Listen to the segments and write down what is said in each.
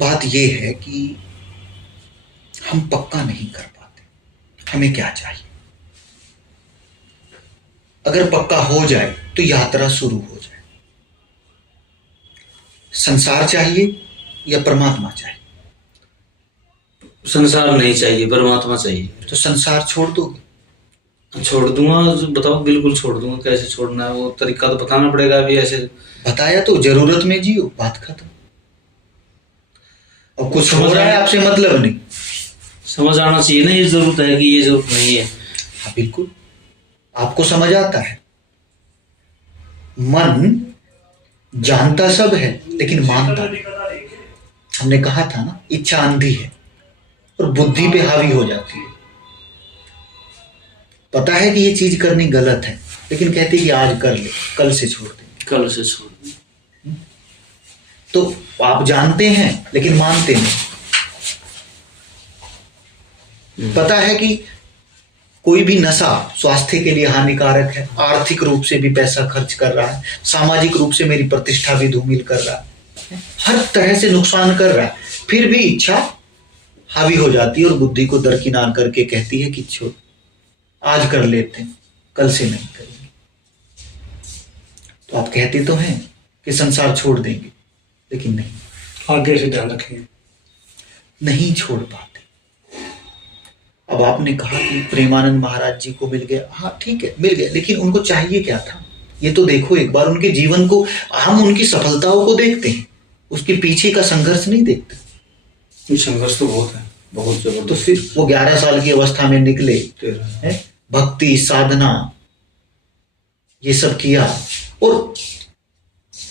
बात ये है कि हम पक्का नहीं कर पाते हमें क्या चाहिए। अगर पक्का हो जाए तो यात्रा शुरू हो जाए। संसार चाहिए या परमात्मा चाहिए? संसार नहीं चाहिए, परमात्मा चाहिए। तो संसार छोड़ दोगे? छोड़ दूंगा। बताओ, बिल्कुल छोड़ दूंगा। कैसे छोड़ना है वो तरीका तो बताना पड़ेगा। अभी ऐसे बताया तो जरूरत में जियो, बात खत्म। और कुछ हो रहा है आपसे मतलब नहीं। समझ आना चाहिए ना, ये जरूरत है कि ये जरूरत नहीं है। हाँ बिल्कुल, आपको समझ आता है। मन जानता सब है लेकिन मानता नहीं। हमने कहा था ना, इच्छा अंधी है और बुद्धि पे हावी हो जाती है। पता है कि ये चीज करनी गलत है लेकिन कहती है कि आज कर ले, कल से छोड़ देंगे। कल से छोड़ देंगे। तो आप जानते हैं लेकिन मानते नहीं। पता है कि कोई भी नशा स्वास्थ्य के लिए हानिकारक है, आर्थिक रूप से भी पैसा खर्च कर रहा है, सामाजिक रूप से मेरी प्रतिष्ठा भी धूमिल कर रहा है, हर तरह से नुकसान कर रहा है, फिर भी इच्छा हावी हो जाती है और बुद्धि को दरकिनार करके कहती है कि छोड़, आज कर लेते हैं, कल से नहीं करेंगे। तो आप कहते तो हैं कि संसार छोड़ देंगे लेकिन नहीं, आगे से ध्यान रखेंगे, नहीं छोड़ पाते। अब आपने कहा कि प्रेमानंद महाराज जी को मिल गया। हाँ ठीक है, मिल गया, लेकिन उनको चाहिए क्या था ये तो देखो एक बार। उनके जीवन को, हम उनकी सफलताओं को देखते हैं, उसके पीछे का संघर्ष नहीं देखते। संघर्ष तो बहुत है, बहुत जबरदस्त। तो फिर वो 11 साल की अवस्था में निकले, भक्ति साधना ये सब किया और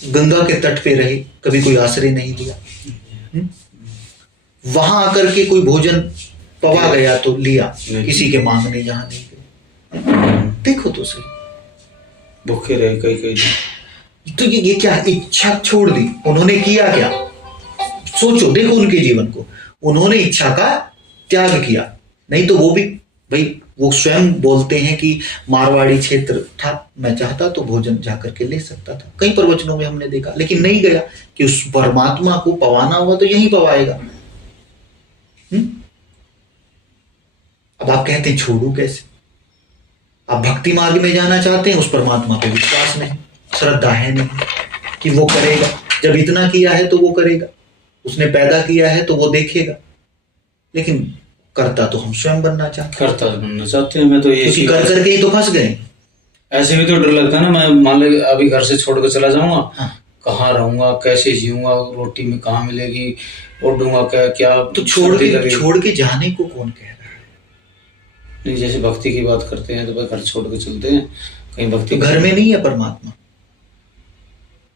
गंगा के तट पे रहे, कभी कोई आश्रय नहीं दिया। वहां आकर के कोई भोजन पवा गया तो लिया, किसी के मांगने जहां नहीं गए। देखो तो सही, भूखे रहे कई कई। तो ये क्या इच्छा छोड़ दी, उन्होंने किया क्या? सोचो, देखो उनके जीवन को, उन्होंने इच्छा का त्याग किया। नहीं तो वो भी भाई, वो स्वयं बोलते हैं कि मारवाड़ी क्षेत्र था, मैं चाहता तो भोजन जाकर के ले सकता था। कई प्रवचनों में हमने देखा, लेकिन नहीं गया कि उस परमात्मा को पवाना हुआ तो यहीं पवाएगा। अब आप कहते हैं छोड़ू कैसे? आप भक्ति मार्ग में जाना चाहते हैं, उस परमात्मा पे विश्वास नहीं, श्रद्धा है नहीं कि वो करेगा। जब इतना किया है तो वो करेगा, उसने पैदा किया है तो वो देखेगा। लेकिन करता तो हम स्वयं बनना चाहते हैं। करता बनना चाहते हैं। मैं तो ये कर करके ही तो फंस गए। ऐसे भी तो डर लगता है ना, मैं मान ले अभी घर से छोड़ कर चला जाऊंगा। हाँ। कहाँ रहूंगा, कैसे जीऊंगा, रोटी में कहाँ मिलेगी, उड़ूंगा क्या? तो छोड़ के जाने को कौन कह रहा है? नहीं, जैसे भक्ति की बात करते हैं तो भाई घर छोड़ के चलते हैं कहीं। भक्ति तो घर में नहीं है परमात्मा?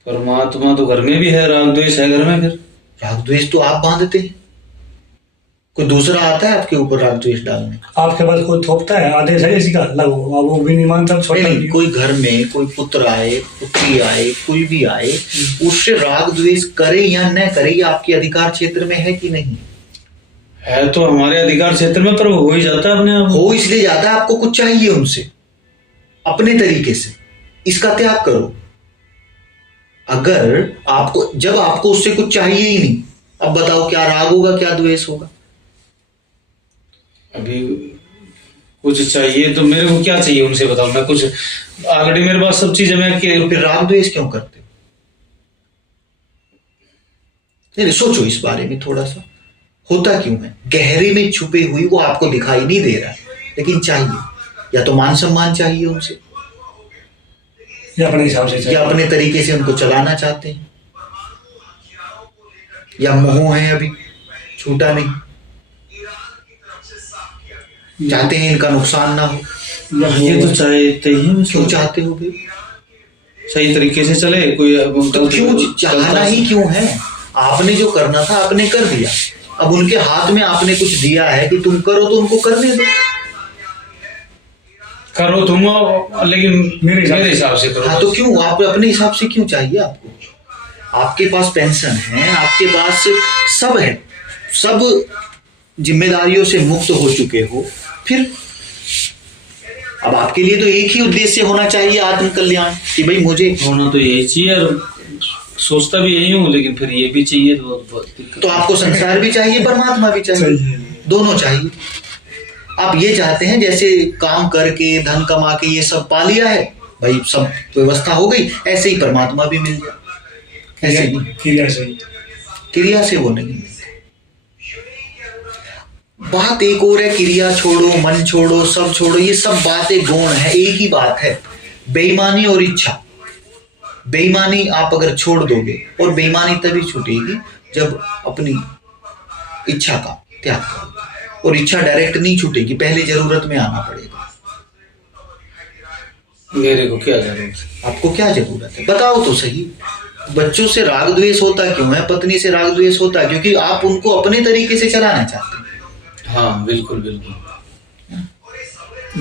परमात्मा तो घर में भी है, राग द्वेष है घर में। फिर राग द्वेष तो आप बांधते हैं, कोई दूसरा आता है आपके ऊपर राग द्वेष डालने? आपके पास कोई थोपता है आदेश है किसी का, लगो वो भी नहीं मानता। नहीं, कोई घर में कोई पुत्र आए, पुत्री आए, कोई भी आए, उससे राग द्वेष करे या न करे, ये आपके अधिकार क्षेत्र में है कि नहीं? है तो हमारे अधिकार क्षेत्र में, पर हो ही जाता है अपने आप। हो इसलिए जाता है, आपको कुछ चाहिए उनसे अपने तरीके से, इसका त्याग करो। अगर आपको, जब आपको उससे कुछ चाहिए ही नहीं, अब बताओ क्या राग होगा, क्या द्वेष होगा? अभी कुछ चाहिए तो मेरे को क्या चाहिए उनसे बताओ। मैं कुछ ऑलरेडी मेरे पास सब चीजें, मैं फिर राग द्वेष क्यों करते हो? नहीं, सोचो इस बारे में थोड़ा सा, होता क्यों है? गहरे में छुपे हुई वो आपको दिखाई नहीं दे रहा है, लेकिन चाहिए। या तो मान सम्मान चाहिए उनसे, या अपने हिसाब से, या अपने तरीके से उनको चलाना चाहते हैं, या मोह है अभी छूटा नहीं, चाहते हैं इनका नुकसान ना हो। ये तो चाहते ही। क्यों चाहते हो भाई? सही तरीके से चले कोई। तो क्यों चाहना ही क्यों है? आपने जो करना था आपने कर दिया, अब उनके हाथ में आपने कुछ दिया है कि तुम करो, तो उनको करने दो। करो तुम, लेकिन मेरे हिसाब से करो। हाँ, तो क्यों आप अपने हिसाब से क्यों चाहिए आपको? आपके पास पेंशन है, आपके पास सब है, सब जिम्मेदारियों से मुक्त हो चुके हो, फिर अब आपके लिए तो एक ही उद्देश्य होना चाहिए, आत्म कल्याण, कि भाई मुझे होना तो यही चाहिए। सोचता भी यही हूँ, लेकिन फिर ये भी चाहिए तो बहुत दिक्कत। तो आपको संसार भी चाहिए, परमात्मा भी चाहिए, दोनों चाहिए। आप ये चाहते हैं जैसे काम करके धन कमा के ये सब पा लिया है भाई, सब व्यवस्था हो गई, ऐसे ही परमात्मा भी मिल जाए। ऐसे नहीं, क्रिया से वो नहीं। बात एक और है, क्रिया छोड़ो, मन छोड़ो, सब छोड़ो, ये सब बातें गौण है। एक ही बात है, बेईमानी और इच्छा। बेईमानी आप अगर छोड़ दोगे, और बेईमानी तभी छूटेगी जब अपनी इच्छा का त्याग करोगे। और इच्छा डायरेक्ट नहीं छूटेगी, पहले जरूरत में आना पड़ेगा। मेरे को क्या जरूरत है? आपको क्या जरूरत है बताओ तो सही। बच्चों से राग द्वेष होता क्यों है, पत्नी से राग द्वेष होता है क्योंकि आप उनको अपने तरीके से चलाना चाहते हैं। हाँ बिल्कुल बिल्कुल,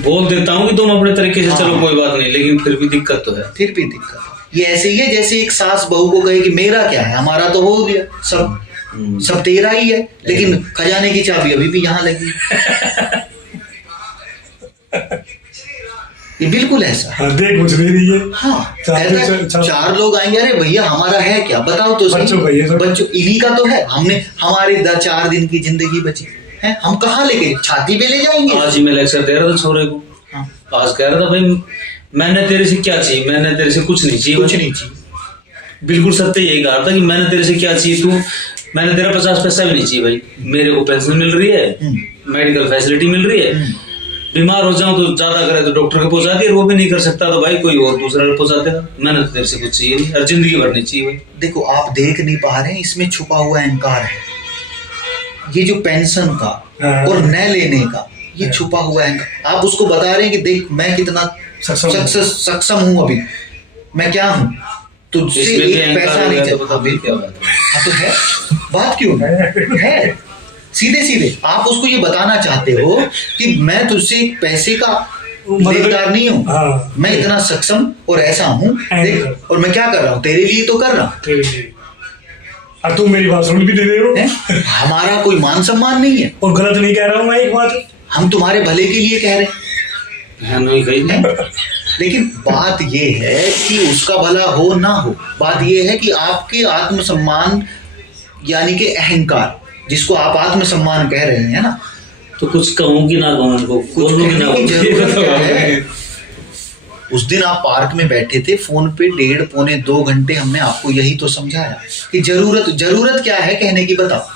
बोल देता हूँ कि तुम अपने तरीके से चलो, कोई बात नहीं, लेकिन फिर भी दिक्कत तो है। फिर भी दिक्कत है। ये ऐसे ही है जैसे एक सास बहू को कहे कि मेरा क्या है, हमारा तो हो गया, सब तेरा ही है, लेकिन खजाने की चाबी अभी भी यहाँ लगी। ये बिल्कुल ऐसा देख कुछ नहीं रही है। हाँ, चार लोग आएंगे, अरे भैया हमारा है क्या बताओ तो सही। बच्चों इन्हीं का तो है, हमने हमारे 4 दिन की जिंदगी बची है, हम कहाँ लेके छाती पे ले जाएंगे। आज ही मैं लेक्चर दे रहा था छोरे को, आज कह रहा था भाई मैंने तेरे से क्या चाहिए, मैंने तेरे से कुछ नहीं चाहिए, कुछ नहीं चाहिए। बिल्कुल सत्य यही कहा था कि मैंने तेरे से क्या चाहिए, तू मैंने तेरा 50 पैसा भी नहीं चाहिए भाई, मेरे को पेंशन मिल रही है, मेडिकल फैसिलिटी मिल रही है, बीमार हो जाऊं तो ज्यादा करे तो डॉक्टर के पहुंचा दिए, वो भी नहीं कर सकता तो भाई कोई और दूसरा पहुंचा देगा, मैंने तो तेरे से कुछ चाहिए नहीं और जिंदगी भर नहीं चाहिए भाई। देखो आप देख नहीं पा रहे हैं, इसमें छुपा हुआ अहंकार है। ये जो पेंशन का और न लेने का ये छुपा हुआ अहंकार, आप उसको बता रहे हैं कि देख मैं कितना सक्षम हूं, अभी मैं क्या हूं, तुझसे एक पैसा नहीं चाहिए। हाँ तो है, बात क्यों है, सीधे सीधे आप उसको ये बताना चाहते हो कि मैं तुझसे एक पैसे का लेनदार नहीं हूँ। हाँ। मैं इतना सक्षम और ऐसा हूँ, देख और मैं क्या कर रहा हूँ, तेरे लिए तो कर रहा हूँ, और तुम मेरी बात सुन भी दे रहे हो। हमारा कोई मान सम्मान नहीं है, और गलत नहीं कह रहा हूँ मैं, एक बात हम तुम्हारे भले के लिए कह रहे हैं, नहीं कही। लेकिन बात ये है कि उसका भला हो ना हो, बात ये है कि आपके आत्मसम्मान यानी कि अहंकार, जिसको आप आत्मसम्मान कह रहे हैं ना, तो कुछ कहूँ कि ना कहूँ उनको, कुछ कहने की जरूरत क्या है। उस दिन आप पार्क में बैठे थे, फोन पे 1.5-2 घंटे हमने आपको यही तो समझाया कि जरूरत क्या है कहने की, बताओ।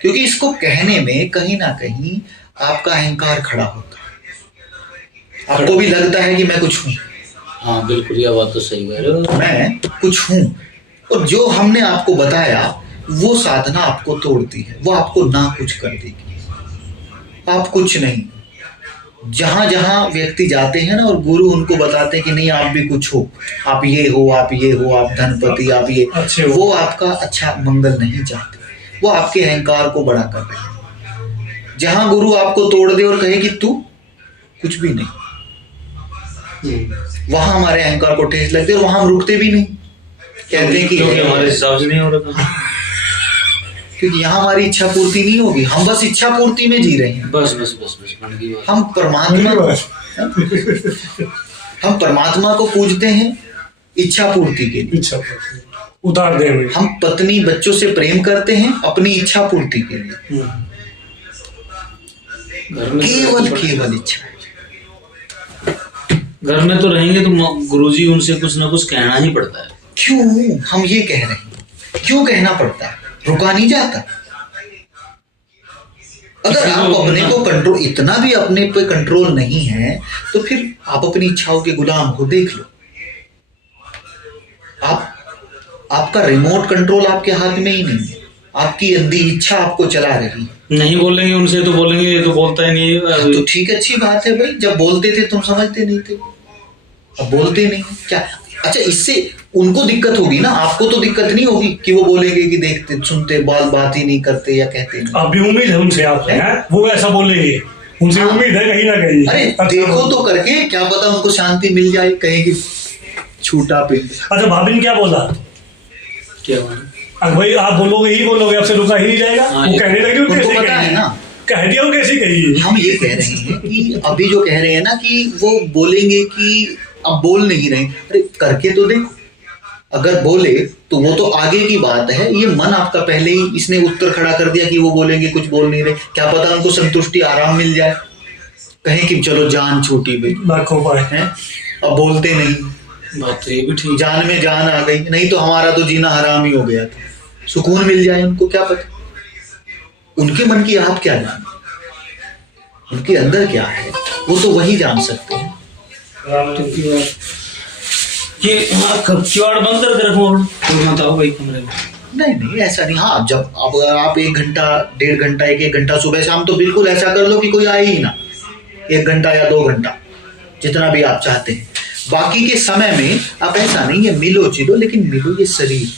क्योंकि इसको कहने में कहीं ना कहीं आपका अहंकार खड़ा होता है, आपको भी लगता है कि मैं कुछ हूं। हाँ बिल्कुल, यह बात तो सही कह रहे हो, मैं कुछ हूं। और जो हमने आपको बताया वो साधना आपको तोड़ती है, वो आपको ना कुछ कर देगी, आप कुछ नहीं। जहां जहां व्यक्ति जाते हैं ना और गुरु उनको बताते हैं कि नहीं आप भी कुछ हो, आप ये हो, आप ये हो, आप धनपति, आप ये, वो आपका अच्छा मंगल नहीं चाहते, वो आपके अहंकार को बड़ा कर रहे हैं। जहां गुरु आपको तोड़ दे और कहे कि तू कुछ भी नहीं, वहां हमारे अहंकार को ठेस लगती है और वहां हम रुकते भी नहीं, कहते हैं कि हमारे हिसाब से नहीं हो रहा था, क्योंकि यहाँ हमारी इच्छा पूर्ति नहीं होगी, हम बस इच्छा पूर्ति में जी रहे हैं। बस हम परमात्मा को पूजते हैं इच्छा पूर्ति के लिए, उतार दे हुए। हम पत्नी बच्चों से प्रेम करते हैं अपनी इच्छा पूर्ति के लिए, केवल इच्छा। घर में तो रहेंगे तो गुरुजी उनसे कुछ ना कुछ कहना ही पड़ता है। क्यों हम ये कह रहे हैं, क्यों कहना पड़ता है, रुका नहीं जाता। अगर आप अपने को कंट्रोल, इतना भी अपने पे कंट्रोल नहीं है तो फिर आप अपनी इच्छाओं के गुलाम को देख लो। आपका रिमोट कंट्रोल आपके हाथ में ही नहीं है, आपकी अंधी इच्छा आपको चला रही है। नहीं बोलेंगे उनसे तो बोलेंगे ये तो बोलता ही नहीं है, तो ठीक अच्छी बात है भाई, जब बोलते थे तुम समझते नहीं थे, अब बोलते नहीं क्या। अच्छा इससे उनको दिक्कत होगी ना, आपको तो दिक्कत नहीं होगी कि वो बोलेंगे कि देखते सुनते बात ही नहीं करते या कहते नहीं। अभी उम्मीद है उनसे, आप वो ऐसा बोलेंगे, उनसे उम्मीद है कहीं ना कहीं। अरे देखो तो करके, क्या पता उनको शांति मिल जाए, कहेगी छूटा पे। अच्छा भाभी ने क्या बोला, क्या भाई आप बोलोगे ही बोलोगे, आपसे रुका ही नहीं जाएगा। वो कहने लगे उनको पता है ना, कह दिया वो कैसे कही। हम ये कह रहे हैं कि अभी जो कह रहे हैं ना कि वो बोलेंगे कि अब बोल नहीं रहे, अरे करके तो देखो, अगर बोले तो वो तो आगे की बात है, ये मन आपका पहले ही इसने उत्तर खड़ा कर दिया कि वो बोलेंगे, कुछ बोल नहीं रहे, क्या पता उनको संतुष्टि आराम मिल जाए, कहें कि चलो जान छूटी भाई, लाखों पाए हैं अब बोलते नहीं, बात तो ये भी ठीक। जान में जान आ गई, नहीं तो हमारा तो जीना हराम ही हो गया था, सुकून मिल जाए उनको, क्या पता। उनके मन की आप क्या जाने, उनके अंदर क्या है वो तो वही जान सकते हैं। कि किवाड़ बंद कर रखो बताओ भाई कमरे में। नहीं ऐसा नहीं। हाँ, जब अब आप 1 घंटा 1.5 घंटा 1 घंटा सुबह शाम तो बिल्कुल ऐसा कर लो कि कोई आए ही ना, 1 घंटा या 2 घंटा जितना भी आप चाहते हैं। बाकी के समय में आप ऐसा नहीं है मिलो चिलो, लेकिन मिलो ये शरीर,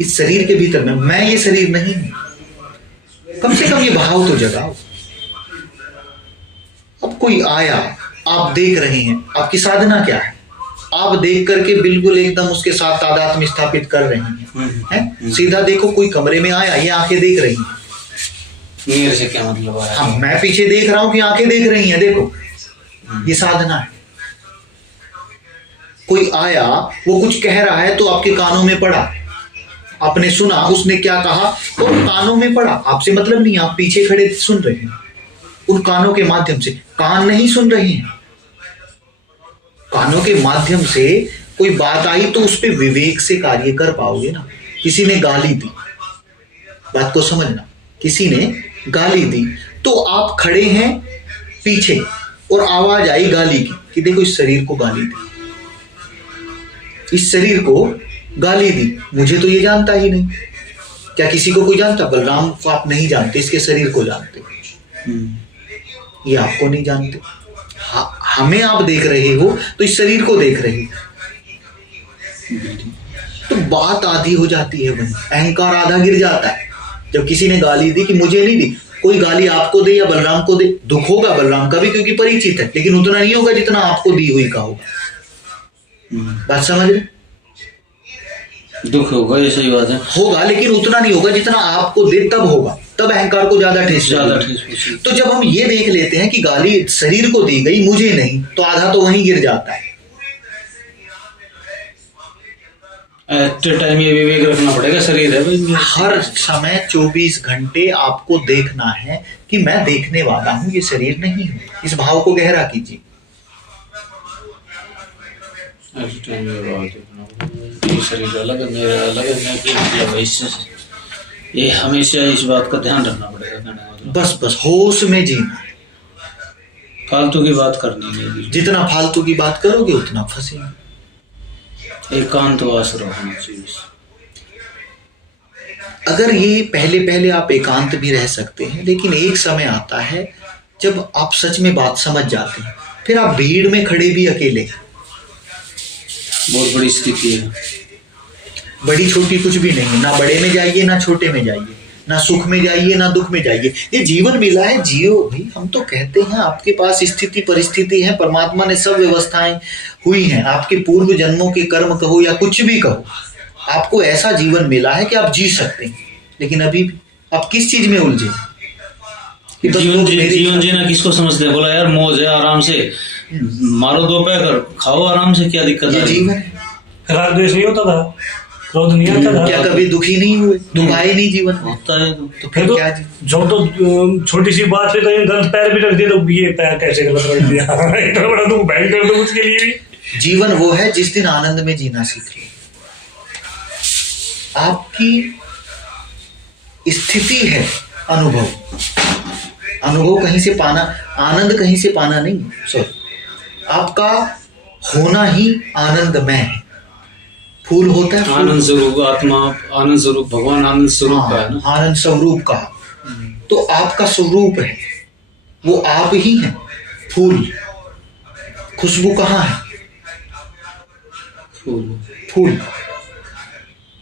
इस शरीर के भीतर में मैं ये शरीर नहीं हूं, कम से कम ये भाव तो जगाओ। अब कोई आया, आप देख रहे हैं, आपकी साधना क्या है, आप देख करके बिल्कुल एकदम उसके साथ तादात्म्य स्थापित कर रहे हैं। सीधा देखो, कोई कमरे में आया, ये आंखें देख रही हैं, मेरे से क्या मतलब है? हाँ मैं पीछे देख रहा हूं कि आंखें देख रही हैं, देखो ये साधना है। कोई आया, वो कुछ कह रहा है तो आपके कानों में पड़ा, आपने सुना, उसने क्या कहा तो कानों में पड़ा, आपसे मतलब नहीं, आप पीछे खड़े सुन रहे हैं उन कानों के माध्यम से। कान नहीं सुन रहे हैं, कानों के माध्यम से कोई बात आई तो उस पर विवेक से कार्य कर पाओगे ना। किसी ने गाली दी, बात को समझना, किसी ने गाली दी तो आप खड़े हैं पीछे और आवाज आई गाली की कि देखो इस शरीर को गाली दी, इस शरीर को गाली दी, मुझे तो ये जानता ही नहीं। क्या किसी को कोई जानता? बलराम को आप नहीं जानते, इसके शरीर को जानते, ये आपको नहीं जानते। हमें आप देख रहे हो तो इस शरीर को देख रहे हो, तो बात आधी हो जाती है वही, अहंकार आधा गिर जाता है। जब किसी ने गाली दी कि मुझे नहीं दी, कोई गाली आपको दे या बलराम को दे, दुख होगा बलराम का भी क्योंकि परिचित है, लेकिन उतना नहीं होगा जितना आपको दी हुई का होगा। बात समझ रहे? दुख होगा, ये सही बात है, होगा, लेकिन उतना नहीं होगा जितना आपको दे, तब होगा, तब अहंकार को ज्यादा ठेस ठेस। तो जब हम ये देख लेते हैं कि गाली शरीर को दी गई, मुझे नहीं, तो आधा तो वहीं गिर जाता है। एट टाइम ये विवेक रखना पड़ेगा, शरीर है हर समय 24 घंटे आपको देखना है कि मैं देखने वाला हूं, ये शरीर नहीं हूं। इस भाव को गहरा कीजिए। शरीर अलग है, मेरा अलग है, मैं क्या मतलब इससे, ये हमेशा इस बात का ध्यान रखना पड़ेगा। मतलब बस होश में जीना, फालतू की बात करनी नहीं। जितना फालतू की बात करोगे उतना फंसेंगे। एकांतवास रहना चाहिए। अगर ये पहले आप एकांत भी रह सकते हैं, लेकिन एक समय आता है जब आप सच में बात समझ जाते हैं, फिर आप भीड़ में खड़े भी अकेले, बहुत बड़ी स्थिति है। बड़ी छोटी कुछ भी नहीं, ना बड़े में जाइए ना छोटे में जाइए, ना सुख में जाइए ना दुख में जाइए। ये जीवन मिला है, जियो भाई। हम तो कहते हैं आपके पास स्थिति परिस्थिति है, परमात्मा ने सब व्यवस्थाएं हुई हैं, आपके पूर्व जन्मों के कर्म कहो या कुछ भी कहो, आपको ऐसा जीवन मिला है कि आप जी सकते हैं। लेकिन अभी भी आप किस चीज में उलझे? जीवन जीना किसको समझते हैं? बोला यार मौज है, आराम से मारो, 2 पैकर खाओ आराम से, क्या दिक्कत है? जीवन है। राग द्वेष नहीं होता था, क्रोध नहीं आता था, क्या कभी दुखी नहीं हुए? दुख आए नहीं जीवन होता है तो फिर क्या? जो तो छोटी सी बात पे कहीं गलत पैर भी रख दिया तो ये पैर कैसे गलत रख दिया इतना बड़ा दुख बहन कर दो उसके लिए भी। जीवन वो है जिस दिन आनंद में जीना सीख लो। आपकी स्थिति है अनुभव, अनुभव कहीं से पाना, आनंद कहीं से पाना नहीं, सॉरी, आपका होना ही आनंदमय है। फूल होता है, आनंद स्वरूप आत्मा, आनंद स्वरूप भगवान, आनंद स्वरूप का है ना, आनंद स्वरूप का, तो आपका स्वरूप है वो आप ही हैं। फूल, खुशबू कहाँ है? फूल,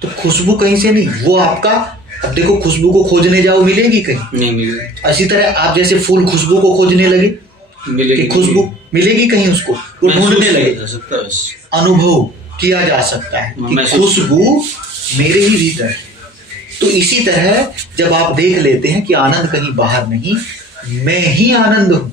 तो खुशबू कहीं से नहीं, वो आपका। अब देखो, खुशबू को खोजने जाओ, मिलेगी कहीं? नहीं मिलेगी। इसी तरह आप जैसे फूल खुशबू को खोजने लगे, कि खुशबू मिलेगी कहीं, उसको वो ढूंढने लगे, अनुभव किया जा सकता है कि खुशबू मेरे ही भीतर है। तो इसी तरह जब आप देख लेते हैं कि आनंद कहीं बाहर नहीं, मैं ही आनंद हूं,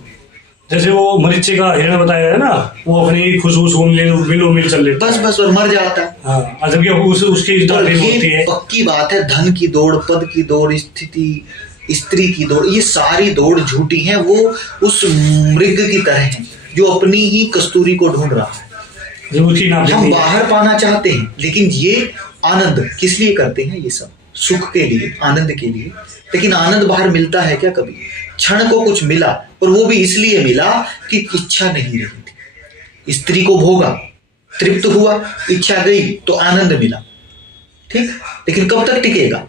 जैसे वो मरीचे का हिरण बताया है ना, वो अपनी खुशबू मिलो मिल चल लेता है। बस और मर जाता है। हाँ, जबकि उसकी और होती ये है। पक्की बात है, धन की दौड़, पद की दौड़, स्थिति, स्त्री की दौड़, ये सारी दौड़ झूठी है। वो उस मृग की तरह है जो अपनी ही कस्तूरी को ढूंढ रहा है। हम बाहर पाना चाहते हैं, लेकिन ये आनंद किस लिए करते हैं? ये सब सुख के लिए, आनंद के लिए। लेकिन आनंद बाहर मिलता है क्या कभी? क्षण को कुछ मिला, और वो भी इसलिए मिला कि इच्छा नहीं रही थी। स्त्री को भोगा, तृप्त हुआ, इच्छा गई तो आनंद मिला, ठीक। लेकिन कब तक टिकेगा?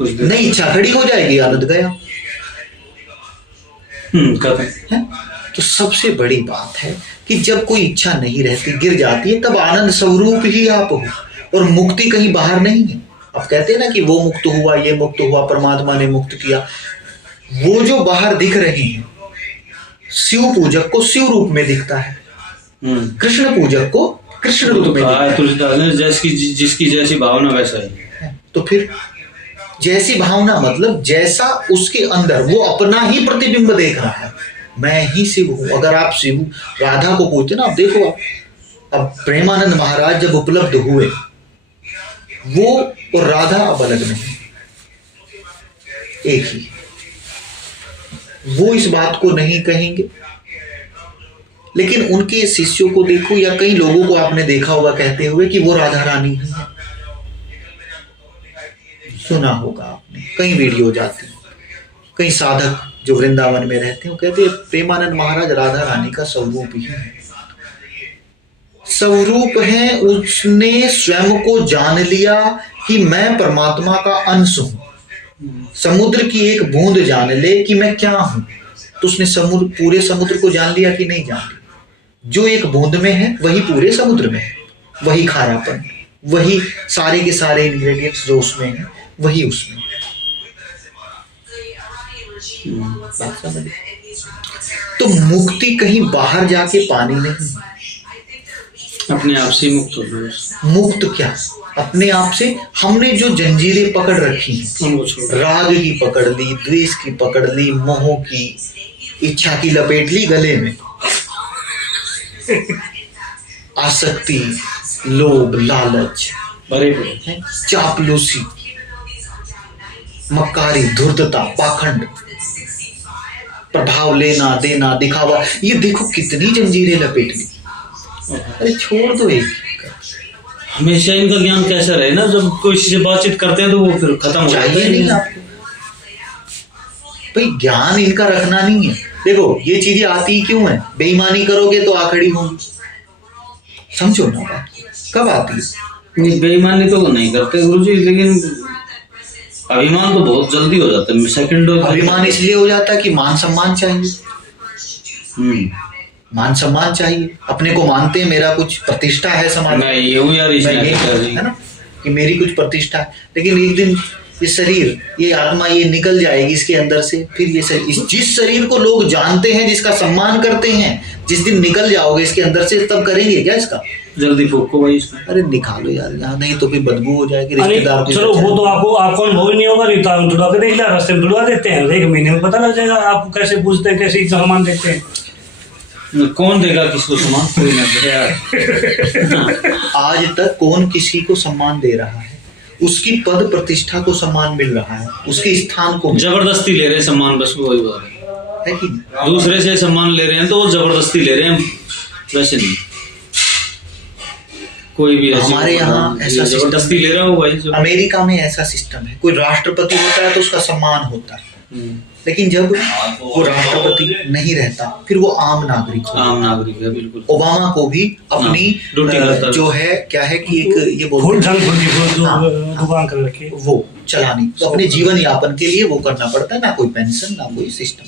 नहीं, इच्छा खड़ी हो जाएगी, आनंद गया। है? तो सबसे बड़ी बात है कि जब कोई इच्छा नहीं रहती, गिर जाती है, तब आनंद स्वरूप ही आप हो, और मुक्ति कहीं बाहर नहीं है। आप कहते हैं ना कि वो मुक्त हुआ, ये मुक्त हुआ, परमात्मा ने मुक्त किया। वो जो बाहर दिख रहे हैं, शिव पूजक को शिव रूप में दिखता है, कृष्ण पूजक को कृष्ण रूप में दिखता है। तुलसीदास ने जिसकी जैसी भावना वैसा है। तो फिर जैसी भावना मतलब जैसा उसके अंदर, वो अपना ही प्रतिबिंब देख रहा है। मैं ही शिव हूं। अगर आप शिव राधा को पूछते ना, आप देखो, आप अब प्रेमानंद महाराज जब उपलब्ध हुए, वो और राधा अब अलग नहीं, एक ही। वो इस बात को नहीं कहेंगे, लेकिन उनके शिष्यों को देखो, या कई लोगों को आपने देखा होगा कहते हुए कि वो राधा रानी ही है। सुना होगा आपने, कई वीडियो जाती, कई साधक जो वृंदावन में रहते हैं, वो कहते हैं प्रेमानंद महाराज राधा रानी का स्वरूप ही है। स्वरूप है, उसने स्वयं को जान लिया कि मैं परमात्मा का अंश हूं। समुद्र की एक बूंद जान ले कि मैं क्या हूं, तो उसने पूरे समुद्र को जान लिया कि नहीं जान लिया? जो एक बूंद में है वही पूरे समुद्र में है, वही खारापन, वही सारे के सारे इंग्रेडिएंट्स जो उसमें है, वही उसमें। बात समझ? तो मुक्ति कहीं बाहर जाके पानी नहीं, अपने आप से मुक्त हो जाओ। मुक्त क्या? अपने आप से। हमने जो जंजीरें पकड़ रखी हैं, राग की पकड़ ली, द्वेष की पकड़ ली, मोह की, इच्छा की लपेट ली गले में, आसक्ति, लोभ, लालच, चापलूसी, मक्कारी, धूर्तता, पाखंड, प्रभाव लेना देना, दिखावा, ये देखो कितनी जंजीरें लपेट ली। अरे छोड़ दो एक। हमेशा इनका ज्ञान कैसा रहे ना, जब कोई से बातचीत करते हैं तो वो फिर खत्म हो जाता है। नहीं आपको भाई ज्ञान इनका रखना नहीं है। देखो ये चीजें आती क्यों है? बेईमानी करोगे तो आखड़ी होंगी, समझो ना बात। कब आती है? नहीं, बेईमानी तो नहीं करते गुरुजी, लेकिन अभिमान तो बहुत जल्दी हो जाता है, सेकंड। अभिमान इसलिए हो जाता है कि मान सम्मान चाहिए। मान सम्मान चाहिए, अपने को मानते हैं मेरा कुछ प्रतिष्ठा है समाज में, मैं ये हूं यार, है ना, कि मेरी कुछ प्रतिष्ठा है। लेकिन एक दिन ये शरीर, ये आत्मा, ये निकल जाएगी इसके अंदर से। फिर ये शरीर, जिस शरीर को लोग जानते हैं, जिसका सम्मान करते हैं, जिस दिन निकल जाओगे इसके अंदर से, तब करेंगे क्या इसका? जल्दी फूको भाई इसको। अरे निकालो यार यहाँ, नहीं तो फिर बदबू हो जाएगी रिश्तेदार को। चलो वो तो आपको अनुभव नहीं होगा, नहीं तो हम तुड़वा के देख लिया, रास्ते में तुड़वा देते हैं, एक महीने में पता लग जाएगा आपको कैसे पूछते हैं, कैसे सामान देखते हैं। कौन देगा किसको सम्मान? कोई नहीं यार। आज तक कौन किसी को सम्मान दे रहा है? उसकी पद प्रतिष्ठा को सम्मान मिल रहा है, उसके स्थान को जबरदस्ती ले रहे हैं सम्मान, बस वही बात है कि दूसरे से सम्मान ले रहे हैं तो वो जबरदस्ती ले रहे हैं, वैसे नहीं। कोई भी हमारे यहाँ ऐसा जबरदस्ती ले रहा हो भाई। अमेरिका में ऐसा सिस्टम है, कोई राष्ट्रपति होता है तो उसका सम्मान होता है, लेकिन जब वो राष्ट्रपति नहीं रहता फिर वो आम नागरिक है। बिल्कुल। ओबामा को भी अपनी जो है क्या है कि एक ये वो चलानी, तो अपने जीवन यापन के लिए वो करना पड़ता है, ना कोई पेंशन ना कोई सिस्टम।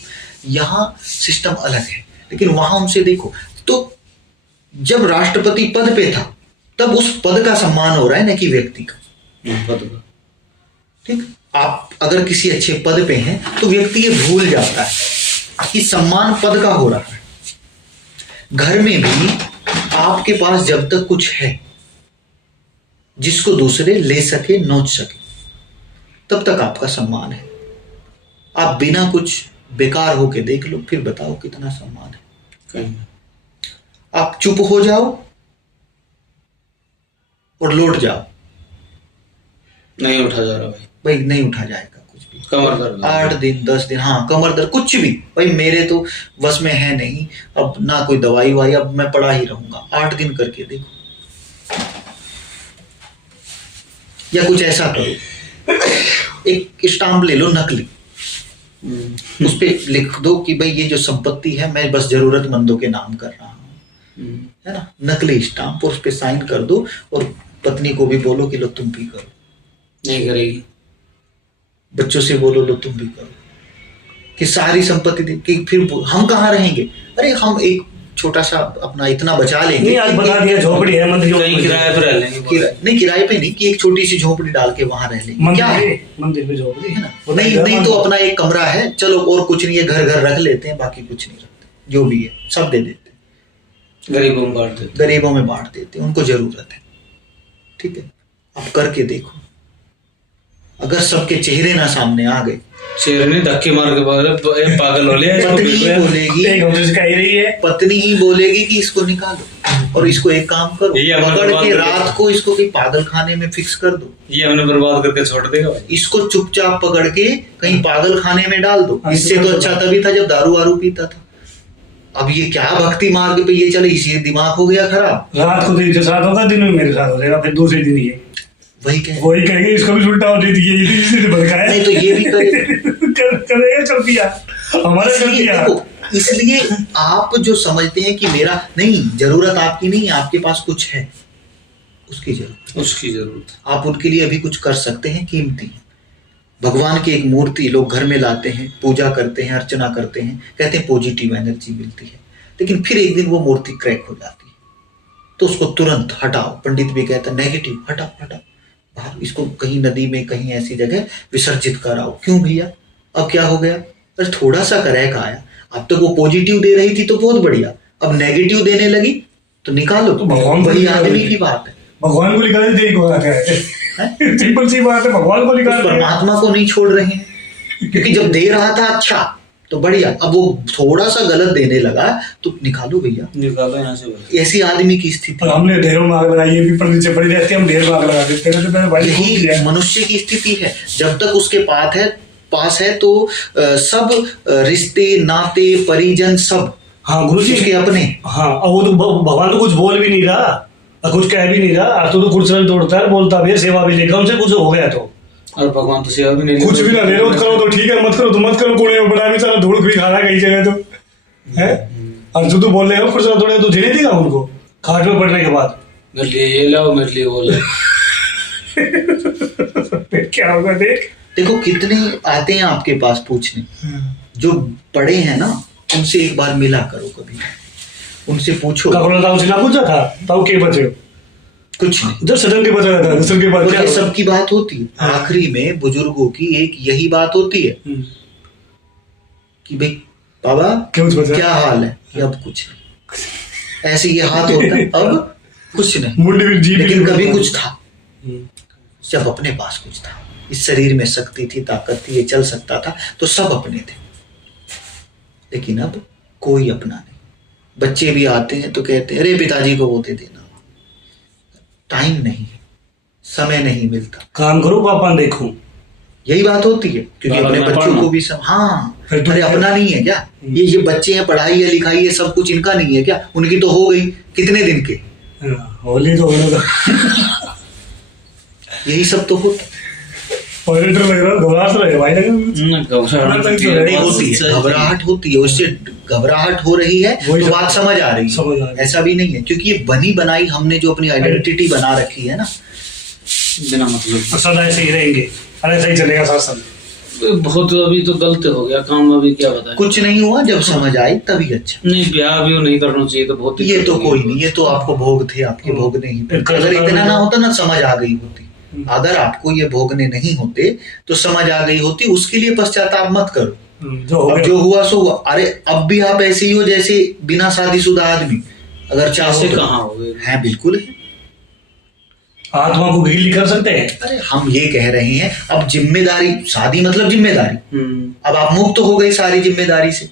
यहाँ सिस्टम अलग है, लेकिन वहां उनसे देखो तो जब राष्ट्रपति पद पे था तब उस पद का सम्मान हो रहा है, ना कि व्यक्ति का। ठीक, आप अगर किसी अच्छे पद पे हैं तो व्यक्ति ये भूल जाता है कि सम्मान पद का हो रहा है। घर में भी आपके पास जब तक कुछ है जिसको दूसरे ले सके, नोच सके, तब तक आपका सम्मान है। आप बिना कुछ बेकार होके देख लो, फिर बताओ कितना सम्मान है। कहीं आप चुप हो जाओ और लौट जाओ, नहीं उठा जा रहा भाई, भाई नहीं उठा जाएगा कुछ भी। कमर दर्द 8 दिन 10 दिन, हाँ कमर दर्द कुछ भी, भाई मेरे तो बस में है नहीं अब ना कोई दवाई वाई, अब मैं पड़ा ही रहूंगा। 8 दिन करके देखो, या कुछ ऐसा करो, एक स्टाम्प ले लो नकली, उस पे लिख दो कि भाई ये जो संपत्ति है मैं बस जरूरतमंदों के नाम कर रहा हूँ, है ना, नकली स्टाम्प, और उस पे साइन कर दो और पत्नी को भी बोलो कि लो तुम भी करो। नहीं करेगी। बच्चों से बोलो लो तुम भी करो, कि सारी संपत्ति दे, कि फिर हम कहाँ रहेंगे। अरे हम एक छोटा सा अपना इतना बचा लेंगे, नहीं आज बता दिया झोपड़ी है मंदिर कहीं किराए पर रह लेंगे। नहीं किराए पे नहीं, कि एक छोटी सी झोपड़ी डाल के वहां रह लेंगे, क्या है, मंदिर में झोपड़ी है ना। नहीं तो अपना एक कमरा है, चलो और कुछ नहीं है, घर घर रख लेते हैं, बाकी कुछ नहीं रखते, जो भी है सब दे देते हैं, गरीबों में बांट देते, गरीबों में बांट देते हैं, उनको जरूरत है। ठीक है, आप करके देखो, अगर सबके चेहरे ना सामने आ गए, शेर ने धक्के मार के पागल हो लिया। पत्नी ही बोलेगी, रही है, पत्नी ही बोलेगी कि इसको निकालो और इसको एक काम करो, पकड़ के रात को इसको कहीं पागल खाने में फिक्स कर दो, ये हमने बर्बाद करके छोड़ देगा भाई। इसको चुपचाप पकड़ के कहीं पागल खाने में डाल दो। इससे तो अच्छा तभी था जब दारू वारू पीता था। अब ये क्या भक्ति मार्ग पे ये चले, इसी दिमाग हो गया खराब। रात को तेरे साथ होगा, दिन में मेरे साथ हो जाएगा, फिर दूसरे दिन ये वही कहेंगे इसको भी उल्टा हो जाती है, नहीं तो ये भी करेगा, चल पिया हमारा चल पिया। इसलिए आप जो समझते हैं कि मेरा नहीं, जरूरत आपकी नहीं, आपके पास कुछ है, उसकी जरूरत आप उनके लिए अभी कुछ कर सकते हैं, कीमती है। भगवान की एक मूर्ति लोग घर में लाते हैं, पूजा करते हैं, अर्चना करते हैं, कहते हैं पॉजिटिव एनर्जी मिलती है, लेकिन फिर एक दिन वो मूर्ति क्रैक हो जाती है, तो उसको तुरंत हटाओ। पंडित भी कहता है नेगेटिव हटाओ बाहर, इसको कहीं नदी में कहीं ऐसी जगह विसर्जित कराओ। क्यों भैया, अब क्या हो गया, बस थोड़ा सा क्रैक आया, अब तक वो पॉजिटिव दे रही थी तो बहुत बढ़िया, अब नेगेटिव देने लगी तो निकालो। तो भगवान बड़ी आदमी की बात है, भगवान को निकाल देरी को सिंपल सी बात है, भगवान को निकाल, परमात्मा को नहीं छोड़ रहे हैं, क्योंकि जब दे रहा था अच्छा तो बढ़िया, अब वो थोड़ा सा गलत देने लगा तो निकालो भैया, निकालो यहाँ से। ऐसी आदमी की स्थिति, हमने ढेरों में आग लगाई, ये भी पर नीचे पड़ी रहती है, हम ढेर में आग लगा देते हैं, तो यही मनुष्य की स्थिति है। जब तक उसके पास है तो सब रिश्ते नाते परिजन सब, हाँ गुरुजी उसके अपने, हाँ, और वो तो भगवान तो कुछ बोल भी नहीं रहा और कुछ कह भी नहीं रहा, अब तो कुर्सी तोड़ता है, बोलता भी है, सेवा भी लेगा उनसे, कुछ हो गया तो, और भगवान तो सेवा भी नहीं, कुछ भी ना ले रहे, करो तो ठीक है, मत करो तो मत करो, कोने में बड़ा भी सारा धूल भी खा रहा है कई जगह तो है, और जो तू बोल रहे हो कुर्सी तोड़े तो झेले देगा उनको खाट में पड़ने के बाद, मेरे लिए ये लाओ, मेरे लिए वो लाओ। क्या होगा देखो कितने आते हैं आपके पास पूछने, जो बड़े हैं ना उनसे एक बार मिला करो, कभी उनसे पूछो। पूछा था तब के बचे कुछ नहीं, जब सदन के बचा था सदन के बाद ये सबकी बात होती है। आखिरी में बुजुर्गों की एक यही बात होती है कि भाई बाबा क्या हाल है, कि अब कुछ नहीं, ऐसे ये हाथ होता है, अब कुछ नहीं, लेकिन कभी कुछ था, जब अपने पास कुछ था, इस शरीर में शक्ति थी, ताकत थी, ये चल सकता था, तो सब अपने थे, लेकिन अब कोई अपना नहीं। बच्चे भी आते हैं तो कहते हैं अरे पिताजी को वो दे देना, टाइम नहीं है, समय नहीं मिलता, काम करो पापा देखो, यही बात होती है। क्योंकि अपने बच्चों को भी अरे अपना नहीं है क्या, ये बच्चे हैं, पढ़ाई है लिखाई है सब कुछ इनका नहीं है क्या, उनकी तो हो गई कितने दिन के, होली तो होगा। यही सब तो होता घबराहट होती है, उससे घबराहट हो रही है तो बात समझ आ रही है, ऐसा भी नहीं है, क्योंकि ये बनी बनाई हमने जो अपनी आइडेंटिटी बना रखी है ना, बिना मतलब सदा ऐसे ही रहेंगे, ऐसा ही चलेगा शासन। बहुत अभी तो गलत हो गया काम, अभी क्या बताएं, कुछ नहीं हुआ, जब समझ आई तभी अच्छा। नहीं ब्याह भी नहीं करना चाहिए तो बहुत, ये तो कोई नहीं, ये तो आपको भोग थे, आपके भोगने ही, अगर इतना ना होता ना समझ आ गई होती, अगर आपको ये भोगने नहीं होते तो समझ आ गई होती, उसके लिए पश्चाताप मत करो, जो हुआ सो हुआ। अरे अब भी आप ऐसे ही हो जैसे बिना शादीशुदा आदमी, अगर चाहो कहाँ हो गए है, बिल्कुल है, आत्मा को गीली कर सकते हैं। अरे हम ये कह रहे हैं, अब जिम्मेदारी, शादी मतलब जिम्मेदारी, अब आप मुक्त हो गई सारी जिम्मेदारी से,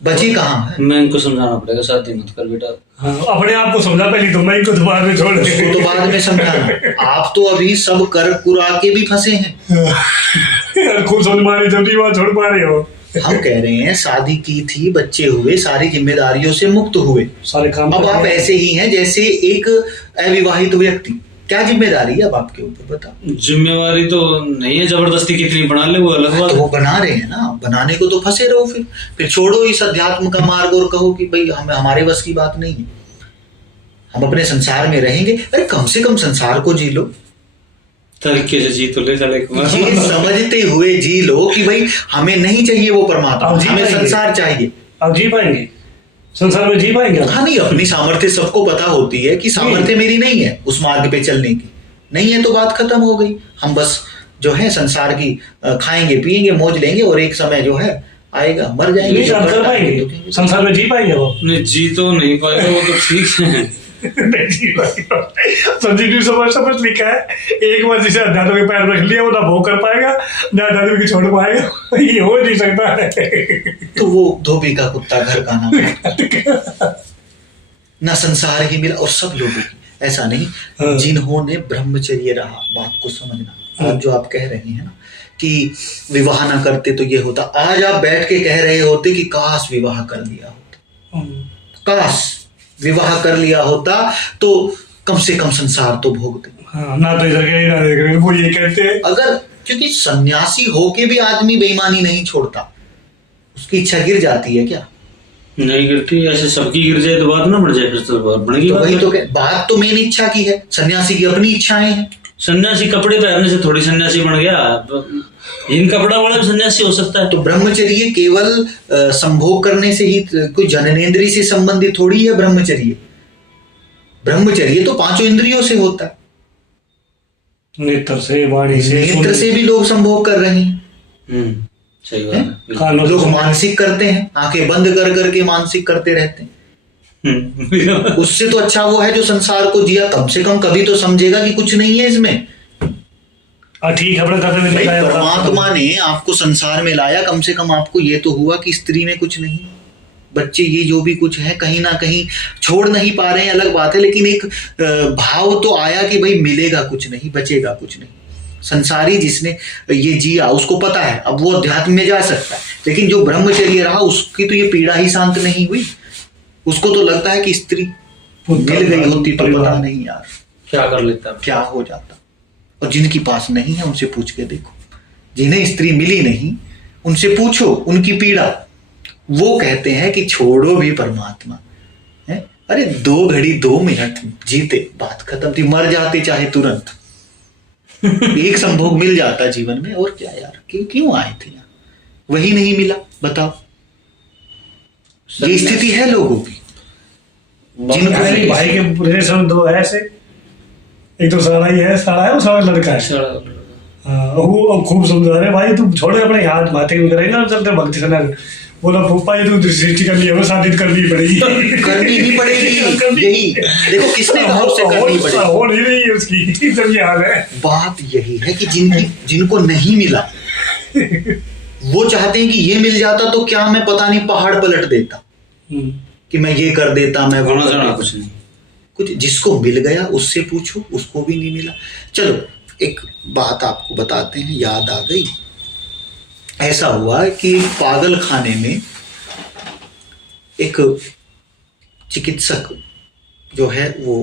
बची कहाँ है? मैं इनको समझाना पड़ेगा, शादी मत कर बेटा। हाँ, अपने आप को समझा पहले, तो मैं इनको तो बाद में छोड़ उसको तो बाद में समझाना। आप तो अभी सब कर कुरा के भी फंसे हैं। खूब समझ मारे जब भी वहां छोड़ पा रहे हो। हम कह रहे हैं शादी की थी, बच्चे हुए, सारी जिम्मेदारियों से मुक्त हुए, सारे काम अब आप ऐसे ही हैं जैसे एक अविवाहित व्यक्ति। क्या जिम्मेदारी है अब आपके ऊपर, बताओ? जिम्मेवारी तो नहीं है, जबरदस्ती कितनी बना ले वो अलग बात तो है। वो बना रहे हैं ना, बनाने को तो फंसे रहो, फिर छोड़ो इस अध्यात्म का मार्ग और कहो कि भाई हमें, हमारे बस की बात नहीं है, हम अपने संसार में रहेंगे। अरे कम से कम संसार को जी लो, तरीके से जी तो ले चले। ये समझते हुए जी लो कि भाई हमें नहीं चाहिए वो परमात्मा, अब जी हमें पाएंगे। संसार चाहिए। अब जी पाएंगे संसार में, जी पाएंगे आप? हाँ नहीं, अपनी सामर्थ्य सबको पता होती है कि सामर्थ्य मेरी नहीं है उस मार्ग पे चलने की, नहीं है तो बात खत्म हो गई। हम बस जो है संसार की खाएंगे पिएंगे मौज लेंगे, और एक समय जो है आएगा मर जाएंगे। नहीं, आप कर पाएंगे संसार में, जी पाएंगे वो? नहीं जी तो नहीं पाएगा वो तो ठीक है। नहीं जी पाएगा। संजीव जी समझ लिखा है, एक बार जिसे अध्यात्म के पैर रख लिया वो ना भोग कर पाएगा ना अध्यात्म की छोड़ पाएगा। ये हो नहीं सकता है। तो वो धोबी का कुत्ता घर का ना संसार ही मिला। और सब लोगों की ऐसा नहीं, जिन्होंने ब्रह्मचर्य रहा, बात को समझना। आज जो आप कह रहे हैं ना कि विवाह ना करते तो ये होता, आज आप बैठ के कह रहे होते कि काश विवाह कर लिया होता, काश विवाह कर लिया होता तो कम से कम संसार तो भोगते। हाँ, ना तो इधर के ना इधर के, वो ये कहते हैं। अगर, क्योंकि सन्यासी होके भी आदमी बेईमानी नहीं छोड़ता, उसकी इच्छा गिर जाती है क्या? नहीं गिरती, ऐसे सबकी गिर जाए तो बात ना बढ़ जाए, फिर तो बढ़ेगी। तो वही तो बात तो मेन इच्छा की है, सन्यासी की अपनी इच्छाएं हैं। सन्यासी कपड़े पहनने से थोड़ी सन्यासी बन गया, इन कपड़ा वाला भी सन्यासी हो सकता है। तो ब्रह्मचर्य केवल संभोग करने से ही, कोई जननेंद्रिय से संबंधित थोड़ी है ब्रह्मचर्य। ब्रह्मचर्य तो पांचों इंद्रियों से होता है, नेत्र से, वाणी से, नेत्र से भी लोग संभोग कर रहे हैं। सही बात है। कानों लोग से, मानसिक करते हैं, आंखें बंद कर करके मानसिक करते रहते हैं। उससे तो अच्छा वो है जो संसार को जिया, कम से कम कभी तो समझेगा कि कुछ नहीं है इसमें। ठीक है, अपने दादा ने भाई दिखाया, परमात्मा ने आपको संसार में लाया, कम से कम आपको ये तो हुआ कि स्त्री में कुछ नहीं, बच्चे ये जो भी कुछ है कहीं ना कहीं छोड़ नहीं पा रहे हैं, अलग बात है, लेकिन एक भाव तो आया कि भाई मिलेगा कुछ नहीं, बचेगा कुछ नहीं। संसारी जिसने ये जिया उसको पता है अब वो अध्यात्म में जा सकता है, लेकिन जो ब्रह्मचर्य रहा उसकी तो ये पीड़ा ही शांत नहीं हुई। उसको तो लगता है कि स्त्री मिल गई होती तो पता नहीं यार क्या कर लेता, क्या हो जाता। और जिनके पास नहीं है उनसे पूछ के देखो, जिन्हें स्त्री मिली नहीं उनसे पूछो उनकी पीड़ा, वो कहते हैं कि छोड़ो भी परमात्मा है। अरे 2 घड़ी 2 मिनट जीते, बात खत्म थी, मर जाते चाहे तुरंत। एक संभोग मिल जाता जीवन में, और क्या यार, क्यों आए थे यार, वही नहीं मिला, बताओ। ये स्थिति है लोगों की। जिनको भाई के रिलेशन 2 है ऐसे, एक तो सारा ही है, सारा है, वो सारा लड़का है। वो अब खूब समझा रहे, भाई तू छोड़े अपने हाथ माथे में करेगा, चलते भक्ति से। बोला पप्पा ये तू सृष्टि करनी है, शादी करनी पड़ेगी, करनी ही पड़ेगी। यही देखो किसने कहा उससे करनी पड़ेगी, हो नहीं रही है उसकी, जब ये हाल है। बात यही है कि जिनको नहीं मिला वो चाहते हैं कि ये मिल जाता तो क्या मैं पता नहीं पहाड़ पलट देता, कि मैं ये कर देता, मैं वो जाना कुछ नहीं। कुछ जिसको मिल गया उससे पूछो, उसको भी नहीं मिला। चलो एक बात आपको बताते हैं, याद आ गई। ऐसा हुआ कि पागल खाने में एक चिकित्सक जो है वो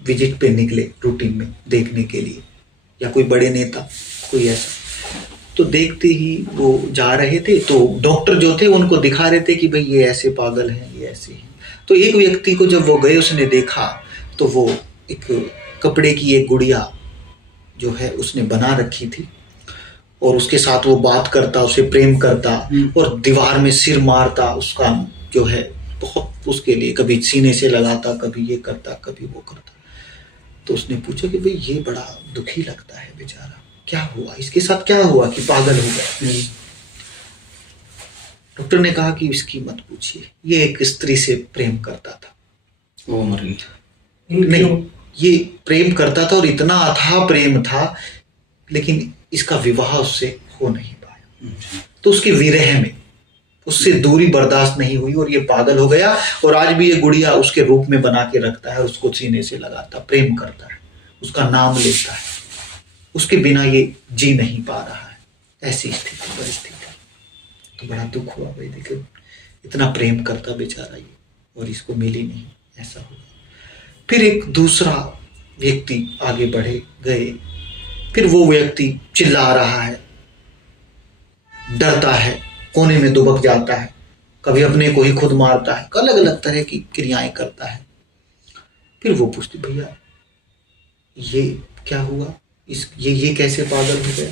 विजिट पे निकले रूटीन में देखने के लिए, या कोई बड़े नेता कोई ऐसा। तो देखते ही वो जा रहे थे, तो डॉक्टर जो थे उनको दिखा रहे थे कि भाई ये ऐसे पागल हैं, ये ऐसे हैं। तो एक व्यक्ति को जब वो गए, उसने देखा तो वो एक कपड़े की एक गुड़िया जो है उसने बना रखी थी, और उसके साथ वो बात करता, उसे प्रेम करता, और दीवार में सिर मारता, उसका जो है बहुत उसके लिए कभी सीने से लगाता, कभी ये करता, कभी वो करता। तो उसने पूछा कि भाई ये बड़ा दुखी लगता है बेचारा, क्या हुआ इसके साथ, क्या हुआ कि पागल हो गया। डॉक्टर ने कहा कि इसकी मत पूछिए, ये एक स्त्री से प्रेम करता था, वो मर गई। नहीं ये प्रेम करता था और इतना अथाह प्रेम था, लेकिन इसका विवाह उससे हो नहीं पाया। तो उसके विरह में उससे दूरी बर्दाश्त नहीं हुई और ये पागल हो गया। और आज भी ये गुड़िया उसके रूप में बना के रखता है, उसको सीने से लगाता, प्रेम करता है, उसका नाम लेता है। उसके बिना ये जी नहीं पा रहा है। ऐसी स्थिति परिस्थिति तो बड़ा दुख हुआ भाई। देखो इतना प्रेम करता बेचारा ये, और इसको मिली नहीं, ऐसा हुआ। फिर एक दूसरा व्यक्ति आगे बढ़े गए। फिर वो व्यक्ति चिल्ला रहा है, डरता है, कोने में दुबक जाता है, कभी अपने को ही खुद मारता है, अलग अलग तरह की क्रियाएं करता है। फिर वो पूछती, भैया ये क्या हुआ, ये कैसे पागल हो गया?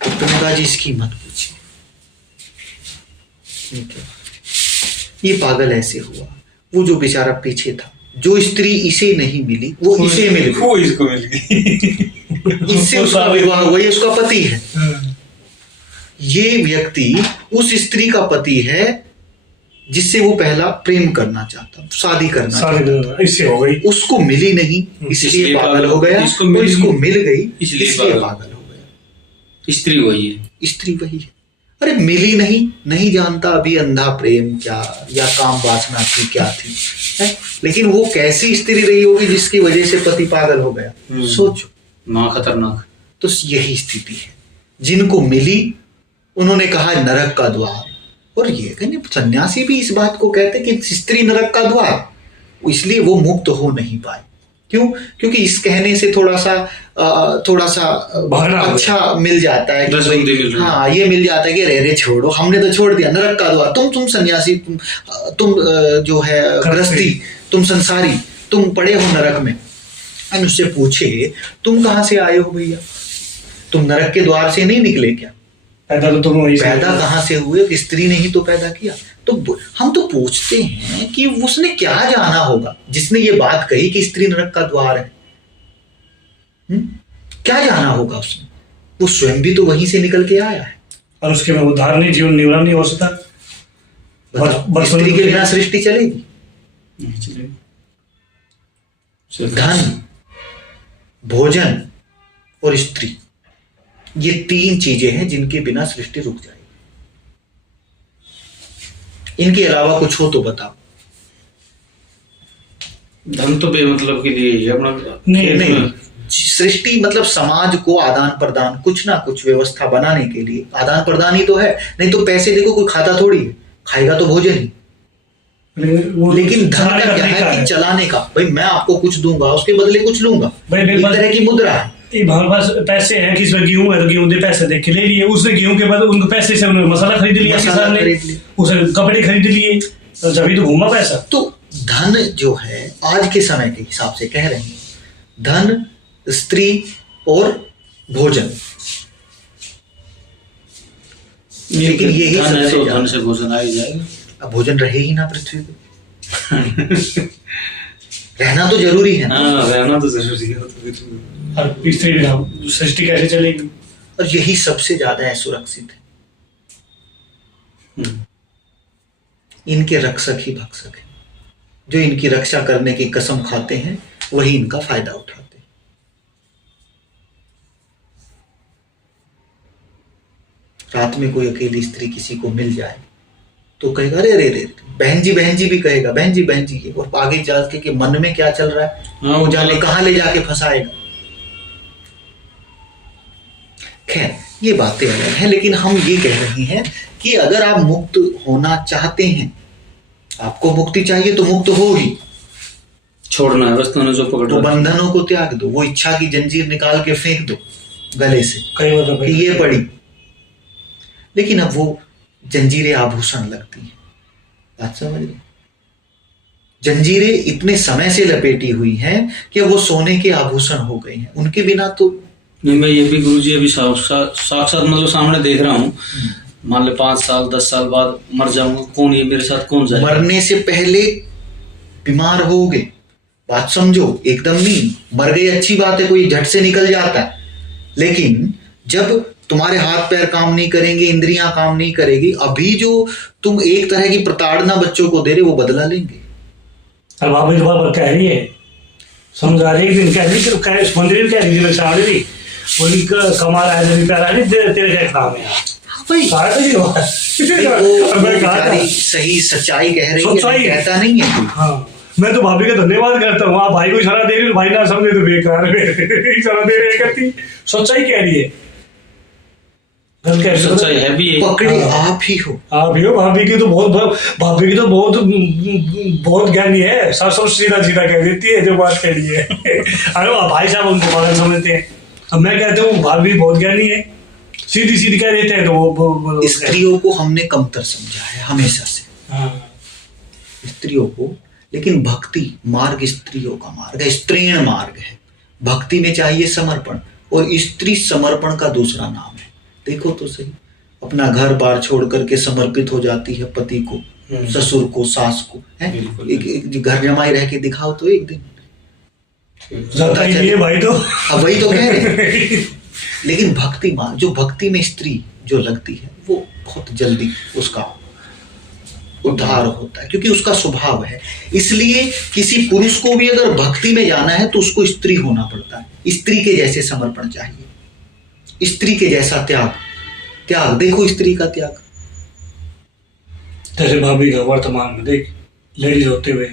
तो तुमने कहा जी इसकी मत पूछिए, ये पागल ऐसे हुआ। वो जो बेचारा पीछे था, जो स्त्री इसे नहीं मिली वो इसे मिल गई, वो इसको मिल गई। इससे उसका विवाह हुआ, ये उसका पति है। ये व्यक्ति उस स्त्री का पति है जिससे वो पहला प्रेम करना चाहता, शादी करना चाहता, इससे हो गई, उसको मिली नहीं इसलिए पागल हो गया, इसको मिल गई इसलिए पागल हो गया। स्त्री वही है, स्त्री वही है। अरे मिली नहीं जानता अभी अंधा प्रेम क्या या काम वासना थी क्या थी है? लेकिन वो कैसी स्त्री रही होगी जिसकी वजह से पति पागल हो गया, सोचो ना, खतरनाक। तो यही स्थिति है। जिनको मिली उन्होंने कहा नरक का द्वार, और ये कहने सन्यासी भी इस बात को कहते कि स्त्री नरक का द्वार, इसलिए वो मुक्त हो नहीं पाए। क्यों? क्योंकि इस कहने से थोड़ा सा अच्छा मिल जाता है कि हाँ ये मिल जाता है कि रे छोड़ो, हमने तो छोड़ दिया नरक का द्वार, तुम सन्यासी, तुम जो है गृहस्थी, तुम संसारी, तुम पड़े हो नरक में। हम उससे पूछे तुम कहाँ से आए हो भैया, तुम नरक के द्वार से नहीं निकले क्या? पैदा कहाँ से हुए? स्त्री ने ही तो पैदा किया। तो हम तो पूछते हैं कि उसने क्या जाना होगा जिसने ये बात कही कि स्त्री नरक का द्वार है। क्या जाना होगा उसने? वो स्वयं भी तो वहीं से निकल के आया है, और उसके में उद्धार नहीं, जीवन निवारण नहीं हो सकता। स्त्री के बिना सृष्टि चलेगी? धन, भोजन और स्त्री, ये तीन चीजें हैं जिनके बिना सृष्टि रुक जाएगी। इनके अलावा कुछ हो तो बताओ। धन तो बेमतलब के लिए अपना नहीं, सृष्टि मतलब समाज को आदान प्रदान, कुछ ना कुछ व्यवस्था बनाने के लिए आदान प्रदान ही तो है। नहीं तो पैसे देखो कोई खाता थोड़ी है, खाएगा तो भोजन ही। लेकिन धन का क्या है कि चलाने का, भाई मैं आपको कुछ दूंगा उसके बदले कुछ लूंगा, इस तरह की मुद्रा है। हमारे पास पैसे हैं, किसी में गेहूं है तो गेहूं दे पैसे दे के ले लिए, उसने गेहूं के बाद उनके पैसे से उन्होंने मसाला खरीद लिया, किसान ने उसे कपड़े खरीद लिए, तो जब ही तो घूमा पैसा। तो धन जो है आज के समय के हिसाब से कह रहे हैं, धन, स्त्री और भोजन, लेकिन यही सबसे धन से भोजन आ ही जाएगा। अब भोजन रहे ही ना पृथ्वी पे रहना तो जरूरी है ना। रहना तो जरूरी है, स्त्री सृष्टि कैसे चलेगी? और यही सबसे ज्यादा असुरक्षित है। इनके रक्षक ही भक्षक है, जो इनकी रक्षा करने की कसम खाते हैं वही इनका फायदा उठाते हैं। रात में कोई अकेली स्त्री किसी को मिल जाए तो कहेगा अरे अरे अरे, बहन जी भी कहेगा, बहन जी, और आगे जाके कि मन में क्या चल रहा है वो जाने कहां ले जाके फंसाएगा। खैर ये बातें अलग हैं, लेकिन हम ये कह रहे हैं कि अगर आप मुक्त होना चाहते हैं, आपको मुक्ति चाहिए तो मुक्त हो ही, छोड़ना है बस, जो पकड़ तो बंधनों को त्याग दो, वो इच्छा की जंजीर निकाल के फेंक दो गले से कि ये पड़ी। लेकिन अब वो जंजीरें आभूषण लगती हैं, बात समझ रहे? जंजीरें इतने समय से लपेटी हुई हैं कि वो सोने के आभूषण हो गए हैं, उनके बिना तो नहीं। मैं ये भी गुरुजी अभी साक्षात मतलब सामने देख रहा हूँ, मान ले 5 साल 10 साल बाद मर जाऊंगा, कौन ये मेरे साथ कौन जाए? मरने से पहले बीमार होगे, बात समझो, एकदम नहीं। मर गए अच्छी बात है, कोई झट से निकल जाता है, लेकिन जब तुम्हारे हाथ पैर काम नहीं करेंगे, इंद्रियां काम नहीं करेगी, अभी जो तुम एक तरह की प्रताड़ना बच्चों को दे रहे वो बदला लेंगे। अब आप कह रही है समझा रही एक दिन कह रही कि मंदिर में कह रही थी मैं सामने थी बोली कमा रहा है जब प्यारा नहीं तेरे क्या काम है भाई और मैं कहा था सही सच्चाई कह रही है, सच्चाई कहता नहीं है कोई। हाँ मैं तो भाभी का धन्यवाद करता हूँ, आप भाई को इशारा दे रही हो, भाई ना समझे तो बेकार है इशारा दे रही करती सच्चाई कह रही है, सच्चाई है भी पकड़े आप ही हो। आप ही हो। भाभी की तो बहुत ज्ञानी है, सब सीधा सीधा कह देती है जो बात कह रही है अरे भाई साहब उनको बात समझते हैं, अब मैं कहता हूँ भाभी बहुत ज्ञानी है, सीधी सीधी कह देते हैं तो वो स्त्रियों को हमने कमतर समझा है हमेशा से। हाँ। स्त्रियों को, लेकिन भक्ति मार्ग स्त्रियों का मार्ग है, स्त्रीण मार्ग है। भक्ति में चाहिए समर्पण, और स्त्री समर्पण का दूसरा नाम है। देखो तो सही, अपना घर बार छोड़ करके समर्पित हो जाती है पति को, ससुर को, सास को, है एक घर जमाई रह के दिखाओ तो एक दिन जाता ही नहीं है भाई, तो अब वही तो कह रहे हैं। लेकिन भक्ति मार्ग, जो भक्ति में स्त्री जो लगती है वो बहुत जल्दी उसका उद्धार होता है, क्योंकि उसका स्वभाव है। इसलिए किसी पुरुष को भी अगर भक्ति में जाना है तो उसको स्त्री होना पड़ता है, स्त्री के जैसे समर्पण चाहिए, स्त्री के जैसा त्याग। देखो स्त्री का त्याग, जैसे भाभी का वर्तमान में देख लेडीज होते हुए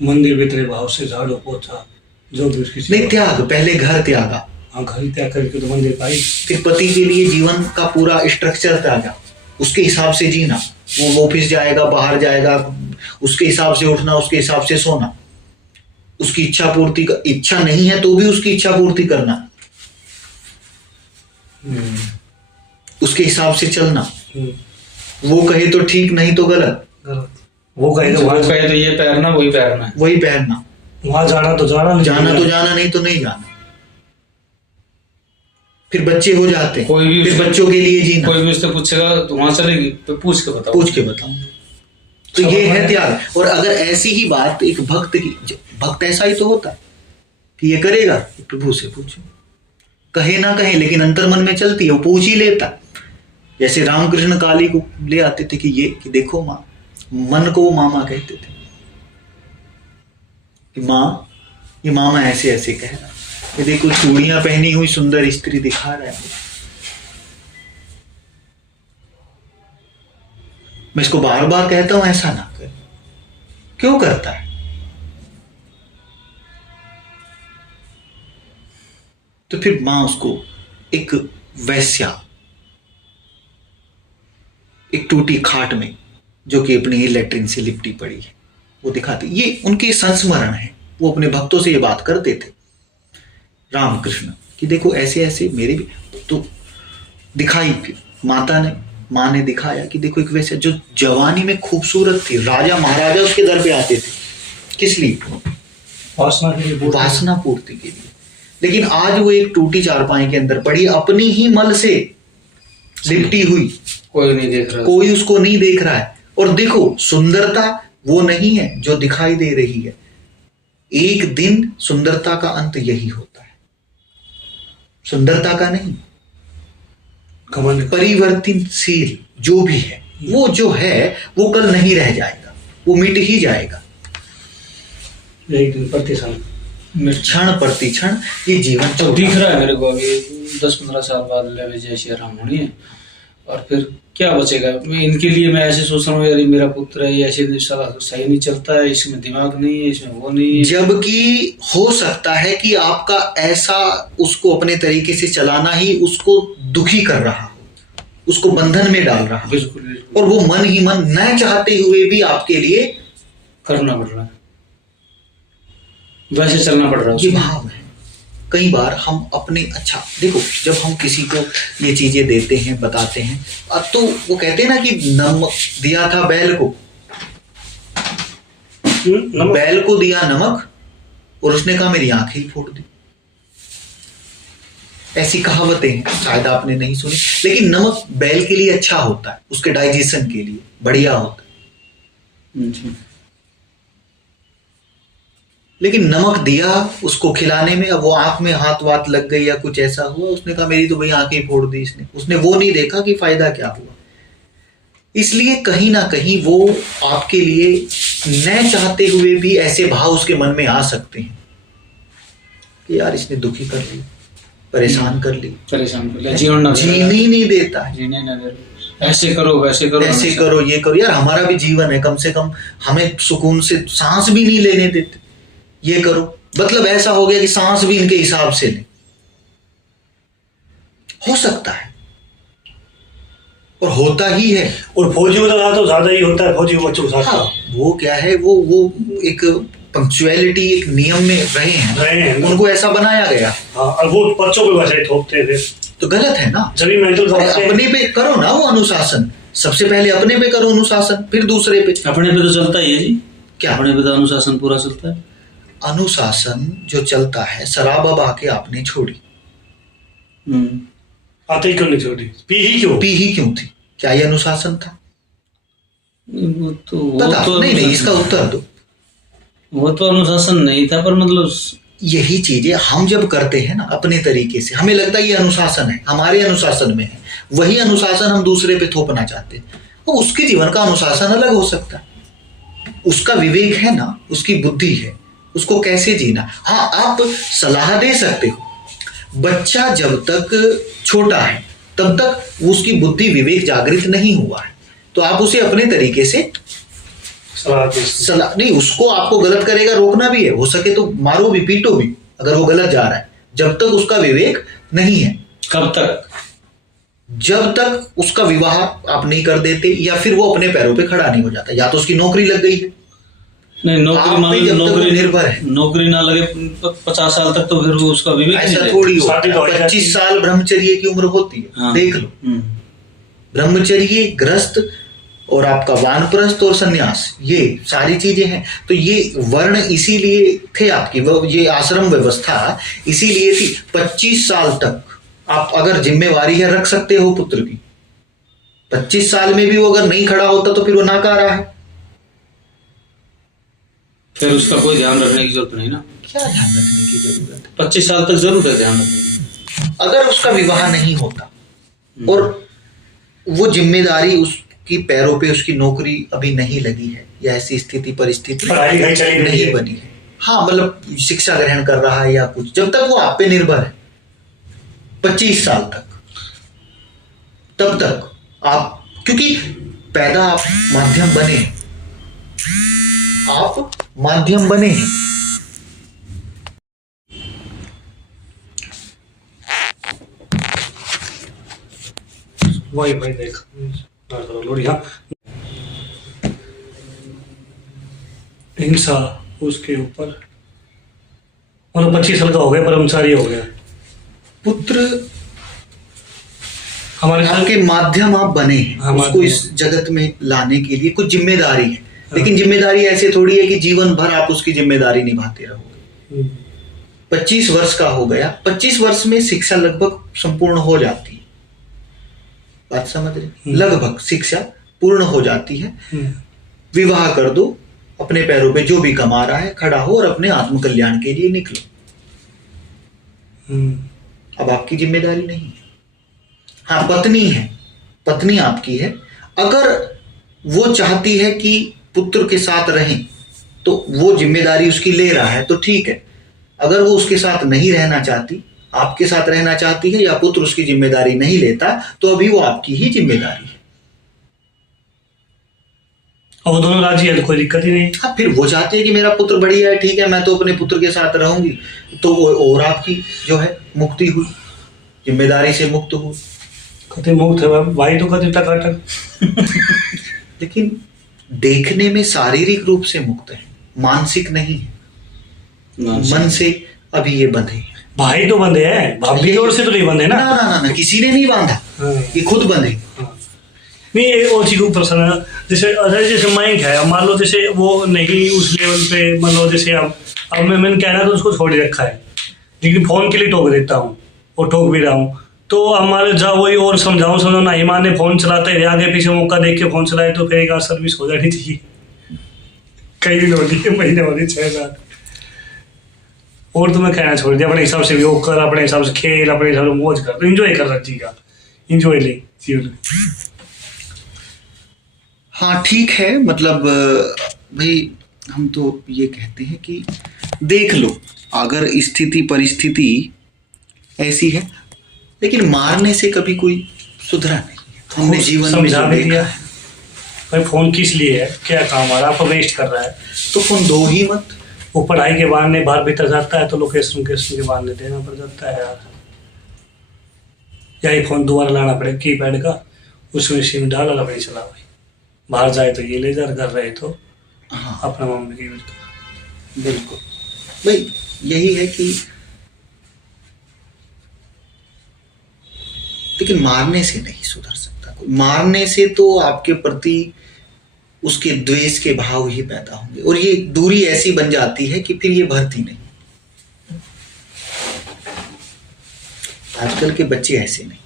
मंदिर में इतने भाव से झाड़ू पोछा जो भी उसकी नहीं त्याग, पहले घर त्यागा, हाँ घर त्याग करके तो मंदिर पाई, फिर पति के लिए जीवन का पूरा स्ट्रक्चर त्यागा, उसके हिसाब से जीना। वो ऑफिस जाएगा, बाहर जाएगा, उसके हिसाब से उठना, उसके हिसाब से सोना, उसकी इच्छा पूर्ति, इच्छा नहीं है तो भी उसकी इच्छा पूर्ति करना, उसके हिसाब से चलना। वो कहे तो ठीक, नहीं तो गलत, वो कहे तो ये पहनना, वही पहनना, वही पहनना। वहां जाना तो जाना, नहीं तो नहीं जाना। फिर बच्चे हो जाते हैं, कोई भी फिर बच्चों के लिए जीना। कोई भी उससे पूछेगा तो वहां चलेगी तो पूछ के बताओ। तो ये है त्याग। और अगर ऐसी ही बात एक भक्त की, भक्त ऐसा ही तो होता है कि ये करेगा प्रभु से पूछो, कहे ना कहे लेकिन अंतर मन में चलती है, वो पूछ ही लेता। जैसे रामकृष्ण काली को ले आते थे कि देखो माँ, मन को वो मामा कहते थे कि माँ ये मामा ऐसे ऐसे कह रहा, ये देखो चूड़ियां पहनी हुई सुंदर स्त्री दिखा रहा है, मैं इसको बार बार कहता हूं ऐसा ना कर, क्यों करता है? तो फिर मां उसको एक वैश्या, एक टूटी खाट में जो कि अपनी लेटरिन से लिपटी पड़ी है, वो दिखाती। ये उनके संस्मरण है, वो अपने भक्तों से ये बात करते थे रामकृष्ण कि देखो ऐसे ऐसे मेरे भी तो दिखाई। फिर माँ ने दिखाया कि देखो एक वैसे जो जवानी में खूबसूरत थी, राजा महाराजा उसके दर पे आते थे, किस लिए? वासना पूर्ति के लिए। लेकिन आज वो एक टूटी चारपाई के अंदर पड़ी, अपनी ही मल से लिपटी हुई, कोई नहीं देख रहा, कोई उसको नहीं देख रहा है। और देखो सुंदरता वो नहीं है जो दिखाई दे रही है, एक दिन सुंदरता का अंत यही होता है, सुंदरता का नहीं, परिवर्तनशील जो भी है, वो जो है वो कल नहीं रह जाएगा, वो मिट ही जाएगा। एक दिन प्रतिक्षण, क्षण प्रति क्षण ये जीवन तो दिख रहा है मेरे को। अभी 10-15 साल बाद ले जय श्री राम होनी है, और फिर क्या बचेगा? इनके लिए मैं ऐसे सोच रहा हूँ, यार मेरा पुत्र है, ऐसे सही नहीं चलता है, इसमें दिमाग नहीं है, इसमें वो नहीं है। जबकि हो सकता है कि आपका ऐसा उसको अपने तरीके से चलाना ही उसको दुखी कर रहा हो, उसको बंधन में डाल रहा हो। बिल्कुल। और वो मन ही मन न चाहते हुए भी आपके लिए करना पड़ रहा है, वैसे चलना पड़ रहा है। ये भाव है। कई बार हम अपने, अच्छा देखो, जब हम किसी को ये चीजें देते हैं, बताते हैं, तो वो कहते हैं ना कि नमक दिया था बैल को, बैल को दिया नमक और उसने कहा मेरी आंखें ही फोड़ दी। ऐसी कहावतें हैं, शायद आपने नहीं सुनी, लेकिन नमक बैल के लिए अच्छा होता है, उसके डाइजेशन के लिए बढ़िया होता है। लेकिन नमक दिया उसको खिलाने में, अब वो आंख में हाथ वात लग गई या कुछ ऐसा हुआ, उसने कहा मेरी तो भाई आंखें फोड़ दी इसने। उसने वो नहीं देखा कि फायदा क्या हुआ। इसलिए कहीं ना कहीं वो आपके लिए न चाहते हुए भी ऐसे भाव उसके मन में आ सकते हैं कि यार इसने दुखी कर ली, परेशान कर ली, परेशान कर लिया, जीवन ना जीने ही नहीं देता है। जीने ना दे, ऐसे करो वैसे करो, ऐसे करो ये करो, यार हमारा भी जीवन है, कम से कम हमें सुकून से सांस भी नहीं लेने देते, ये करो। मतलब ऐसा हो गया कि सांस भी इनके हिसाब से ले, हो सकता है और होता ही है। और फौजियों का तो ज्यादा ही होता है, फौजी बच्चों के साथ। हाँ, वो क्या है, वो एक पंक्चुअलिटी, एक नियम में रहे हैं, उनको ऐसा बनाया गया। हाँ, और वो बच्चों पे वैसे थोपते थे, तो गलत है ना। सभी मेंटल अपने पे करो ना वो अनुशासन, सबसे पहले अपने पे करो अनुशासन, फिर दूसरे पे। अपने पे तो चलता ही है जी, क्या अपने पे तो अनुशासन पूरा चलता है। अनुशासन जो चलता है, शराब अब आके आपने छोड़ी, आते ही क्यों नहीं छोड़ी, पी ही क्यों थी? क्या ये अनुशासन था? वो पता तो नहीं, इसका उत्तर दो। वो तो अनुशासन नहीं था, पर मतलब यही चीजें हम जब करते हैं ना अपने तरीके से, हमें लगता है ये अनुशासन है, हमारे अनुशासन में है, वही अनुशासन हम दूसरे पे थोपना चाहते हैं। तो उसके जीवन का अनुशासन अलग हो सकता है, उसका विवेक है ना, उसकी बुद्धि है, उसको कैसे जीना। हाँ, आप सलाह दे सकते हो। बच्चा जब तक छोटा है तब तक उसकी बुद्धि विवेक जागृत नहीं हुआ है, तो आप उसे अपने तरीके से सलाह नहीं, उसको आपको गलत करेगा रोकना भी है, हो सके तो मारो भी, पीटो भी अगर वो गलत जा रहा है, जब तक उसका विवेक नहीं है। कब तक? जब तक उसका विवाह आप नहीं कर देते, या फिर वो अपने पैरों पे खड़ा नहीं हो जाता, या तो उसकी नौकरी लग गई है। नहीं, नौकरी निर्भर है, नौकरी ना लगे 50 साल तक, तो फिर वो उसका विवेक ऐसा थोड़ी होता है। 25 साल ब्रह्मचर्य की उम्र होती है। हाँ। देख लो, ब्रह्मचर्य, ग्रस्त और आपका वानप्रस्थ और सन्यास, ये सारी चीजें हैं। तो ये वर्ण इसीलिए थे आपकी, ये आश्रम व्यवस्था इसीलिए थी। 25 साल तक आप अगर जिम्मेवारी है रख सकते हो पुत्र की। 25 साल में भी वो अगर नहीं खड़ा होता तो फिर वो नाकारा है, फिर उसका कोई ध्यान रखने की जरूरत नहीं ना। क्या ध्यान रखने की जरूरत है? 25 साल तक जरूर है ध्यान रखने की। अगर उसका विवाह नहीं होता और वो जिम्मेदारी उसकी पैरों पे, उसकी नौकरी अभी नहीं लगी है, या ऐसी स्थिति परिस्थिति नहीं बनी है, हाँ मतलब शिक्षा ग्रहण कर रहा है या कुछ, जब तक वो आप पे निर्भर है 25 साल तक, तब तक आप, क्योंकि पैदा आप माध्यम बने हैं, आप माध्यम बने हैं। वही भाई देख लोड़िया हिंसा उसके ऊपर, मतलब 25 साल का हो गया, ब्रह्मचारी हो गया, पुत्र हमारे आपके माध्यम आप बने हैं, उसको इस जगत में लाने के लिए कुछ जिम्मेदारी है। लेकिन जिम्मेदारी ऐसे थोड़ी है कि जीवन भर आप उसकी जिम्मेदारी निभाते रहोगे। 25 वर्ष का हो गया, 25 वर्ष में शिक्षा लगभग संपूर्ण हो जाती है, बात समझ रहे? लगभग शिक्षा पूर्ण हो जाती है, विवाह कर दो, अपने पैरों पे जो भी कमा रहा है खड़ा हो और अपने आत्म कल्याण के लिए निकलो। अब आपकी जिम्मेदारी नहीं है। हाँ, पत्नी है, पत्नी आपकी है, अगर वो चाहती है कि पुत्र के साथ रहें तो वो जिम्मेदारी उसकी ले रहा है तो ठीक है। अगर वो उसके साथ नहीं रहना चाहती, आपके साथ रहना चाहती है, या पुत्र उसकी जिम्मेदारी नहीं लेता, तो अभी वो आपकी ही जिम्मेदारी है। और वो दोनों राजी है तो कोई दिक्कत ही नहीं। हाँ, फिर वो चाहती है कि मेरा पुत्र बढ़िया है, ठीक है, मैं तो अपने पुत्र के साथ रहूंगी, तो और आपकी जो है मुक्ति हुई, जिम्मेदारी से मुक्त हुई। कते मुक्त है भाई, तो कते टकाटक लेकिन देखने में शारीरिक रूप से मुक्त है, मानसिक नहीं है, मन से अभी ये बंधे। भाई तो बंधे हैं, भाभी की ओर से तो नहीं बंधे ना। ना ना ना, किसी ने नहीं बांधा। हाँ। ये खुद बंधे। हाँ। नहीं, एक और चीज को प्रश्न है, जैसे माइंड है, मान लो जैसे वो नहीं उस लेवल पे, मान लो जैसे अब मैंने कहना तो उसको छोड़ रखा है, लेकिन फोन के लिए टोक देता हूँ और टोक भी रहा हूँ, तो हमारे जा वही और समझाओ ना, ईमान ने फोन चलाते रहे, आगे पीछे मौका देख के फोन चलाए, तो फिर एक सर्विस हो जानी चाहिए। कई दिन होती है, महीने होती 6-7, और तुम्हें कहना छोड़ दिया, अपने हिसाब से योग कर, अपने हिसाब से खेल, अपने हिसाब से मौज कर, तो इंजॉय कर सकती का, इंजॉय ले जीवन। हाँ ठीक है, मतलब भाई हम तो ये कहते हैं कि देख लो, अगर स्थिति परिस्थिति ऐसी है, लेकिन मारने से कभी कोई सुधरा नहीं है। हमने जीवन में समझा जो भी देखा दिया। है। भाई फोन किस लिए है, क्या काम आ रहा है, आपको वेस्ट कर रहा है। तो फोन दो ही मत। वो पढ़ाई के बहाने बाहर भीतर जाता है तो लोकेशन के बहाने देना पड़ जाता है यार। या ये फोन दोबारा लाना पड़ेगा कीपैड का, उसमें सिम डाला ला भाई चला भाई, बाहर जाए तो ये ले जा, घर रहे तो हाँ अपना मम्मी की यूज कर। बिल्कुल भाई, यही है कि लेकिन मारने से नहीं सुधर सकता कोई। मारने से तो आपके प्रति उसके द्वेष के भाव ही पैदा होंगे, और ये दूरी ऐसी बन जाती है कि फिर ये भरती नहीं। आजकल के बच्चे ऐसे नहीं,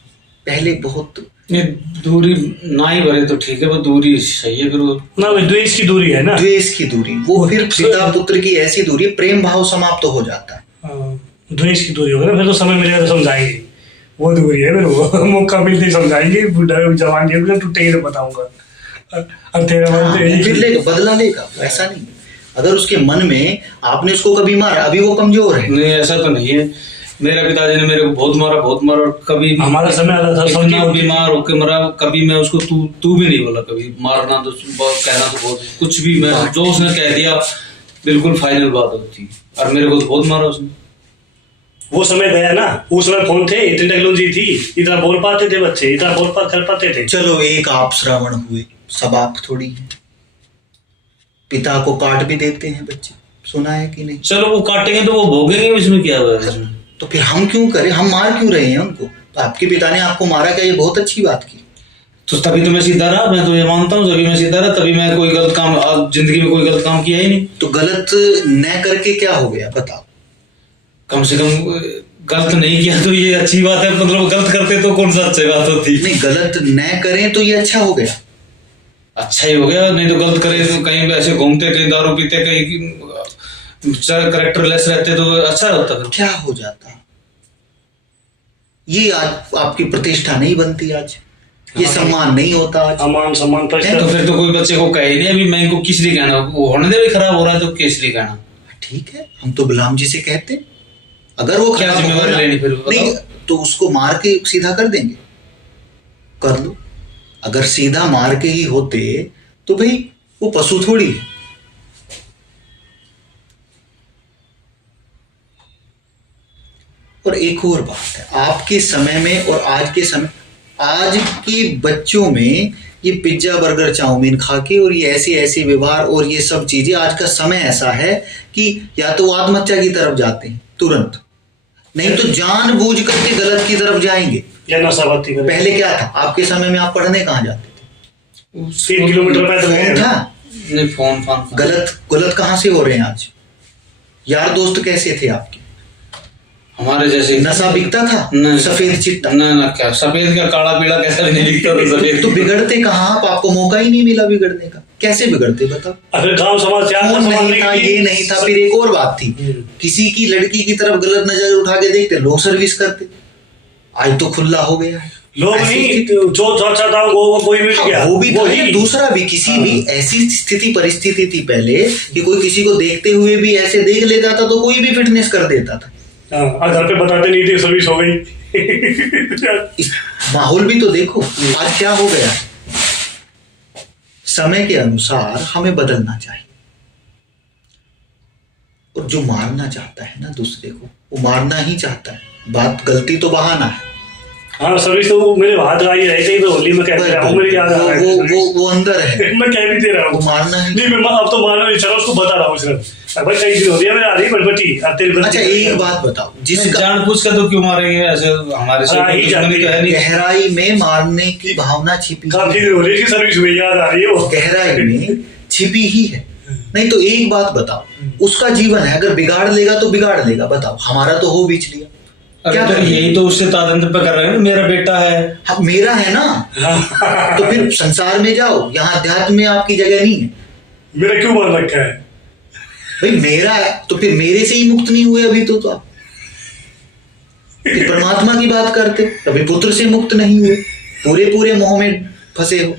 पहले बहुत ये दूरी ना ही भरे तो ठीक है, वो दूरी सही है। फिर वो ना भाई द्वेष की दूरी है ना, द्वेष की दूरी, वो फिर पिता पुत्र की ऐसी दूरी, प्रेम भाव समाप्त तो हो जाता है। द्वेष की दूरी होगी ना, फिर तो समय मिलेगा तो समझाएंगे, वो दूरी है। फिर वो मौका मिलते ही समझाएंगे, बुढ़ा जवान जी टूटेंगे तो बताऊंगा। और तेरा मन तो यही फिर लेगा, बदला लेगा, ऐसा नहीं। अगर उसके मन में आपने उसको कभी मारा, अभी वो कमजोर है। नहीं, ऐसा तो नहीं है। मेरा पिताजी ने मेरे को बहुत मारा, और कभी हमारा समय अलग था, इतना बीमार होके मरा, कभी मैं उसको तू भी नहीं बोला। कभी मारना तो कहना तो बहुत, कुछ भी मैं जो उसने कह दिया बिल्कुल फाइनल बात होती। और मेरे को तो बहुत मारा उसने। वो समय गया ना, उस समय फोन थे, इतनी टेक्नोलॉजी थी, इतना बोल पाते थे बच्चे, इतना बोल कर पाते थे। चलो एक आप श्रावण हुए, सब आप थोड़ी है। पिता को काट भी देते हैं बच्चे, सुना है कि नहीं? चलो वो काटेंगे तो वो भोगेंगे, इसमें क्या हुआ है इसमें? तो फिर हम क्यों करें, हम मार क्यों रहे हैं उनको? तो आपके पिता ने आपको मारा, क्या ये बहुत अच्छी बात की? तो तभी तो मैं सीधा रहा, मैं तो ये मानता हूँ, तभी मैं सीधा रहा, तभी मैं कोई गलत काम जिंदगी में कोई गलत काम किया ही नहीं। तो गलत न करके क्या हो गया बताओ? कम से कम गलत नहीं किया तो ये अच्छी बात है। मतलब गलत करते तो कौन सा अच्छी बात होती? नहीं, गलत न करें तो ये अच्छा हो गया। अच्छा ही हो गया। नहीं तो गलत करे तो कहीं ऐसे घूमते, कहीं दारू पीते, कहीं करेक्टर लेस रहते तो अच्छा होता। फिर क्या हो जाता? ये आज आपकी प्रतिष्ठा नहीं बनती, आज ये सम्मान नहीं होता आज। अमान सम्मान तो फिर तो कोई बच्चे को कहे नहीं। अभी मैं इनको किस लिए कहना, वो होने दे भी खराब हो रहा है तो किस लिए कहना? ठीक है, हम तो गुलाम जी से कहते हैं, अगर वो क्या जिम्मेवारी लेनी फिर नहीं तो उसको मार के सीधा कर देंगे, कर लो। अगर सीधा मार के ही होते तो भाई वो पशु थोड़ी है। और एक और बात है, आपके समय में और आज के समय, आज के बच्चों में ये पिज्जा बर्गर चाउमीन खा के और ये ऐसे ऐसे व्यवहार और ये सब चीजें, आज का समय ऐसा है कि या तो आत्महत्या की तरफ जाते हैं तुरंत, नहीं तो जानबूझ करके गलत की तरफ जाएंगे या नशाबत्ती करेंगे। पहले क्या था आपके समय में, आप पढ़ने कहाँ जाते थे? 3 किलोमीटर पैदल था। नहीं, फोन गलत कहाँ से हो रहे हैं आज? यार दोस्त कैसे थे आपके? हमारे जैसे नशा बिकता था, सफेद चिट्टा। ना क्या सफेद का, काला पीला कैसा भी नहीं बिकता था सफेद। तो बिगड़ते कहाँ आप? आपको मौका ही नहीं मिला बिगड़ने का, कैसे बिगड़ते बताओ? अगर गांव समाज फोन नहीं था, ये नहीं था। फिर एक और बात थी, किसी की लड़की की तरफ गलत नजर उठा के देखते, लोग सर्विस करते। आज तो खुला हो गया है, लोग नहीं, जो अच्छा था वो कोई मिल गया, वो भी था। दूसरा भी, किसी भी ऐसी स्थिति परिस्थिति थी पहले कि कोई किसी को देखते हुए भी ऐसे देख लेता था तो कोई भी फिटनेस कर देता था। घर पे बताते नहीं थे, सर्विस हो गई। माहौल भी तो देखो आज क्या हो गया। समय के अनुसार हमें बदलना चाहिए। और जो मारना चाहता है ना दूसरे को, वो मारना ही चाहता है। बात गलती तो बहाना है। हाँ, सर्विस तो मेरे हाथ आई रही थी, होली में कह रहा हूँ, मेरी याद आ रहा है। वो अंदर है, मैं कह भी दे रहा हूँ, मारना है। नहीं, मैं अब तो मारना नहीं चाह रहा, उसको बता रहा हूँ सिर्फ। भाई कई दिन हो रही है, मेरी आ रही बटबटी। अच्छा एक बात बताओ, जिसका जानबूझ कर तो क्यों मारेंगे ऐसे? हमारे से गहराई में मारने की भावना छिपी, काफी दिन हो रही है, सर्विस हुई, याद आ रही है वो, गहराई में छिपी ही है। नहीं तो एक बात बताओ, उसका जीवन है, अगर बिगाड़ लेगा तो बिगाड़ लेगा। बताओ, हमारा तो हो बीच लिया, क्या तो यही तो उससे तादंत पे कर रहे हैं। मेरा बेटा है, हाँ, मेरा है ना। तो फिर संसार में जाओ, यहाँ अध्यात्म में आपकी जगह नहीं है। मेरा क्यों मान रखा है भाई? मेरा है तो फिर मेरे से ही मुक्त नहीं हुए अभी तो आप परमात्मा की बात करते, कभी पुत्र से मुक्त नहीं हुए, पूरे मोह में फंसे हो।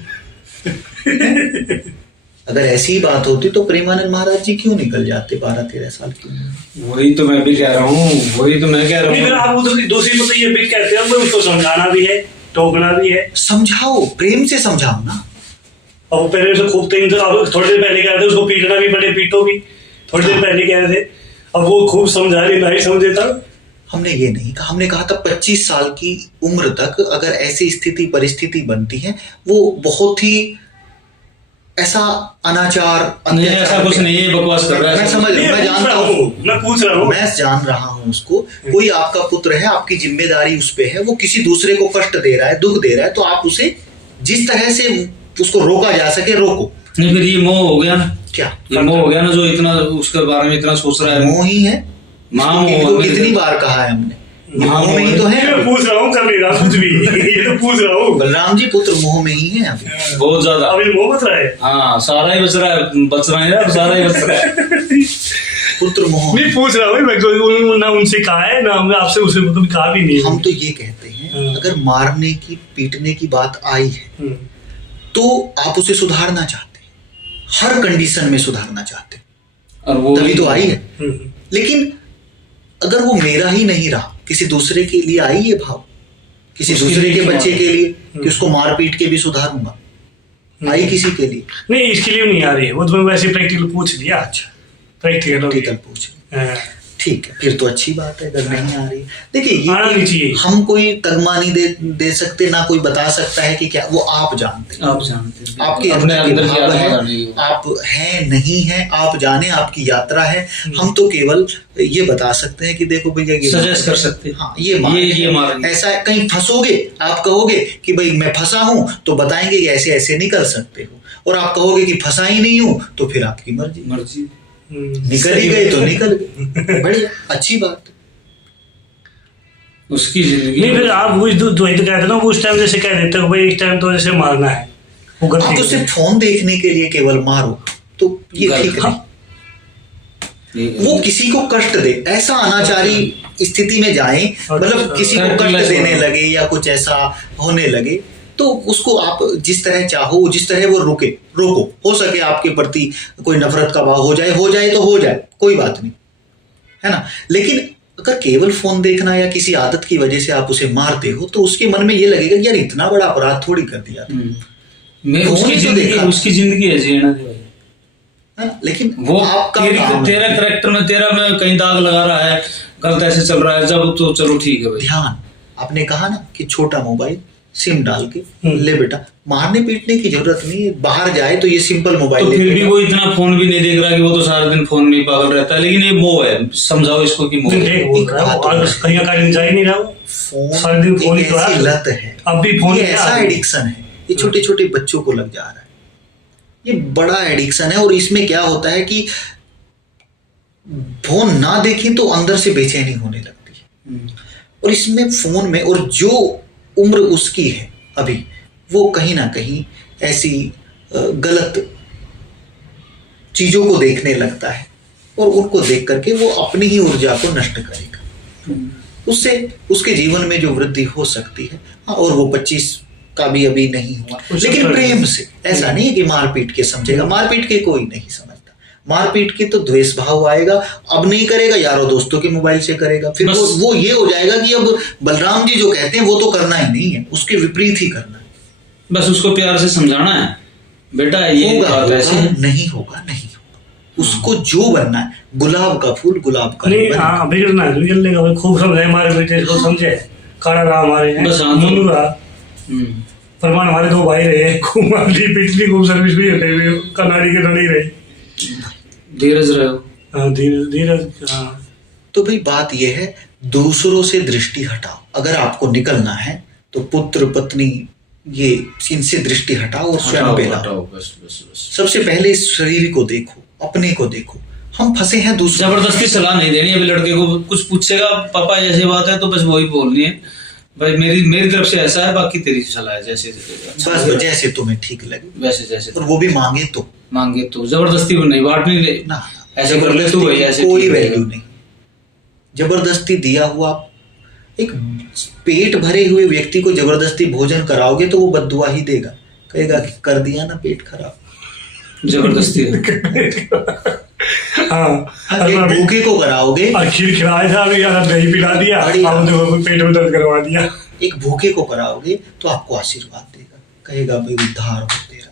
अगर ऐसी ही बात होती तो प्रेमानंद महाराज जी क्यों निकल जाते 12-13 साल की उम्र? वही तो मैं भी कह रहा हूँ, वही तो मैं कह रहा नहीं, फिर हूँ। आप दूसरी मतलब ये भी कहते हो कि उसको समझाना भी है, टोकना भी है। समझाओ, प्रेम से समझाओ ना। अब वो पहले से खूब तेज, अब थोड़ी देर पहले कह रहे थे उसको पीटना भी पड़े, पीटो भी, थोड़ी देर पहले कह रहे थे, अब वो खूब समझा रही, नहीं समझे तब। हमने ये नहीं कहा, हमने कहा था 25 साल की उम्र तक अगर ऐसी स्थिति परिस्थिति बनती है, वो बहुत ही ऐसा अनाचार नहीं, अत्याचार ऐसा कुछ नहीं है, बकवास कर रहा है। मैं समझ, मैं जानता हूँ, मैं पूछ रहा हूँ, मैं जान रहा हूँ उसको। कोई आपका पुत्र है, आपकी जिम्मेदारी उस पे है, वो किसी दूसरे को कष्ट दे रहा है, दुख दे रहा है, तो आप उसे जिस तरह से उसको रोका जा सके रोको। नहीं, फिर ये मोह हो गया ना, क्या ये मोह हो गया ना, जो इतना उसके बारे में इतना सोच रहा है। मोह ही है? इनको कितनी बार कहा है हमने, मोह में ही तो है। मैं पूछ रहा हूँ, कर नहीं रहा कुछ भी, ये तो पूछ रहा हूँ। बलराम जी पुत्र मोह में ही है अभी, बहुत ज्यादा। अभी मोह बच रहा है। हाँ, सारा ही बच रहा है, बच रहा है यार, सारा ही बच रहा है। पुत्र मोह। नहीं पूछ रहा हूँ मैं, ना उनसे कहा है ना हमने आपसे उसे मतलब कहा भी नहीं। हम तो ये कहते हैं अगर मारने की पीटने की बात आई है तो आप उसे सुधारना चाहते हैं, हर कंडीशन में सुधारना चाहते हैं, और वो तभी तो आई है। लेकिन अगर वो मेरा ही नहीं रहा, किसी दूसरे के लिए आई ये भाव, किसी दूसरे के बच्चे के लिए कि उसको मार पीट के भी सुधारूंगा, आई किसी के लिए नहीं, इसके लिए नहीं आ रही है वो, तो मैं वैसे प्रैक्टिकल पूछ लिया। अच्छा प्रैक्टिकल पूछ, ठीक है, फिर तो अच्छी बात है। अगर नहीं आ रही, देखिए आना नहीं चाहिए। हम कोई तगमा नहीं दे सकते, ना कोई बता सकता है कि क्या, वो आप जानते हैं, आप जानते हैं, आपके अपने अंदर अंदर के की भाव आत्मा है, नहीं है। आप हैं नहीं है, आप जाने, आपकी यात्रा है। हम तो केवल ये बता सकते हैं कि देखो भैया ये सजेस्ट कर सकते हैं, हाँ ये मार ऐसा है। कहीं फंसोगे, आप कहोगे कि भाई मैं फंसा हूं, तो बताएंगे कि ऐसे ऐसे नहीं कर सकते हो, और आप कहोगे कि फंसा ही नहीं हूं, तो फिर आपकी मर्जी, निकल ही गए तो निकल गए, बढ़िया, अच्छी बात। उसकी जिंदगी नहीं, फिर आप वो जो कहते ना उस टाइम जैसे कह देते हो भाई, इस टाइम तो जैसे मारना है, वो गलती आप तो सिर्फ फोन देखने के लिए केवल मारो, तो ये ठीक नहीं। वो किसी को कष्ट दे, ऐसा अनाचारी स्थिति में जाए, मतलब किसी को कष्ट देने लगे या कुछ ऐसा होने लगे, तो उसको आप जिस तरह चाहो, जिस तरह वो रोको। हो सके आपके प्रति कोई नफरत का भाव हो जाए तो हो जाए, कोई बात नहीं, है ना। लेकिन अगर केवल फोन देखना या किसी आदत की वजह से आप उसे मारते हो, तो उसके मन में ये लगेगा कि यार इतना बड़ा अपराध थोड़ी कर दिया था। मैं उसकी जिंदगी है जीना भाई, लेकिन वो आपका तेरा कैरेक्टर में तेरा में कहीं दाग लगा रहा है, गलत ऐसे चल रहा है, जब तो चलो ठीक है भाई। ध्यान, आपने कहा ना कि छोटा मोबाइल सिम डाल के ले बेटा, मारने पीटने की जरूरत नहीं है, बाहर जाए तो ये सिंपल मोबाइल तो फिर भी वो इतना फोन भी नहीं देख रहा कि वो तो सारा दिन फोन में पागल रहता है, लेकिन ये मोह है, समझाओ इसको कि मोह है। कहीं जा ही नहीं रहा, सारे दिन फोन एक ऐसी लत है, अब भी फोन ऐसा एडिक्शन है, ये छोटे छोटे बच्चों को लग जा रहा है, ये बड़ा एडिक्शन है। और इसमें क्या होता है कि फोन ना देखें तो अंदर से बेचैनी होने लगती है, और इसमें फोन में, और जो उम्र उसकी है अभी, वो कहीं ना कहीं ऐसी गलत चीजों को देखने लगता है, और उनको देख करके वो अपनी ही ऊर्जा को नष्ट करेगा, उससे उसके जीवन में जो वृद्धि हो सकती है। हाँ, और वो 25 का भी अभी नहीं हुआ, लेकिन प्रेम से, ऐसा नहीं है कि मारपीट के समझेगा, मारपीट के कोई नहीं समझता, मारपीट के तो द्वेष भाव आएगा, अब नहीं करेगा, यारों दोस्तों के मोबाइल से करेगा, फिर वो ये हो जाएगा कि अब बलराम जी जो कहते हैं वो तो करना ही नहीं है, उसके विपरीत ही करना है। बस उसको प्यार से समझाना है, बेटा ये बात ऐसी है, नहीं होगा, उसको जो बनना है, गुलाब का फूल गुलाब का नहीं, हाँ बिगड़ना है, बिगड़ने का खूब समझे, हमारे बेटे को समझे, काला रहा हमारे, मनु रहा, फरमान हमारे 2 भाई रहे, खूब मारली पिछली, खूब सर्विस भी कनाड़ी के रड़ी रही, धीरज रहो, धीरज। तो भाई बात यह है, दूसरों से दृष्टि हटाओ, अगर आपको निकलना है तो पुत्र पत्नी ये इनसे दृष्टि हटाओ और स्वयं पे लाओ। बस। सबसे पहले इस शरीर को देखो, अपने को देखो, हम फंसे हैं दूसरे। जबरदस्ती सलाह नहीं देनी, अभी लड़के को कुछ पूछेगा, पापा ऐसी बात है, तो बस वही बोलनी है, भाई मेरी तरफ से ऐसा है, बाकी तेरी सलाह है, जैसे बस जैसे तुम्हें ठीक लगे वैसे जैसे, और वो भी मांगे तो जबरदस्ती नहीं, बांटनी ना, ऐसे कर ले तू भाई, ऐसे कोई वैल्यू नहीं। जबरदस्ती दिया हुआ, एक पेट भरे हुए व्यक्ति को जबरदस्ती भोजन कराओगे तो वो बद्दुआ ही देगा, कहेगा कि कर दिया ना पेट खराब। जबरदस्ती हाँ एक भूखे को कराओगे, और खीर खिलाया था अभी, यार दही पिला दिया, बढ़िया। अब देखो पेट में दर्द करवा दिया। एक भूखे को कराओगे तो आपको आशीर्वाद देगा, कहेगा भाई उद्धार हो तेरा,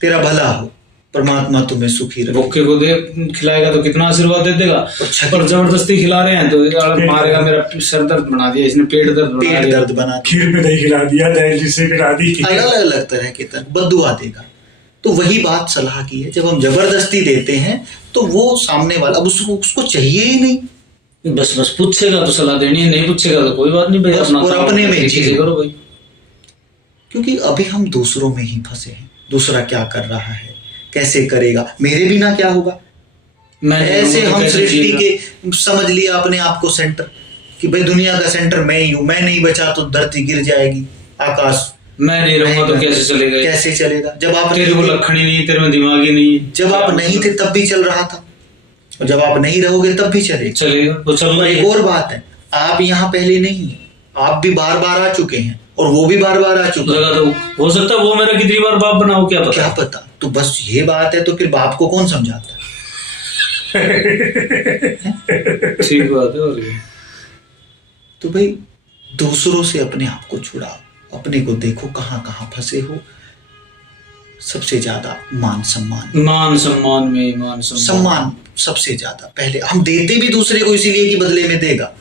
तेरा भला हो, परमात्मा तुम्हें सुखी रखे। भूखे को दे खिलाएगा तो कितना आशीर्वाद दे देगा, पर जबरदस्ती खिला रहे हैं तो यार मारेगा, मेरा सर दर्द बना दिया इसने, पेट दर्द बना पेट दिया। दर्द बना, खीर पे दही खिला दिया, दही से खिला दी, अलग अलग तरह के तर्क, बद्दुआ देगा। तो वही बात सलाह की है, जब हम जबरदस्ती देते हैं तो वो सामने वाला अब उसको चाहिए ही नहीं, बस पूछेगा तो सलाह देनी है, नहीं पूछेगा तो कोई बात नहीं भाई, बस अपना और काम अपने में ठीक जियो। करो भाई। क्योंकि अभी हम दूसरों में ही फंसे हैं, दूसरा क्या कर रहा है, कैसे करेगा, मेरे बिना क्या होगा। ऐसे हम सृष्टि के समझ लिया अपने आप को सेंटर, कि भाई दुनिया का सेंटर मैं ही हूं, मैं नहीं बचा तो धरती गिर जाएगी, आकाश मैं नहीं रहूंगा तो कैसे चलेगा, कैसे चलेगा। जब आप तेरे को लखनी नहीं, तेरे में दिमाग ही नहीं, जब आप नहीं थे तब भी चल रहा था, और जब आप नहीं रहोगे तब भी चलेगा वो चलना और ही एक है। और बात है, आप यहाँ पहले नहीं है, आप भी बार बार आ चुके हैं और वो भी बार बार आ चुका है। लगा तो हो सकता है वो मेरा कितनी बार बाप बना हो, क्या क्या पता। पता। तो बस ये बात है, तो फिर बाप को कौन समझाता है। ठीक बात है। और क्या? तो भाई दूसरों से अपने आप को छुड़ाओ, अपने को देखो कहाँ कहाँ फंसे हो। सबसे ज्यादा मान सम्मान, मान सम्मान में, मान सम्मान सबसे ज्यादा पहले हम देते भी दूसरे को इसीलिए कि बदले में देगा,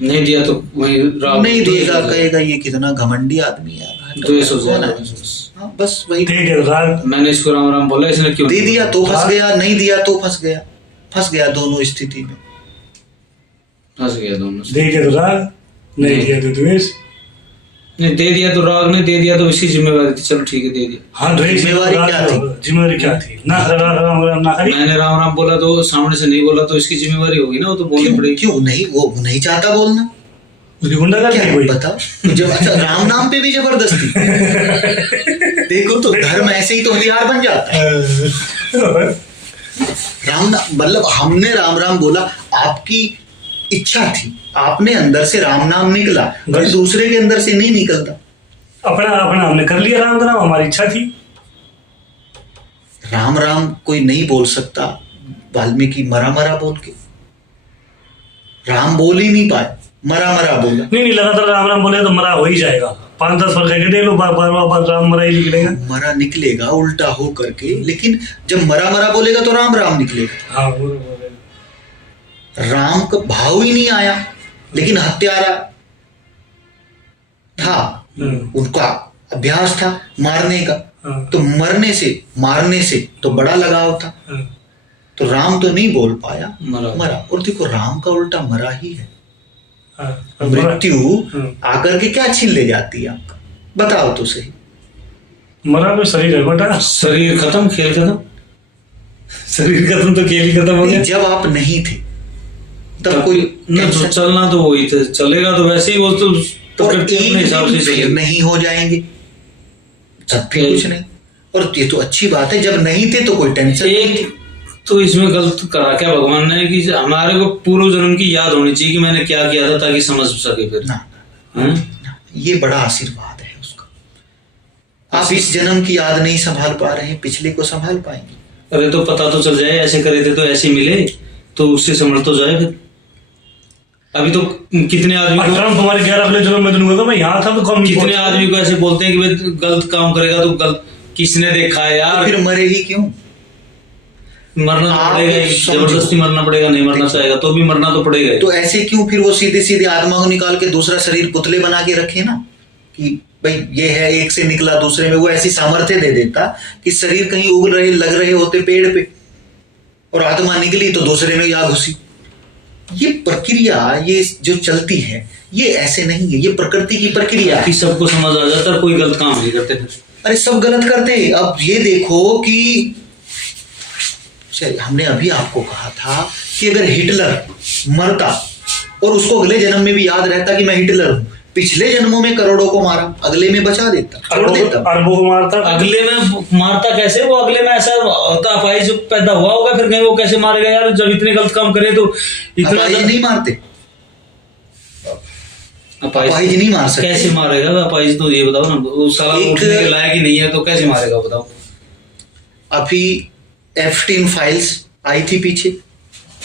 नहीं दिया तो वही राग नहीं देगा कहेगा ये कितना घमंडी आदमी है, द्वेष हो कौन है? जाएगा। हाँ, बस वही दे दे राग, मैंने इसको राम राम बोला, इसने क्यों दे दिया तो फंस गया, नहीं दिया तो फंस गया दोनों स्थिति में। फंस गया दोनों से। दे दे तो राग, नहीं दिया तो द्वेष। नहीं दे दिया तो राग, नहीं दे दिया तो इसकी जिम्मेवारी थी, चलो ठीक है दे दिया। हाँ द्वेष, जिम्मेवारी क्या थी? जिम्मेवारी क्या थी? ना राम ना करी। मैंने राम राम बोला तो सामने से नहीं बोला तो इसकी जिम्मेवारी होगी ना, वो तो बोलनी पड़ेगी। क्यों नहीं, वो नहीं चाहता बोलना, उसकी गुंडागर्दी क्या कोई। बताओ। जब अच्छा राम नाम पे भी जबरदस्ती देखो तो धर्म ऐसे ही तो हथियार बन जाता है। राम नाम मतलब हमने राम राम बोला, आपकी इच्छा थी, आपने अंदर से राम नाम निकला, पर दूसरे के अंदर से नहीं निकलता। अपना हमने कर लिया राम का नाम, हमारी इच्छा थी। राम राम कोई नहीं बोल सकता, वाल्मीकि मरा मरा बोल के, राम बोल ही नहीं पाए, मरा मरा बोला। नहीं लगातार राम राम बोले तो मरा हो ही जाएगा, 5-10 वर्ष के दे लो, बार बार राम मरा ही निकलेगा। मरा निकलेगा उल्टा हो करके, लेकिन जब मरा मरा बोलेगा तो राम राम निकलेगा। हाँ राम का भाव ही नहीं आया, लेकिन हत्यारा था, उनका अभ्यास था मारने का, तो मरने से मारने से तो बड़ा लगाव था, तो राम तो नहीं बोल पाया, मरा। और देखो राम का उल्टा मरा ही है। मृत्यु आकर के क्या छीन ले जाती है आपका, बताओ तो सही। मरा तो शरीर है बेटा, शरीर खत्म, खेल खत्म, शरीर खत्म तो खेल ही खत्म हो गया। जब आप नहीं थे तब कोई ना तो चलना तो वही थे, चलेगा तो वैसे ही वो तो प्रकृति अपने हिसाब से फिर चलेगी। नहीं हो जाएंगे जब भी कुछ नहीं। और ये तो अच्छी बात है, जब नहीं थे तो कोई टेंशन नहीं थी। तो इसमें गलत करा क्या भगवान ने कि हमारे को पूर्व जन्म की याद होनी चाहिए कि मैंने क्या किया था, ताकि समझ सके फिर। ना, ये बड़ा आशीर्वाद है उसका। आप इस जन्म की याद नहीं संभाल पा रहे हैं, पिछले को संभाल पाएंगे। अरे तो पता तो चल जाए, ऐसे करे थे तो ऐसे मिले, तो उससे समझ तो जाए फिर। अभी तो कितने आदमी को तुम्हारे 11 अगले जन्म में दूंगा, मैं यहाँ था तो कम। कितने आदमी को ऐसे बोलते हैं कि भाई गलत काम करेगा तो गलत, किसने देखा है यार। फिर मरे ही क्यों? मरना तो पड़ेगा ही, जबरदस्ती मरना पड़ेगा, नहीं मरना चाहेगा तो भी मरना तो पड़ेगा ही। तो ऐसे क्यों फिर वो सीधे सीधे आत्मा को निकाल के दूसरा शरीर पुतले बना के रखे ना, कि भाई ये है, एक से निकला दूसरे में, वो ऐसी सामर्थ्य दे देता कि शरीर कहीं उग रहे लग रहे होते पेड़ पे, और आत्मा निकली तो दूसरे में या घुसी। ये प्रक्रिया ये जो चलती है ये ऐसे नहीं है, ये प्रकृति की प्रक्रिया है। कि सबको समझ आ जाता है, कोई गलत काम नहीं करते फिर। अरे सब गलत करते हैं। अब ये देखो कि हमने अभी आपको कहा था कि अगर हिटलर मरता और उसको अगले जन्म में भी याद रहता कि मैं हिटलर हूं, पिछले जन्मों में करोड़ों को मारा, अगले में बचा देता, छोड़ देता, अरबों को मारता। अगले में मारता कैसे? वो अगले में ऐसा होता अपाहिज पैदा हुआ होगा, फिर कहीं वो कैसे मारेगा यार, जब इतने गलत काम करे तो इतना नहीं मारते, अपाहिज नहीं मार सकते। कैसे मारेगा अपाहिज? तो ये बताओ ना, वो साला उठने के लायक ही नहीं है तो कैसे मारेगा बताओ? अभी एप्स्टीन फाइल्स आई थी पीछे,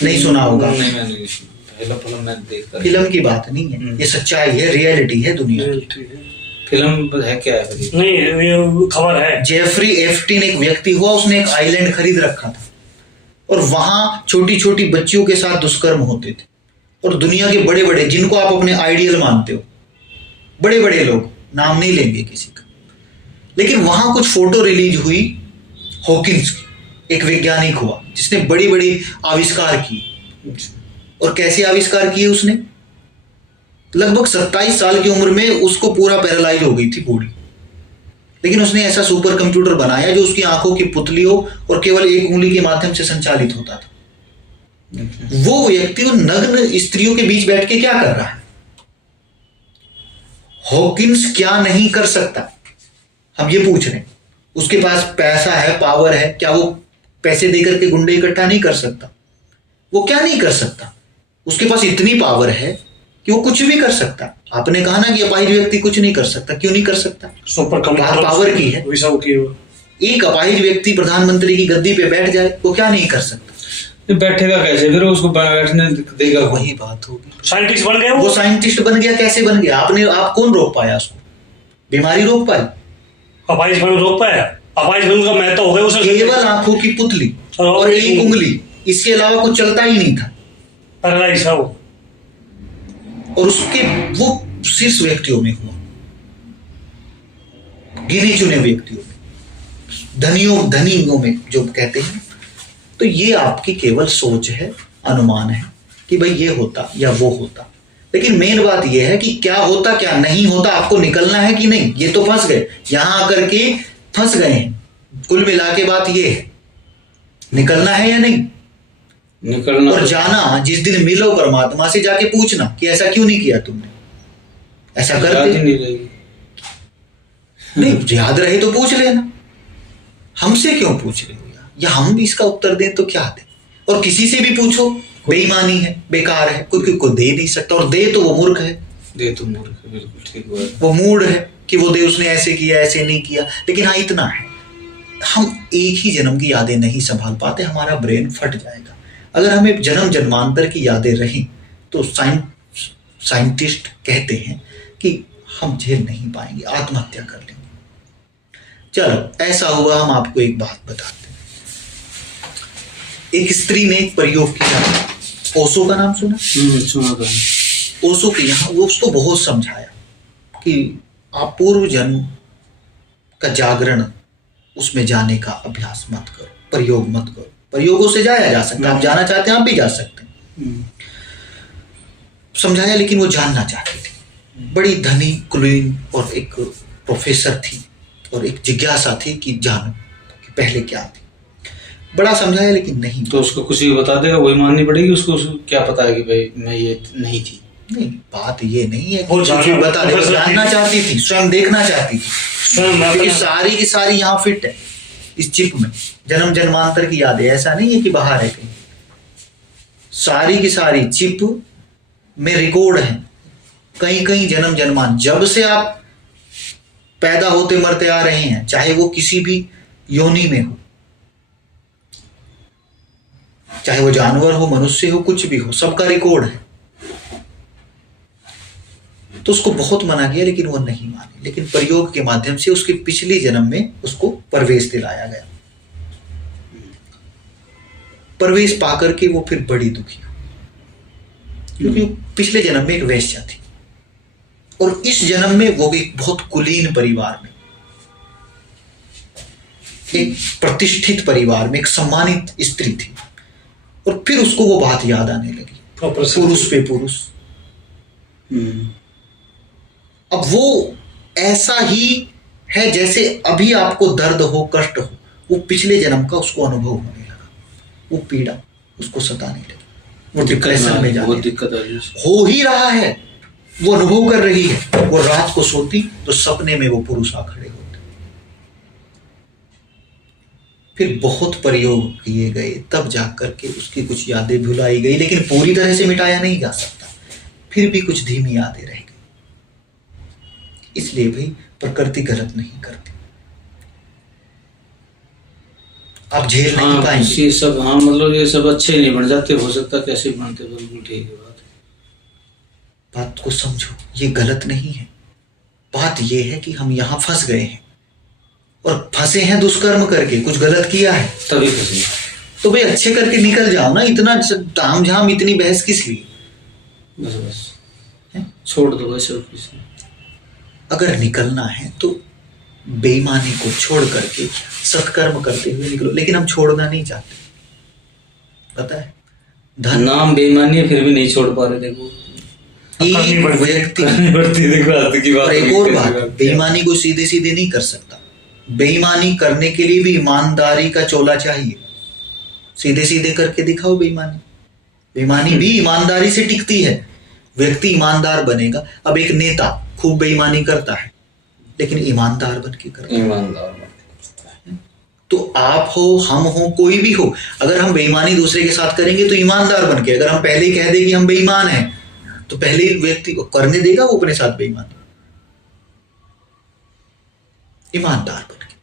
नहीं सुना होगा? नहीं, मैंने नहीं सुना। पहला फिल्म मैंने देखा। फिल्म की बात नहीं है, ये सच्चाई है, रियलिटी है दुनिया की। फिल्म है क्या है फिर? नहीं, ये खबर है। जेफरी एप्स्टीन एक व्यक्ति हुआ, उसने एक आइलैंड खरीद रखा था और वहां छोटी छोटी बच्चियों के साथ दुष्कर्म होते थे। और दुनिया के बड़े बड़े, जिनको आप अपने आइडियल मानते हो, बड़े बड़े लोग, नाम नहीं लेंगे किसी का, लेकिन वहां कुछ फोटो रिलीज हुई हॉकिंस की, एक वैज्ञानिक हुआ जिसने बड़ी बड़ी आविष्कार किए। और कैसे आविष्कार किए उसने? लगभग 27 साल की उम्र में उसको पूरा पैरालाइज हो गई थी बॉडी, लेकिन उसने ऐसा सुपर कंप्यूटर बनाया जो उसकी आंखों की पुतली हो और केवल एक उंगली के माध्यम से संचालित होता था। वो व्यक्ति उन नग्न स्त्रियों के बीच बैठ के क्या कर रहा है? हॉकिंस क्या नहीं कर सकता, हम ये पूछ रहे हैं। उसके पास पैसा है, पावर है, क्या वो पैसे देकर के गुंडे इकट्ठा नहीं कर सकता? वो क्या नहीं कर सकता? उसके पास इतनी पावर है कि वो कुछ भी कर सकता। आपने कहा ना कि अपाहिज व्यक्ति कुछ नहीं कर सकता, क्यों नहीं कर सकता? सुपर कंप्यूटर पावर की है। एक अपाहिज व्यक्ति प्रधानमंत्री की गद्दी पे बैठ जाए, वो क्या नहीं कर सकता? बैठेगा कैसे फिर? उसको बैठने देगा? वही बात होगी। साइंटिस्ट बन गया वो साइंटिस्ट बन गया, कैसे बन गया? आप कौन रोक पाया उसको? बीमारी रोक पाई? अपाहिज बन रोक पाया? अपाहिज बन का महत्व हो गया उसे। केवल आंखों की पुतली और एक उंगली, इसके अलावा कुछ चलता ही नहीं था। पैरालाइज था वो। और उसके वो शीर्ष व्यक्तियों में हुआ, गिने चुने व्यक्तियों में, धनियों में जो कहते हैं। तो ये आपकी केवल सोच है, अनुमान है कि भाई ये होता या वो होता। लेकिन मेन बात ये है कि क्या होता क्या नहीं होता, आपको निकलना है कि नहीं। ये तो फंस गए, यहां आकर के फंस गए हैं। कुल मिला के बात ये है, निकलना है या नहीं निकलना। और जाना, जिस दिन मिलो परमात्मा से जाके पूछना कि ऐसा क्यों नहीं किया तुमने, ऐसा करते नहीं रहेगी। नहीं याद रहे तो पूछ लेना, हमसे क्यों पूछ रहे हो या हम भी इसका उत्तर दें तो क्या दें? और किसी से भी पूछो, बेईमानी है, बेकार है, कोई दे नहीं सकता। और दे तो वो मूर्ख है, दे तो मूर्ख है, बिल्कुल ठीक हुआ। वो मूड है कि वो दे, उसने ऐसे किया, ऐसे नहीं किया। लेकिन हाँ इतना है, हम एक ही जन्म की यादें नहीं संभाल पाते, हमारा ब्रेन फट जाएगा। अगर हमें जन्म जन्मांतर की यादें रही तो साइंटिस्ट कहते हैं कि हम झेल नहीं पाएंगे, आत्महत्या कर लेंगे। चलो ऐसा हुआ, हम आपको एक बात बताते हैं। एक स्त्री ने एक प्रयोग किया, ओशो का नाम सुना? सुना था। ओशो के यहाँ वो उसको बहुत समझाया कि आप पूर्व जन्म का जागरण, उसमें जाने का अभ्यास मत करो, प्रयोग मत करो। प्रयोगों से जाया जा सकता है, आप जाना चाहते हैं आप भी जा सकते हैं। समझाया, लेकिन वो जानना चाहती थी। बड़ी धनी क्वीन और एक प्रोफेसर थी और एक जिज्ञासा थी कि जानो कि पहले क्या थी। बड़ा समझाया लेकिन नहीं। तो उसको कुछ भी बता देगा, वही माननी पड़ेगी उसको क्या पता है कि भाई मैं ये नहीं थी। नहीं, बात ये नहीं है वो बता दे, वो जानना चाहती थी, स्वयं देखना चाहती थी, क्योंकि सारी की सारी यहाँ फिट है इस चिप में। जन्म जन्मांतर की यादें, ऐसा नहीं है कि बाहर है कहीं, सारी की सारी चिप में रिकॉर्ड है। कहीं कहीं जन्म जन्मान, जब से आप पैदा होते मरते आ रहे हैं, चाहे वो किसी भी योनि में हो, चाहे वो जानवर हो, मनुष्य हो, कुछ भी हो, सबका रिकॉर्ड है। तो उसको बहुत मना किया लेकिन वो नहीं मानी। लेकिन प्रयोग के माध्यम से उसके पिछले जन्म में उसको प्रवेश दिलाया गया। प्रवेश पाकर के वो फिर बड़ी दुखी हुई, क्योंकि पिछले जन्म में एक वेश्या थी और इस जन्म में वो एक बहुत कुलीन परिवार में, एक प्रतिष्ठित परिवार में एक सम्मानित स्त्री थी। और फिर उसको वो बात याद आने लगी, पुरुष पे पुरुष। अब वो ऐसा ही है जैसे अभी आपको दर्द हो, कष्ट हो, वो पिछले जन्म का उसको अनुभव होने लगा, वो पीड़ा उसको सताने लगी, वो डिप्रेशन में जाने, दिक्कत हो ही रहा है, वो अनुभव कर रही है। वो रात को सोती तो सपने में वो पुरुष आ खड़े होते। फिर बहुत प्रयोग किए गए, तब जाकर के उसकी कुछ यादें भुलाई गई, लेकिन पूरी तरह से मिटाया नहीं जा सकता। फिर भी कुछ धीमी यादें रह गई। इसलिए भाई प्रकृति गलत नहीं करती। आप झेल नहीं हाँ पाएंगे। ये सब, हाँ मतलब ये सब अच्छे नहीं बन जाते, हो सकता कैसे बनते, बिल्कुल ठीक है बात। बात को समझो, ये गलत नहीं है। बात ये है कि हम यहाँ फंस गए हैं, और फंसे हैं दुष्कर्म करके, कुछ गलत किया है तभी फंसे। तो भाई अच्छे करके निकल जाओ ना, इतना तामझाम इतनी बहस किस लिए? बस बस हैं? छोड़ दो बस और कुछ नहीं। अगर निकलना है तो बेईमानी को छोड़ करके सत्कर्म करते हुए निकलो, लेकिन हम छोड़ना नहीं चाहते, पता है। धन नाम बेईमानी है फिर भी नहीं छोड़ पा रहे, देखो एक व्यक्ति, बढ़ती देखो आज की बात। और एक और बात, बेईमानी को सीधे सीधे नहीं कर सकता। बेईमानी करने के लिए भी ईमानदारी का चोला चाहिए। सीधे सीधे करके दिखाओ बेईमानी, बेईमानी भी ईमानदारी से टिकती है। व्यक्ति ईमानदार बनेगा। अब एक नेता खूब बेईमानी करता है लेकिन ईमानदार बन के करता है, ईमानदार। तो आप हो, हम हो, कोई भी हो, अगर हम बेईमानी दूसरे के साथ करेंगे तो ईमानदार बन के। अगर हम पहले ही कह दें कि हम बेईमान हैं तो पहले ही व्यक्ति को करने देगा वो अपने साथ बेईमानी। ईमानदार बन के,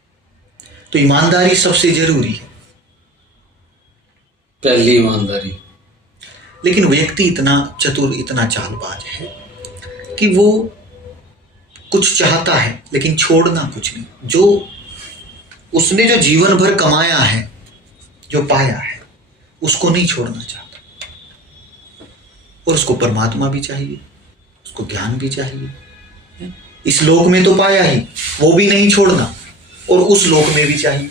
तो ईमानदारी सबसे जरूरी है, पहली ईमानदारी। लेकिन व्यक्ति इतना चतुर, इतना चालबाज है कि वो कुछ चाहता है लेकिन छोड़ना कुछ नहीं। जो उसने जो जीवन भर कमाया है, जो पाया है, उसको नहीं छोड़ना चाहता। और उसको परमात्मा भी चाहिए, उसको ज्ञान भी चाहिए। इस लोक में तो पाया ही, वो भी नहीं छोड़ना, और उस लोक में भी चाहिए।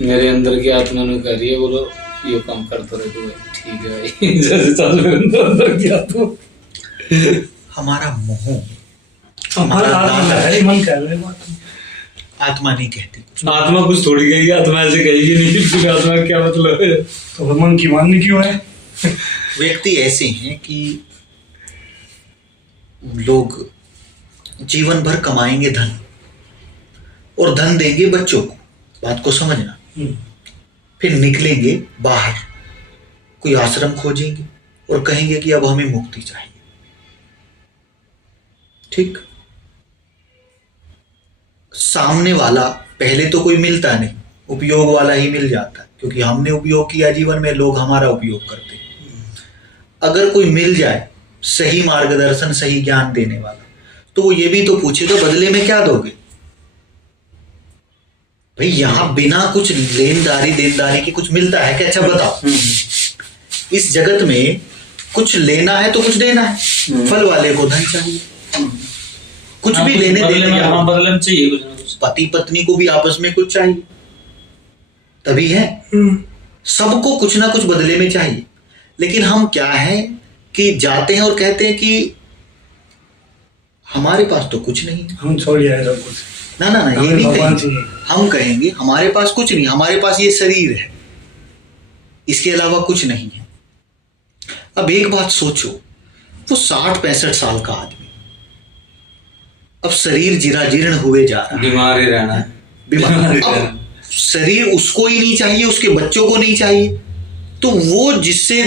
मेरे अंदर की आत्मा ने कह रही है बोलो ये काम करते रहे तो भाई ठीक है भाई। जैसे चल रहे अंदर की आत्मा, हमारा मोह, हमारा मन कह रहे हैं, आत्मा नहीं कहती। आत्मा कुछ थोड़ी कहेगी, आत्मा ऐसे कहेगी नहीं। फिर आत्मा क्या मतलब है? तो मन की माननी क्यों है? व्यक्ति ऐसे हैं कि लोग जीवन भर कमाएंगे धन, और धन देंगे बच्चों को, बात को समझना। फिर निकलेंगे बाहर, कोई आश्रम खोजेंगे और कहेंगे कि अब हमें मुक्ति चाहिए। ठीक, सामने वाला पहले तो कोई मिलता नहीं, उपयोग वाला ही मिल जाता है, क्योंकि हमने उपयोग किया जीवन में, लोग हमारा उपयोग करते हैं। अगर कोई मिल जाए सही मार्गदर्शन, सही ज्ञान देने वाला, तो वो ये भी तो पूछेगा बदले में क्या दोगे। भाई यहां बिना कुछ लेनदारी देनदारी की कुछ मिलता है क्या? अच्छा बताओ, इस जगत में कुछ लेना है तो कुछ देना है। फल वाले को धन चाहिए, कुछ भी लेने देने में बदले में चाहिए कुछ ना कुछ। पति पत्नी को भी आपस में कुछ चाहिए, तभी है। सबको कुछ ना कुछ बदले में चाहिए। लेकिन हम क्या है कि जाते हैं और कहते हैं कि हमारे पास तो कुछ नहीं है, हम छोड़ आए सब कुछ। ना ना ना, ये नहीं कहेंगे। हम कहेंगे हमारे पास कुछ नहीं, हमारे पास ये शरीर है, इसके अलावा कुछ नहीं है। अब एक बात सोचो, वो 60-65 साल का आदमी, अब शरीर जीर्ण हुए जा रहा है, बीमार ही रहना है, बीमार। अब शरीर उसको ही नहीं चाहिए, उसके बच्चों को नहीं चाहिए, तो वो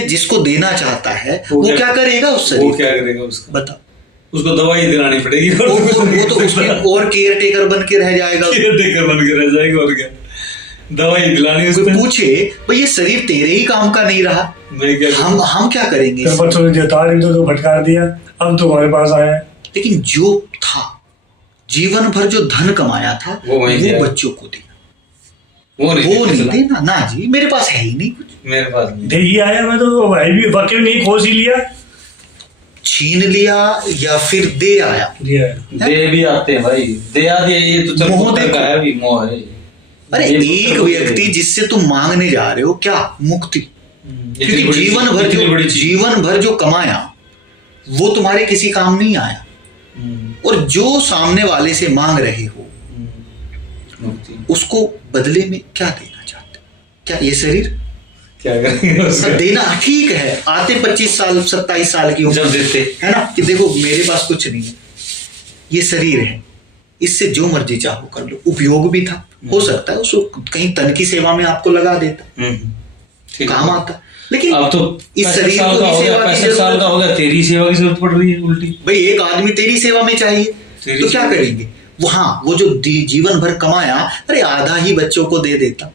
जिसको देना चाहता है वो क्या करेगा उस शरीर? वो क्या करेगा उसका? बताओ। उसको दवाई दिलानी पड़ेगी, वो तो उसमें और केयर टेकर बन के रह जाएगा, केयर टेकर बन के रह जाएगा, और क्या दवाई दिलानी उसको। पूछे भाई ये शरीर तेरे ही काम का नहीं रहा, मैं क्या हम क्या करेंगे? बच्चों ने तो भटकार दिया, अब तुम्हारे पास आया। लेकिन जो था जीवन भर जो धन कमाया था वो बच्चों को दिया, वो नहीं देना ना जी, मेरे पास है ही नहीं कुछ, मेरे पास नहीं। दे ही आया, मैं तो भाई भी वाकई नहीं खोज ही लिया, छीन लिया या फिर दे आया। दे भी आते हैं भाई, दे आते हैं, ये तो चल मोह का है भी, मोह है। अरे एक व्यक्ति जिससे तुम मांगने जा रहे हो क्या? मुक्ति। क्योंकि जीवन भर जो कमाया वो तुम्हारे किसी काम नहीं आया, और जो सामने वाले से मांग रहे हो उसको बदले में क्या देना चाहते? क्या ये शरीर क्या करेंगे उसका? देना ठीक है, आते 25 साल 27 साल की उम्र देते है ना, कि देखो मेरे पास कुछ नहीं है, ये शरीर है, इससे जो मर्जी चाहो कर लो। उपयोग भी था, हो सकता है उसको कहीं तन की सेवा में आपको लगा देता, काम आता। लेकिन अब तो इस शरीर को ही सेवा की 65 साल का हो गया, तेरी सेवा की जरूरत पड़ रही है उल्टी। भाई एक आदमी तेरी सेवा में चाहिए तो क्या करेंगे? वहां वो जो जीवन भर कमाया, अरे आधा ही बच्चों को दे देता,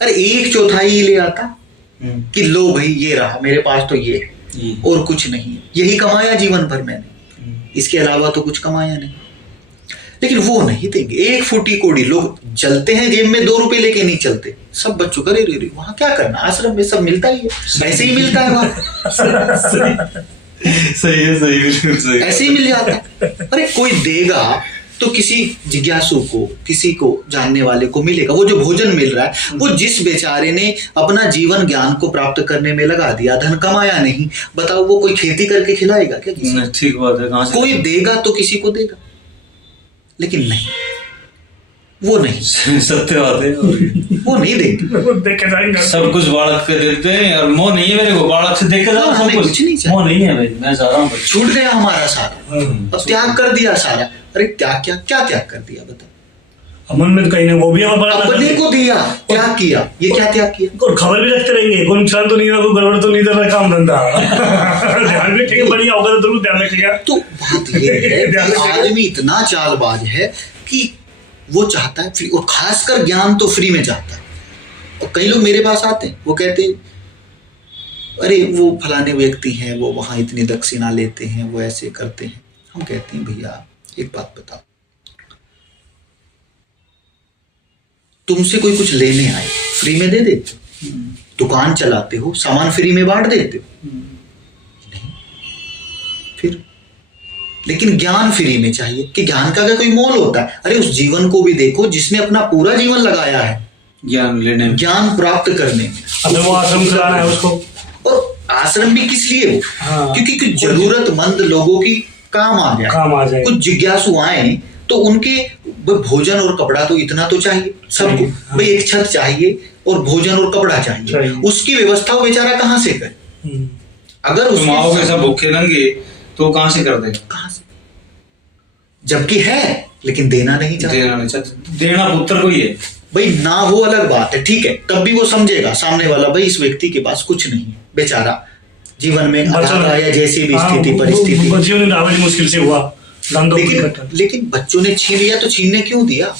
अरे 1/4 ही ले आता कि लो भाई ये रहा मेरे पास, तो ये है और कुछ नहीं है, यही कमाया जीवन भर मैंने, इसके अलावा तो कुछ कमाया नहीं। लेकिन वो नहीं देंगे, 1 फूटी कोड़ी। लोग चलते हैं जेब में 2 रुपए लेके नहीं चलते। सब बच्चों का रे वहां क्या करना, आश्रम में सब मिलता ही है, ऐसे ही मिलता है वहां। सही है, सही, बिल्कुल सही, ऐसे ही मिल जाता है। अरे कोई देगा तो किसी जिज्ञासु को, किसी को जानने वाले को मिलेगा। वो जो भोजन मिल रहा है, वो जिस बेचारे ने अपना जीवन ज्ञान को प्राप्त करने में लगा दिया, धन कमाया नहीं, बताओ वो कोई खेती करके खिलाएगा क्या किसी को? ठीक बात है, कहां से कोई देगा तो किसी को देगा, लेकिन नहीं, वो नहीं, सत्य बात है, वो नहीं देंगे। देख के जाएंगे सब कुछ बालक के देते हैं, और मोह नहीं है मेरे को, बालक से देख के जाओ, सब कुछ नहीं चाहिए, मोह नहीं है भाई, मैं जा रहा हूँ, छूट गया हमारा सारा, अब त्याग कर दिया सारा। अरे त्याग क्या त्याग कर दिया बताओ? अमन में तो कहीं ना वो भी बड़ा अपने को दिया, त्याग किया, ये क्या त्याग किया? और खबर भी रखते रहेंगे, कोई नुकसान तो नहीं रहा, कोई गड़बड़ तो नहीं कर रहा, काम धंधा ध्यान में ठीक बढ़िया होगा तो जरूर ध्यान रखिएगा। तो बात ये है कि आदमी इतना चालबाज है कि वो चाहता है फ्री, और खासकर ज्ञान तो फ्री में चाहता है। और कई लोग मेरे पास आते हैं, वो कहते हैं अरे वो फलाने व्यक्ति हैं, वो वहां इतनी दक्षिणा लेते हैं, वो ऐसे करते हैं। हम कहते हैं भैया एक बात बताओ, तुमसे कोई कुछ लेने आए, फ्री में दे देते हो? दुकान चलाते हो, सामान फ्री में बांट देते हो? नहीं। फिर लेकिन ज्ञान फ्री में चाहिए कि ज्ञान का क्या कोई मोल होता है? अरे उस जीवन को भी देखो जिसने अपना पूरा जीवन लगाया है ज्ञान लेने में, ज्ञान प्राप्त करने में। अब वो आश्रम चलाना है उसको, और आश्रम भी किस लिए हो? हाँ। क्योंकि कुछ जरूरतमंद लोगों की काम आ जाए, कुछ जिज्ञासु आए तो उनके भोजन और कपड़ा तो इतना तो चाहिए सबको, भाई एक छत चाहिए और भोजन और कपड़ा चाहिए, उसकी व्यवस्था वो बेचारा कहाँ से करे? अगर तो माओ के सब भूखे नंगे तो कहां से कर देगा? कहां से? जबकि है लेकिन देना नहीं चाहता, देना पुत्र को ही है भाई ना, वो अलग बात है, ठीक है, तब भी वो समझेगा सामने वाला भाई इस व्यक्ति के पास कुछ नहीं है, बेचारा जीवन में या जैसी भी स्थिति परिस्थिति मुश्किल से हुआ, लेकिन बच्चों ने छीन लिया तो छीनने क्यों दिया?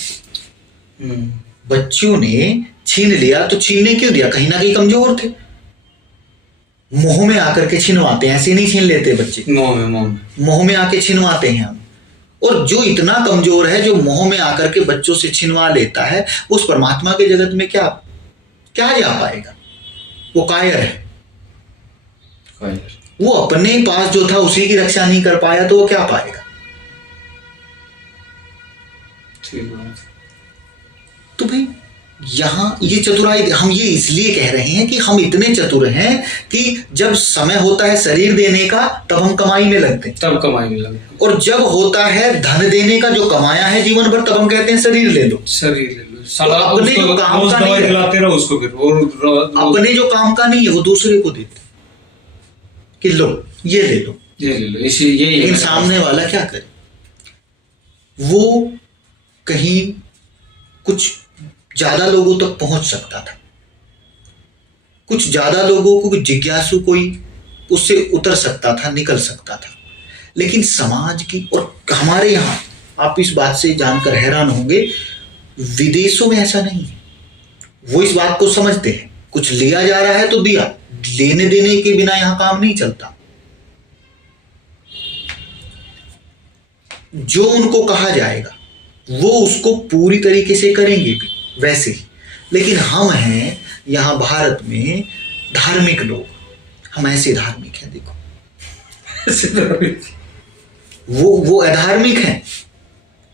बच्चों ने छीन लिया तो छीनने क्यों दिया? कहीं ना कहीं कमजोर थे, मोह में आकर के छिनवाते हैं, ऐसे नहीं छीन लेते बच्चे, मोह में आके छिनवाते हैं हम। और जो इतना कमजोर है, जो मोह में आकर के बच्चों से छिनवा लेता है, उस परमात्मा के जगत में क्या जा पाएगा? वो कायर है, वो अपने पास जो था उसी की रक्षा नहीं कर पाया तो वो क्या पाएगा? तो भाई यहां ये चतुराई हम ये इसलिए कह रहे हैं कि हम इतने चतुर हैं कि जब समय होता है शरीर देने का तब हम कमाई में लगते हैं, तब कमाई में लगते हैं, और जब होता है धन देने का जो कमाया है जीवन भर तब हम कहते हैं शरीर ले लो, साला अपने जो काम का नहीं खिलाते रहो उसको, फिर अपने जो काम का नहीं है वो दूसरे को देते कि लो ये ले लो, लेकिन सामने वाला क्या करे? वो कहीं कुछ ज्यादा लोगों तक पहुंच सकता था, कुछ ज्यादा लोगों को जिज्ञासु कोई उससे उतर सकता था, निकल सकता था। लेकिन समाज की, और हमारे यहाँ आप इस बात से जानकर हैरान होंगे, विदेशों में ऐसा नहीं है। वो इस बात को समझते हैं, कुछ लिया जा रहा है तो दिया, लेने देने के बिना यहां काम नहीं चलता। जो उनको कहा जाएगा वो उसको पूरी तरीके से करेंगे भी वैसे ही। लेकिन हम हैं यहाँ भारत में धार्मिक लोग, हम ऐसे धार्मिक हैं, देखो वो अधार्मिक हैं।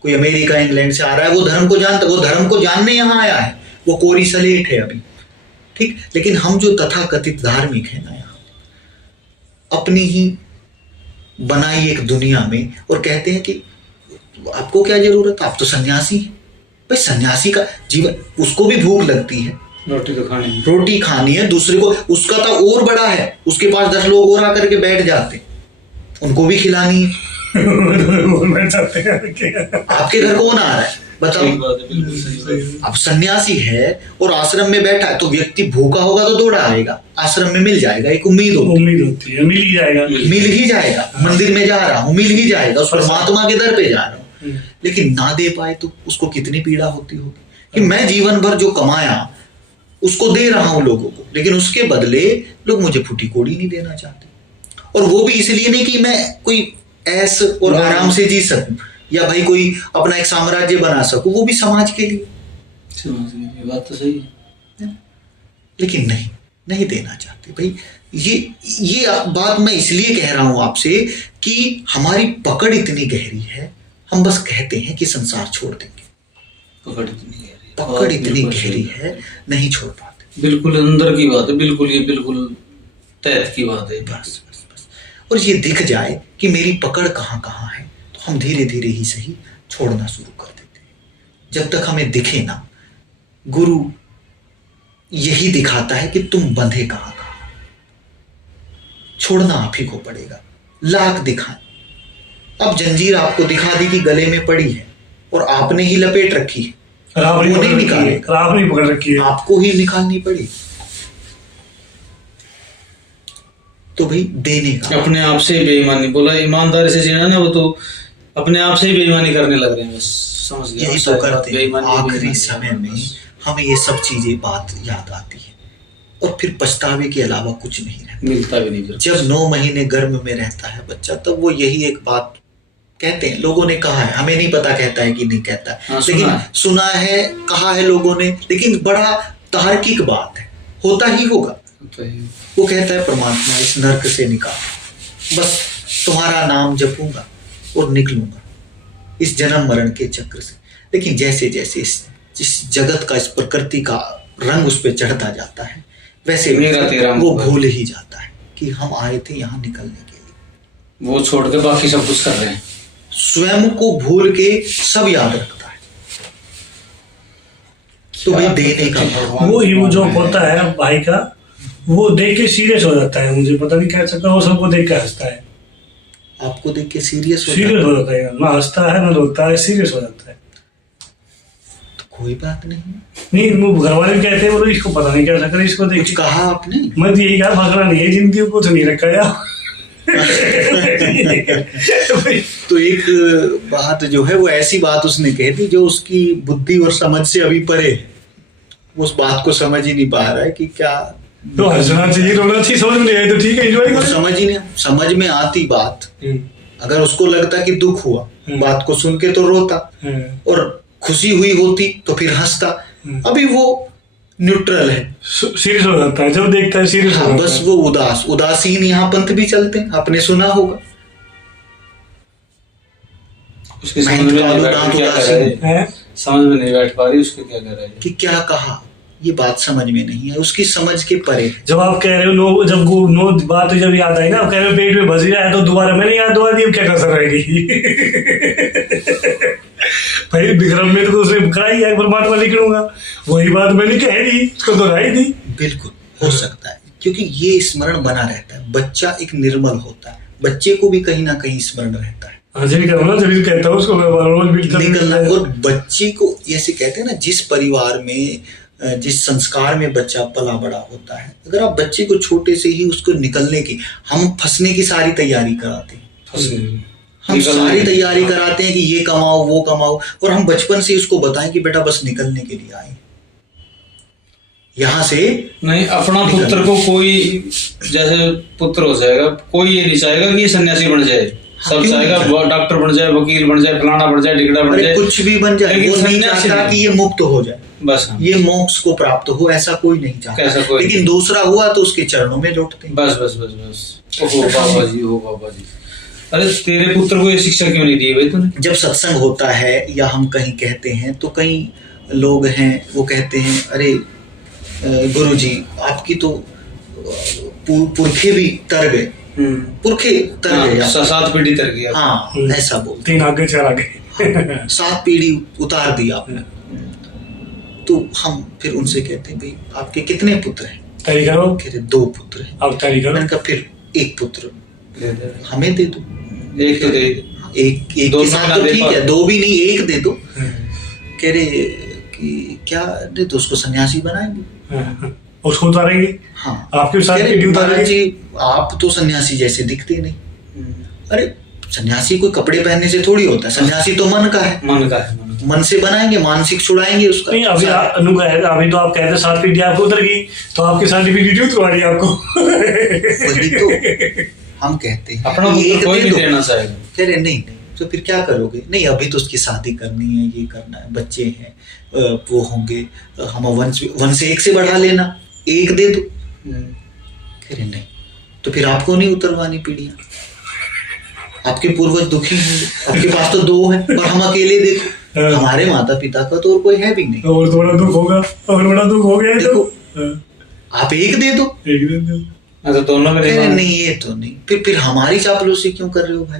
कोई अमेरिका इंग्लैंड से आ रहा है, वो धर्म को जानता, वो धर्म को जानने यहाँ आया है, वो कोरी सलेट है अभी, ठीक। लेकिन हम जो तथाकथित धार्मिक है ना, यहाँ अपनी ही बनाई एक दुनिया में, और कहते हैं कि आपको क्या जरूरत है, आप तो सन्यासी हैं। भाई सन्यासी का जीवन, उसको भी भूख लगती है, रोटी खानी है, दूसरे को, उसका तो और बड़ा है, उसके पास 10 लोग और आकर के बैठ जाते, उनको भी खिलानी है। आपके घर कौन आ रहा है बताओ? अब सन्यासी है और आश्रम में बैठा है, तो व्यक्ति भूखा होगा तो दौड़ा आएगा, आश्रम में मिल जाएगा, एक उम्मीद होती है, मिल ही जाएगा। मंदिर में जा रहा हूँ, मिल ही जाएगा, उस परमात्मा के दर पे जा रहा हूँ, लेकिन ना दे पाए तो उसको कितनी पीड़ा होती होगी कि मैं जीवन भर जो कमाया उसको दे रहा हूं लोगों को, लेकिन उसके बदले लोग मुझे फूटी कोड़ी नहीं देना चाहते। और वो भी इसलिए नहीं कि मैं कोई ऐश और आराम से जी सकूं या भाई कोई अपना एक साम्राज्य बना सकूं, वो भी समाज के लिए। बात तो सही है, लेकिन नहीं देना चाहते भाई। ये बात मैं इसलिए कह रहा हूं आपसे कि हमारी पकड़ इतनी गहरी है, हम बस कहते हैं कि संसार छोड़ देंगे, पकड़ इतनी गहरी है, नहीं छोड़ पाते। बिल्कुल अंदर की बात है, बिल्कुल ये बिल्कुल तहत की बात है। बस और ये दिख जाए कि मेरी पकड़ कहाँ कहाँ है, तो हम धीरे धीरे ही सही छोड़ना शुरू कर देते हैं। जब तक हमें दिखे ना, गुरु यही दिखाता है कि तुम बंधे कहाँ कहाँ, छोड़ना आप ही को पड़ेगा। लाख दिखाएं, अब जंजीर आपको दिखा दी कि गले में पड़ी है और आपने ही लपेट रखी है, वो नहीं निकालेगा, आप नहीं पकड़ रखी है, आपको ही निकालनी पड़ेगी। तो भाई देने का अपने आप से बेईमानी, बोला ईमानदारी से जीना ना, वो तो अपने आप से ही बेईमानी करने लग रहे हैं। बस समझ गया, यही तो करते हैं। आखिरी समय में हमें ये सब चीजें बात याद आती है और फिर पछतावे के अलावा कुछ नहीं रहता, मिलता भी नहीं। जब 9 महीने गर्भ में रहता है बच्चा, तब वो यही एक बात कहते हैं, लोगों ने कहा है, हमें नहीं पता कहता है कि नहीं कहता है, हाँ, लेकिन सुना है, कहा है लोगों ने, लेकिन बड़ा तार्किक बात है, होता ही होगा। वो कहता है परमात्मा इस नरक से निकाल, बस तुम्हारा नाम जपूंगा और निकलूंगा इस जन्म मरण के चक्र से। लेकिन जैसे जैसे इस जगत का, इस प्रकृति का रंग उस पर चढ़ता जाता है, वैसे वो भूल ही जाता है कि हम आए थे यहाँ निकलने के लिए। वो छोड़ के बाकी सब कुछ कर रहे हैं, स्वयं को भूल के सब याद रखता है। तो भाई देने का वो जो होता है भाई का, वो देख के सीरियस हो जाता है, मुझे पता नहीं कह सकता, वो सबको देख के हंसता है। आपको देख के सीरियस हो जाता है, ना हंसता है ना रोता है, सीरियस हो जाता है। तो कोई बात नहीं, वो घर वाले कहते हैं, बोलो इसको पता नहीं क्या सकता, इसको देख कुछ कहा आपने? मैं तो यही कहा, भगना नहीं है जिंदगी को, तो नहीं रखा यार। तो एक बात जो है, वो ऐसी बात उसने कह दी जो उसकी बुद्धि और समझ से अभी परे है। वो उस बात को समझ ही नहीं पा रहा है कि क्या, तो हंसना चाहिए, रोना चाहिए, समझ में नहीं आई तो ठीक है, एंजॉय करो। समझ ही नहीं, समझ में आती बात, अगर उसको लगता कि दुख हुआ, बात को सुन के तो रोता, और खुशी हुई होती तो फिर हंसता। अभी वो न्यूट्रल है, सीरियस हो जाता है जब देखता है, सीरियस हो जाता है। बस वो उदासीन यहाँ पंथ भी चलते हैं, आपने सुना होगा। उसके समझ में नहीं बैठ पा रही, उसको क्या कर रहा है कि क्या कहा, ये बात समझ में नहीं है, उसकी समझ के परे। जब आप कह रहे हो नो, जब नो बात जब याद आई ना, आप कह रहे हो पेट में भस रहा है, तो दोबारा मैंने याद दुआ दी, अब क्या कसर रहेगी। भाई विक्रम में तो उसने कराई है, परमात्मा निकलूंगा, वही बात मैंने कह दी, उसको दोहराई दी। बिल्कुल हो सकता है, क्योंकि ये स्मरण बना रहता है, बच्चा एक निर्मल होता है, बच्चे को भी कहीं ना कहीं स्मरण रहता है। जब कहता हूँ उसको निकलना, और बच्चे को ऐसे कहते हैं ना, जिस परिवार में, जिस संस्कार में बच्चा पला बड़ा होता है, अगर आप बच्चे को छोटे से ही उसको निकलने की, हम फंसने की सारी तैयारी कराते हैं, हम सारी तैयारी कराते हैं कि ये कमाओ वो कमाओ, और हम बचपन से उसको बताएं कि बेटा बस निकलने के लिए आए यहाँ से। नहीं, अपना पुत्र को कोई जैसे पुत्र हो जाएगा, कोई ये नहीं चाहेगा कि ये सन्यासी बन जाए, सब चाहेगा डॉक्टर बन जाए, वकील बन जाए, फलाना बन जाए, टिकड़ा बन जाए, कुछ भी बन जाए, वो नहीं चाहता कि ये मुक्त हो जाए, बस ये मोक्ष को प्राप्त हो, ऐसा कोई नहीं चाहता। लेकिन दूसरा हुआ तो उसके चरणों में लौटते हैं। बस बस बस बस, ओ बाबा जी, ओ बाबा जी, अरे तेरे पुत्र को ये शिक्षा क्यों नहीं दी भाई तूने? जब सत्संग होता है या हम कहीं कहते हैं, तो कई लोग हैं वो कहते हैं, अरे गुरुजी आपकी तो पुरखे भी तर गए, पुरखे तर गए, 7 पीढ़ी तर गई। हाँ, ऐसा बोलते, 3 आगे 4 आगे, 7 पीढ़ी उतार दी आपने। तो हम फिर उनसे कहते हैं, भाई आपके कितने पुत्र हैं? कहते 2 पुत्र हैं। मैंने कहा फिर 1 पुत्र हमें दे दो, एक तो दे, एक के साथ तो ठीक है, 2 भी नहीं, 1 दे दो। कह रहे कि क्या दे दो, उसको सन्यासी बनाएंगे, उसको उतारेंगे। हाँ, आपके साथ जी आप तो सन्यासी जैसे दिखते नहीं। अरे सन्यासी कोई कपड़े पहनने से थोड़ी होता है, सन्यासी तो मन का है, मन का है, मन से बनाएंगे, मानसिक छुड़ाएंगे उसका। नहीं अभी अभी तो आप कहते 7 पीढ़ी आपको उतर गई, तो आपकी सर्टिफिकेट उतरवा रही आपको। वही तो हम कहते हैं अपना एक कोई दे नहीं दो। देना चाहेगा। कह रहे नहीं तो फिर क्या करोगे? नहीं अभी तो उसकी शादी करनी है, ये करना है, बच्चे हैं, वो होंगे, हम वंश एक से बढ़ा लेना, एक दे दो। कह रहे नहीं तो फिर आपको नहीं उतरवानी पीढ़ियां, आपके पूर्वज दुखी होंगे, आपके पास तो 2 हैं और हम अकेले देखो, हमारे माता पिता का तो और कोई है भी नहीं, और थोड़ा दुख होगा, और बड़ा दुख हो गया देखो तो आप एक दे दो। एक दिन अच्छा दोनों में कह रहे देखो, नहीं ये तो नहीं, फिर हमारी चापलूसी क्यों कर रहे हो भाई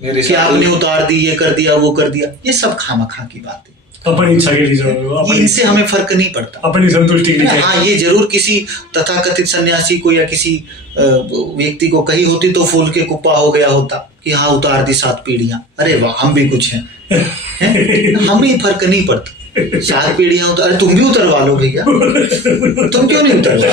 मेरे कि साथ आपने उतार दी, ये कर दिया, वो कर दिया, ये सब खामखा की बात है। अपनी इच्छा के लिए जाओ, ये अपनी इनसे हमें फर्क नहीं पड़ता। अपनी संतुष्टि के लिए चाहिए। हाँ ये जरूर किसी तथाकथित सन्यासी को या किसी व्यक्ति को कही होती तो फूल के कुप्पा हो गया होता कि हाँ उतार दी 7 पीढ़ियां, अरे वाह हम भी कुछ हैं, हमें फर्क नहीं पड़ता 7 पीढ़ियां उतार, अरे तुम भी उतरवा लो भैया, तुम क्यों नहीं उतरवा?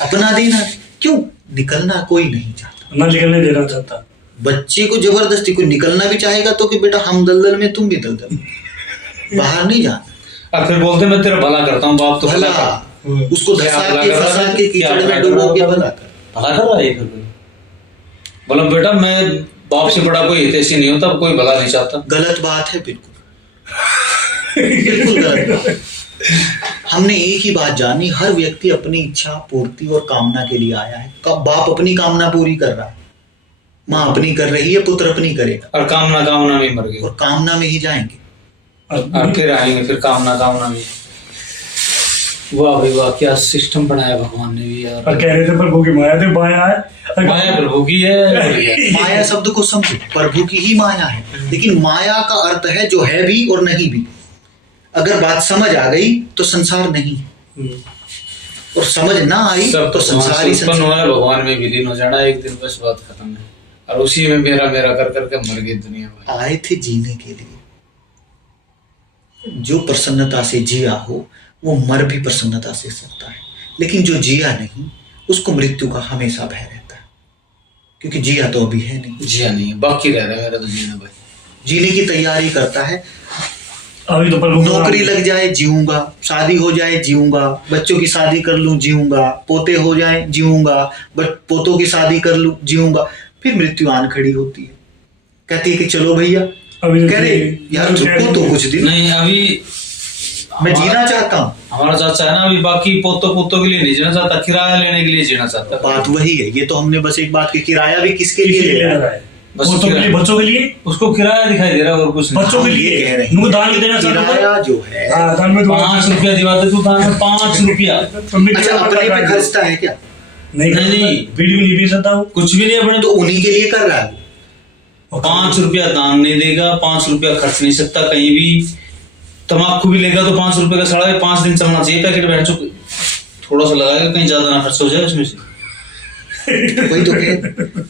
अपना देना क्यों, निकलना कोई नहीं चाहता, ना निकलने देना चाहता। बच्चे को जबरदस्ती कोई निकलना भी चाहेगा तो कि बेटा हम दलदल में तुम भी दलदल में, बाहर नहीं जाना। और फिर बोलते मैं तेरा भला करता हूँ, बाप तो भला कर। उसको क्या धसा भला के कर रहा फंसा है? के क्या कीचड़ भला में कर डुबो रहा के है? भला कर। भला कर रहा है फिर बोला बेटा मैं बाप से बड़ा कोई हितैषी नहीं होता, कोई भला नहीं चाहता। गलत बात है, बिल्कुल बिल्कुल गलत बात। हमने एक ही बात जानी, हर व्यक्ति अपनी इच्छा पूर्ति और कामना के लिए आया है। बाप अपनी कामना पूरी कर रहा है, माँ अपनी कर रही है, पुत्र अपनी करेगा, और कामना में मर गए, और कामना में ही जाएंगे। और फिर आएंगे फिर कामना में। वाह भाई वाह, क्या सिस्टम बनाया भगवान ने भी यार। और कह रहे थे प्रभु की माया थे, माया है, माया प्रभु की है। माया शब्द को समझो, प्रभु की ही माया है, लेकिन माया का अर्थ है जो है भी और नहीं भी। अगर बात समझ आ गई तो संसार नहीं, और समझ ना आई तो संसार ही उत्पन्न संसार। हुआ है, भगवान में विलीन हो जाना एक दिन, बस बात खत्म है। और उसी में मेरा मेरा कर करके मर गई दुनिया में। आए थे जीने के लिए, जो प्रसन्नता से जिया हो वो मर भी प्रसन्नता से सकता है, लेकिन जो जिया नहीं उसको मृत्यु का हमेशा भय रहता है, क्योंकि जिया तो अभी है नहीं। जिया नहीं है, बाकी रह रहा है मेरा तो जीना भाई। जीने की तैयारी करता है, अभी तो प्रभु नौकरी लग जाए जीऊंगा, शादी हो जाए जीऊंगा, बच्चों की शादी कर लूं जीऊंगा, पोते हो जाए जीऊंगा, पोतों की शादी कर लूं जीऊंगा, फिर मृत्यु आन खड़ी होती है, कहती है कि चलो भैया, अभी कह रहे यार रुको तो कुछ दिन, नहीं अभी मैं जीना चाहता हूँ। हमारा चाचा है ना, अभी बाकी पोतों के लिए नहीं जीना चाहता, किराया लेने के लिए जीना चाहता है। बात वही है, ये तो हमने बस एक बात की, किराया भी किसके लिए ले रहा है? बच्चों के लिए उसको किराया दिखाई दे रहा है और कुछ नहीं। बच्चों के ये लिए कह रहे हैं उनको दान देना चाहता किराया जो है, दान में 5 रुपया दिवाते तू दान में 5 रुपया। अच्छा अपने पे खर्चता है क्या? नहीं वीडियो नहीं भेज सकता हूँ, कुछ भी नहीं अपने तो उन्हीं के लिए कर रहा है। 5 रुपया दान नहीं देगा, 5 रुपया खर्च नहीं सकता कहीं भी। तम्बाकू भी लेगा तो 5 रुपए का सड़ा है, 5 दिन चलना चाहिए पैकेट में, थोड़ा सा लगाएगा कहीं ज्यादा ना खर्च हो जाए उसमें से। वही तो कह,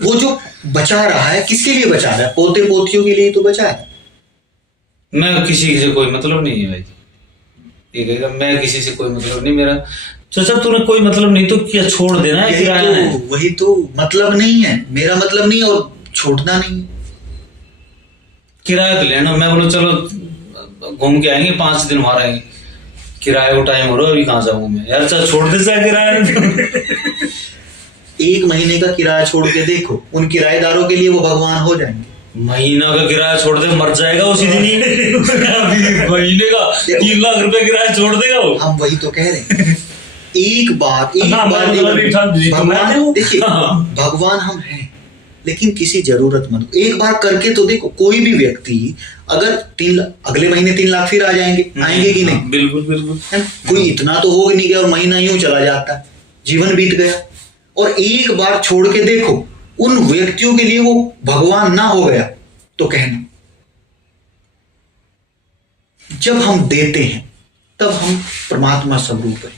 वो जो बचा रहा है किसके लिए बचा रहा है? पोते पोतियों के लिए तो बचा है। मैं किसी से कोई मतलब नहीं है भाई, ये कहेगा मैं किसी से कोई मतलब नहीं, मेरा चाचा तूने कोई मतलब नहीं तो क्या छोड़ देना है, किराया है। वही तो मतलब नहीं है, मेरा मतलब नहीं और छोड़ना नहीं। किराया तो लेना, मैं बोलो चलो घूम के आएंगे 5 दिन वहां रहेंगे, किराए को टाइम हो रहा है अभी कहाँ जाऊँ मैं यार, चल छोड़ दे चाहे किराया। 1 महीने का किराया छोड़ के देखो, उन किराएदारों के लिए वो भगवान हो जाएंगे। महीना का किराया छोड़ दे मर जाएगा उसी दिन ही। महीने का 3 लाख रुपए किराया छोड़ देगा वो। हम वही तो कह रहे हैं। एक बार भगवान देखिए, भगवान हम हैं, लेकिन किसी जरूरतमंद एक बार करके तो देखो। कोई भी व्यक्ति अगर अगले महीने 3 लाख फिर आ जाएंगे, आएंगे कि नहीं? बिल्कुल बिल्कुल। कोई इतना तो हो नहीं गया और महीना यूं चला जाता है, जीवन बीत गया। और एक बार छोड़ के देखो, उन व्यक्तियों के लिए वो भगवान ना हो गया तो कहना। जब हम देते हैं तब हम परमात्मा स्वरूप हैं।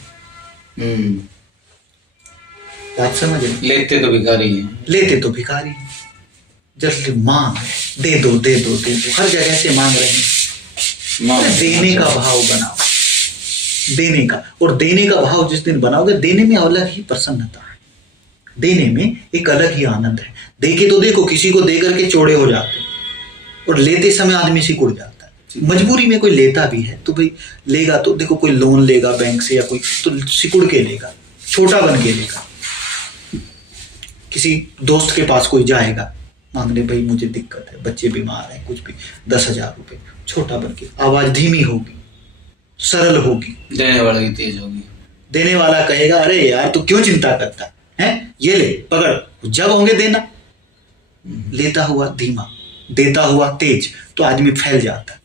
बात समझ रहे? लेते तो भिखारी हैं, लेते तो भिखारी हैं। जस्ट मांग, दे दो दे दो दे दो, हर जगह से मांग रहे हैं। देने का भाव बनाओ, देने का। और देने का भाव जिस दिन बनाओगे, देने में अलग ही प्रसन्नता है। देने में एक अलग ही आनंद है। देके तो देखो, किसी को दे करके चौड़े हो जाते हैं और लेते समय आदमी सिकुड़ जाता है। मजबूरी में कोई लेता भी है तो भाई लेगा तो देखो, कोई लोन लेगा बैंक से या कोई तो सिकुड़ के लेगा, छोटा बन के लेगा। किसी दोस्त के पास कोई जाएगा मांगने, भाई मुझे दिक्कत है, बच्चे बीमार हैं, कुछ भी 10,000 रुपए, छोटा बन के, आवाज धीमी होगी, सरल होगी, देने वाला की तेज होगी। देने वाला कहेगा अरे यार तू क्यों चिंता करता है, ये ले पकड़, जब होंगे देना। लेता हुआ धीमा, देता हुआ तेज, तो आदमी फैल जाता है।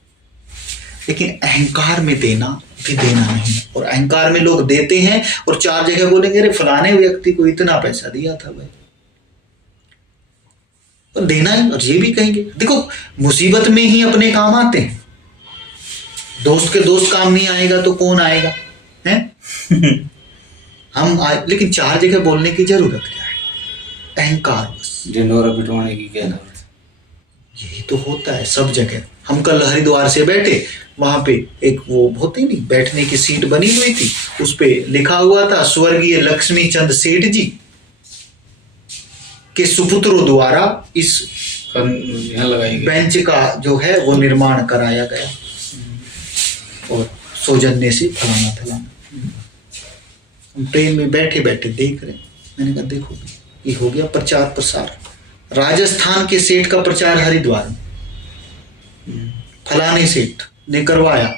लेकिन अहंकार में देना भी देना नहीं, और अहंकार में लोग देते हैं और 4 जगह बोलेंगे अरे फलाने व्यक्ति को इतना पैसा दिया था भाई, और देना है। और ये भी कहेंगे देखो, मुसीबत में ही अपने काम आते हैं, दोस्त के दोस्त काम नहीं आएगा तो कौन आएगा, हैं? लेकिन 4 जगह बोलने की जरूरत क्या है? अहंकार बस, ढिंढोरा पिटवाने की क्या जरूरत? यही तो होता है सब जगह। हम कल हरिद्वार से बैठे, वहां पे एक वो होती नहीं बैठने की सीट बनी हुई थी, उस पे लिखा हुआ था स्वर्गीय लक्ष्मी चंद सेठ जी के सुपुत्रों द्वारा इस बेंच का जो है वो निर्माण कराया गया, और सौजन्य से फलाना फलाना। हम ट्रेन में बैठे बैठे देख रहे, मैंने कहा देखो ये हो गया प्रचार प्रसार, राजस्थान के सेठ का प्रचार हरिद्वार में, फलाने सेठ ने करवाया,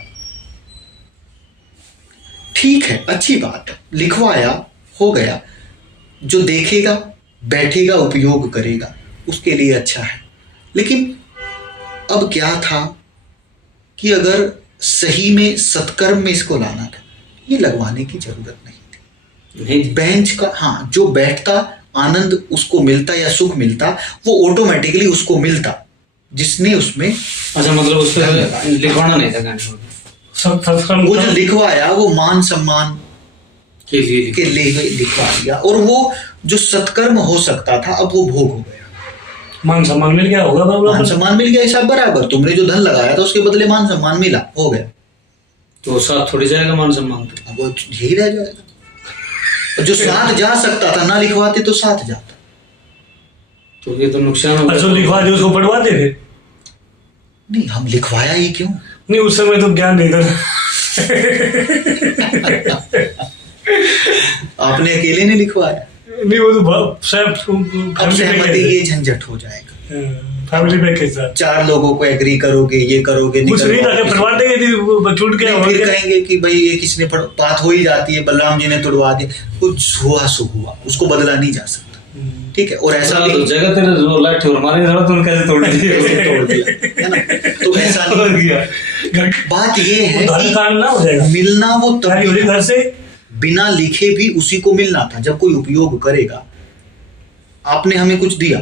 ठीक है अच्छी बात है, लिखवाया हो गया, जो देखेगा बैठेगा उपयोग करेगा उसके लिए अच्छा है। लेकिन अब क्या था कि अगर सही में सत्कर्म में इसको लाना था, ये लगवाने की जरूरत नहीं थी। बेंच का, हाँ, जो बैठता आनंद उसको मिलता या सुख मिलता, वो ऑटोमेटिकली उसको मिलता जिसने उसमें, अच्छा मतलब उस पर लिखवाना नहीं था, सत्कर्म वो जो लिखवाया वो मान सम्मान के लिए लिखवा दिया, और वो जो सत्कर्म हो सकता था अब वो भोग हो गया। मान सम्मान मिल गया होगा, मान सम्मान मिल गया, हिसाब बराबर, तुमने जो धन लगाया था उसके बदले मान सम्मान मिला, हो गया, तो साथ थोड़ी जाएगा मान सम्मान, तो वो यही रह जाएगा। जो साथ जा सकता था ना लिखवाते तो साथ जाता, तो ये तो नुकसान हो गया। लिखवा दे उसको पढ़वा दे फिर। नहीं, हम लिखवाया ही क्यों? नहीं, उस समय तो ज्ञान नहीं था। आपने अकेले ने लिखवाया? नहीं, वो तो सहमति ये झंझट हो जाएगा, फैमिली पैक के साथ 4 लोगों को एग्री करोगे, ये करोगे, कुछ नहीं था, पढ़वा देंगे, छूट गया, फिर कहेंगे कि भाई ये किसने बात हो ही जाती है, बलराम जी ने तोड़वा दिया, कुछ हुआ सो हुआ, उसको बदला नहीं जा सकता, ठीक है। और ऐसा भी जगह तेरे जो लाइट और मारे तो कैसे तोड़ दिया, है ना, तो ऐसा नहीं। बात ये है कि मिलना वो तभी घर से बिना लिखे भी उसी को मिलना था जब कोई उपयोग करेगा। आपने हमें कुछ दिया,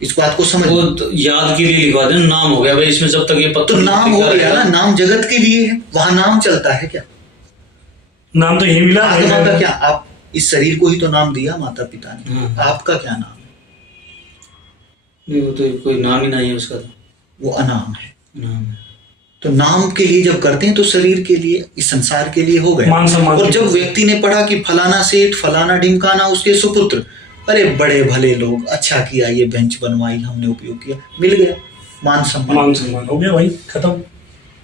इस बात को समझ, वो तो याद के लिए लिखवा देना, नाम हो गया भाई इसमें, जब तक ये पत्थर, तो नाम हो गया ना, नाम जगत के लिए है, वहां नाम चलता है क्या? नाम तो यही मिला। आत्मा का क्या, आप इस शरीर को ही तो नाम दिया माता पिता ने, आपका क्या नाम है? नहीं, वो तो कोई नाम ही नहीं है उसका, वो अनाम है, नाम है। तो नाम के लिए जब करते हैं तो शरीर के लिए, इस संसार के लिए हो गया। और जब व्यक्ति ने पढ़ा कि फलाना सेठ फलाना ढिमकाना उसके सुपुत्र, अरे बड़े भले लोग, अच्छा किया ये बेंच बनवाई, हमने उपयोग किया, मिल गया मान सम्मान हो गया भाई, खत्म।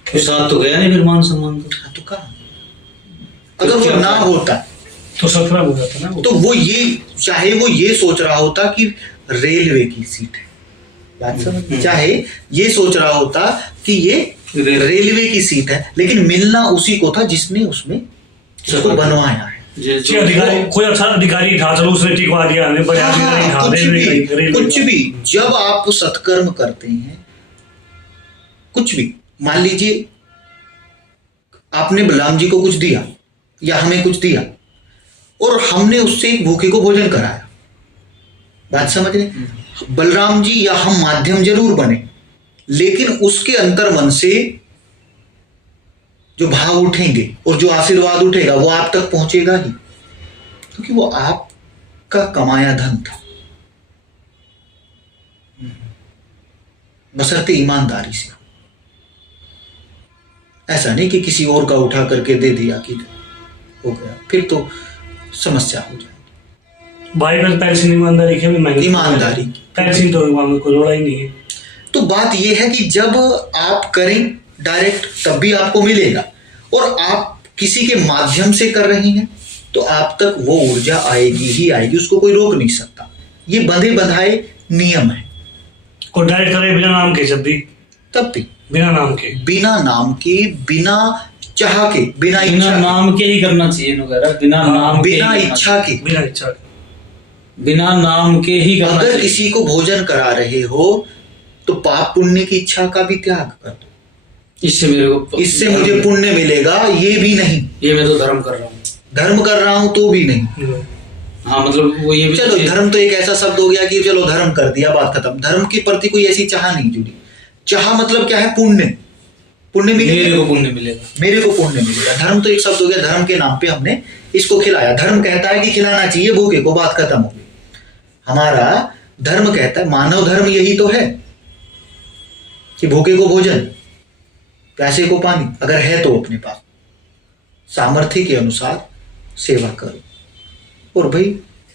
तो साथ तो गया नहीं फिर मान सम्मान तो कहा, अगर वो ना होता तो सफरा हो जाता ना, तो वो ये, चाहे वो ये सोच रहा होता कि रेलवे की सीट है, बात समझ, चाहे ये सोच रहा होता कि ये रेलवे की सीट है, लेकिन मिलना उसी को था जिसने उसमें उसको बनवाया है। अधिकारी, कोई अच्छा अधिकारी था, चलो उसने टिकवा दिया, कुछ भी जब आप सत्कर्म करते हैं, कुछ भी, मान लीजिए आपने बलराम जी को कुछ दिया या हमें कुछ दिया और हमने उससे एक भूखे को भोजन कराया, बात समझ रहे, बलराम जी या हम माध्यम जरूर बने, लेकिन उसके अंतर मन से जो भाव उठेंगे और जो आशीर्वाद उठेगा वो आप तक पहुंचेगा ही, क्योंकि वो आपका कमाया धन था, बशर्ते ईमानदारी से। ऐसा नहीं कि किसी और का उठा करके दे दिया कि हो गया, फिर तो समस्या हो जाएगी। भाई पर पेंशन ईमानदारी की भी ईमानदारी की। पेंशन तो कोई रोड़ा ही नहीं है। तो बात यह है कि जब आप करें डायरेक्ट तब भी आपको मिलेगा, और आप किसी के माध्यम से कर रही हैं तो आप तक वो ऊर्जा आएगी ही आएगी, उसको कोई रोक नहीं सकता। ये बंधे बंधाए नियम है। कोई डायरेक्ट करे बिना नाम के जब भी, तब भी बिना नाम के, बिना नाम के, बिना चाह के, बिना बिना इच्छा नाम के ही करना चाहिए बिना नाम के, बिना इच्छा के, बिना इच्छा के, बिना नाम के ही करना अगर चाहिए। किसी को भोजन करा रहे हो तो पाप पुण्य की इच्छा का भी त्याग कर दो। इससे मेरे को, इससे मुझे पुण्य मिलेगा ये भी नहीं, ये मैं तो धर्म कर रहा हूँ, धर्म कर रहा हूं तो भी नहीं। हाँ मतलब वो ये भी चलो धर्म तो एक ऐसा शब्द हो गया कि चलो धर्म कर दिया, बात खत्म। धर्म के प्रति कोई ऐसी चाह नहीं जुड़ी। चाह मतलब क्या है? पुण्य। पुण्य मेरे मिलेगा, को पुण्य मिलेगा, मेरे को पुण्य मिलेगा। धर्म तो एक शब्द हो गया, धर्म के नाम पे हमने इसको खिलाया। धर्म कहता है कि खिलाना चाहिए भूखे को, बात खत्म हो गई। हमारा धर्म कहता है, मानव धर्म यही तो है कि भूखे को भोजन, प्यासे को पानी, अगर है तो अपने पास सामर्थ्य के अनुसार सेवा करो। और भाई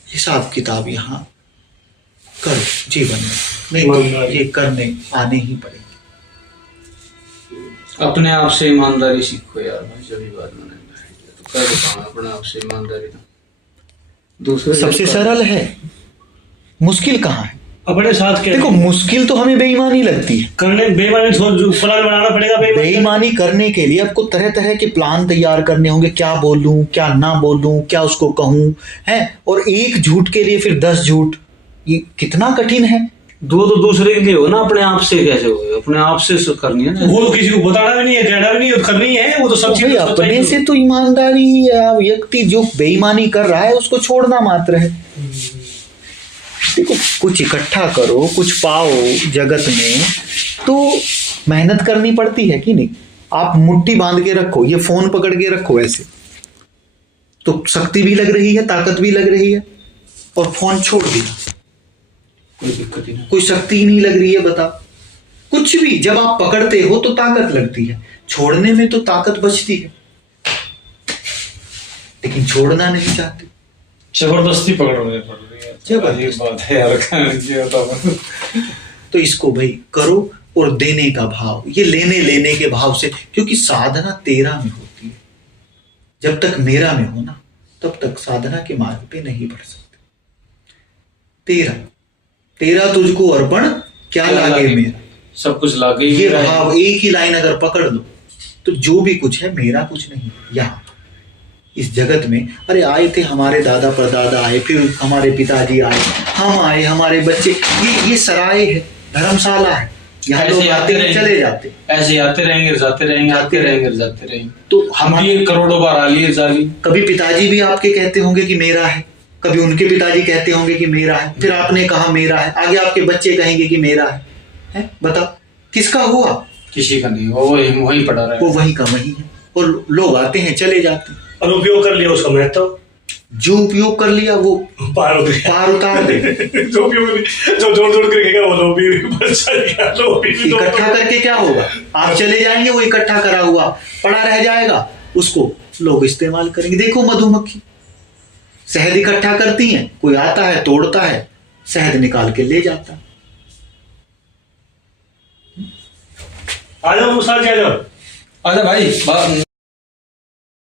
हिसाब किताब यहाँ करो जीवन में, नहीं तो ये करने आने ही पड़ेगी। अपने आप से ईमानदारी सीखो यार भाई, जब बात मैंने तो कर देता हूँ अपने आप से ईमानदारी। दूसरे सबसे सरल है, मुश्किल कहाँ है? अपने साथ के देखो मुश्किल तो हमें बेईमानी लगती है करने, बेईमानी प्लान बनाना पड़ेगा। बेईमानी करने के लिए आपको तरह तरह के प्लान तैयार करने होंगे, क्या बोलूं क्या ना बोलूं, क्या उसको कहूं, है। और एक झूठ के लिए फिर 10 झूठ, ये कितना कठिन है। दो तो दूसरे के लिए हो ना, अपने आप से कैसे हो? अपने आप से करनी है ना। वो तो किसी को बताना भी नहीं है, कहना भी नहीं है, करनी है वो तो सब चीजें अपने से तो ईमानदारी ही है। व्यक्ति जो बेईमानी कर रहा है उसको छोड़ना मात्र है। देखो कुछ इकट्ठा करो, कुछ पाओ जगत में, तो मेहनत करनी पड़ती है कि नहीं। आप मुट्ठी बांध के रखो, ये फोन पकड़ के रखो ऐसे, तो शक्ति भी लग रही है, ताकत भी लग रही है, और फोन छोड़ दिया, कोई दिक्कत ही नहीं, कोई शक्ति ही नहीं लग रही है। बताओ, कुछ भी जब आप पकड़ते हो तो ताकत लगती है, छोड़ने में तो ताकत बचती है, लेकिन छोड़ना नहीं चाहते, जबरदस्ती पकड़ने पड़ रही है। जबरदस्ती बात है यार। तो इसको भाई करो, और देने का भाव, ये लेने लेने के भाव से, क्योंकि साधना तेरा में होती है। जब तक मेरा में हो ना, तब तक साधना के मार्ग पे नहीं बढ़ सकते। तेरा तेरा तुझको अर्पण, क्या लागे मेरा, सब कुछ लागे। ये भाव, एक ही लाइन अगर पकड़ लो तो जो भी कुछ है मेरा कुछ नहीं। यहाँ इस जगत में, अरे आए थे हमारे दादा परदादा आए, फिर हमारे पिताजी आए, हम आए, हमारे बच्चे, ये सराय है, धर्मशाला है, यहाँ लोग आते हैं चले जाते, ऐसे आते रहेंगे जाते रहेंगे, आते रहेंगे जाते रहेंगे। तो हम भी करोड़ों बार आ लिए जा लिए। कभी पिताजी भी आपके कहते होंगे कि मेरा है, कभी उनके पिताजी कहते होंगे कि मेरा है, फिर आपने कहा मेरा है, आगे आपके बच्चे कहेंगे कि मेरा है। बताओ किसका हुआ? किसी का नहीं, वो वही पड़ा रहा है, वो वही का वही है। और लोग आते हैं चले जाते हैं, और उपयोग कर लिया उसका महत्व, जो उपयोग कर लिया वो पार उतार दे। जो उपयोग, जो जोड़ जोड़ करके क्या बोलो भी इकट्ठा करके क्या होगा? आप चले जाएंगे, वो इकट्ठा करा हुआ पड़ा रह जाएगा, उसको लोग इस्तेमाल करेंगे। देखो मधुमक्खी शहद इकट्ठा करती हैं, कोई आता है तोड़ता है, शहद निकाल के ले जाता। आ जाओ मुसाज, आ जाओ, आजा भाई।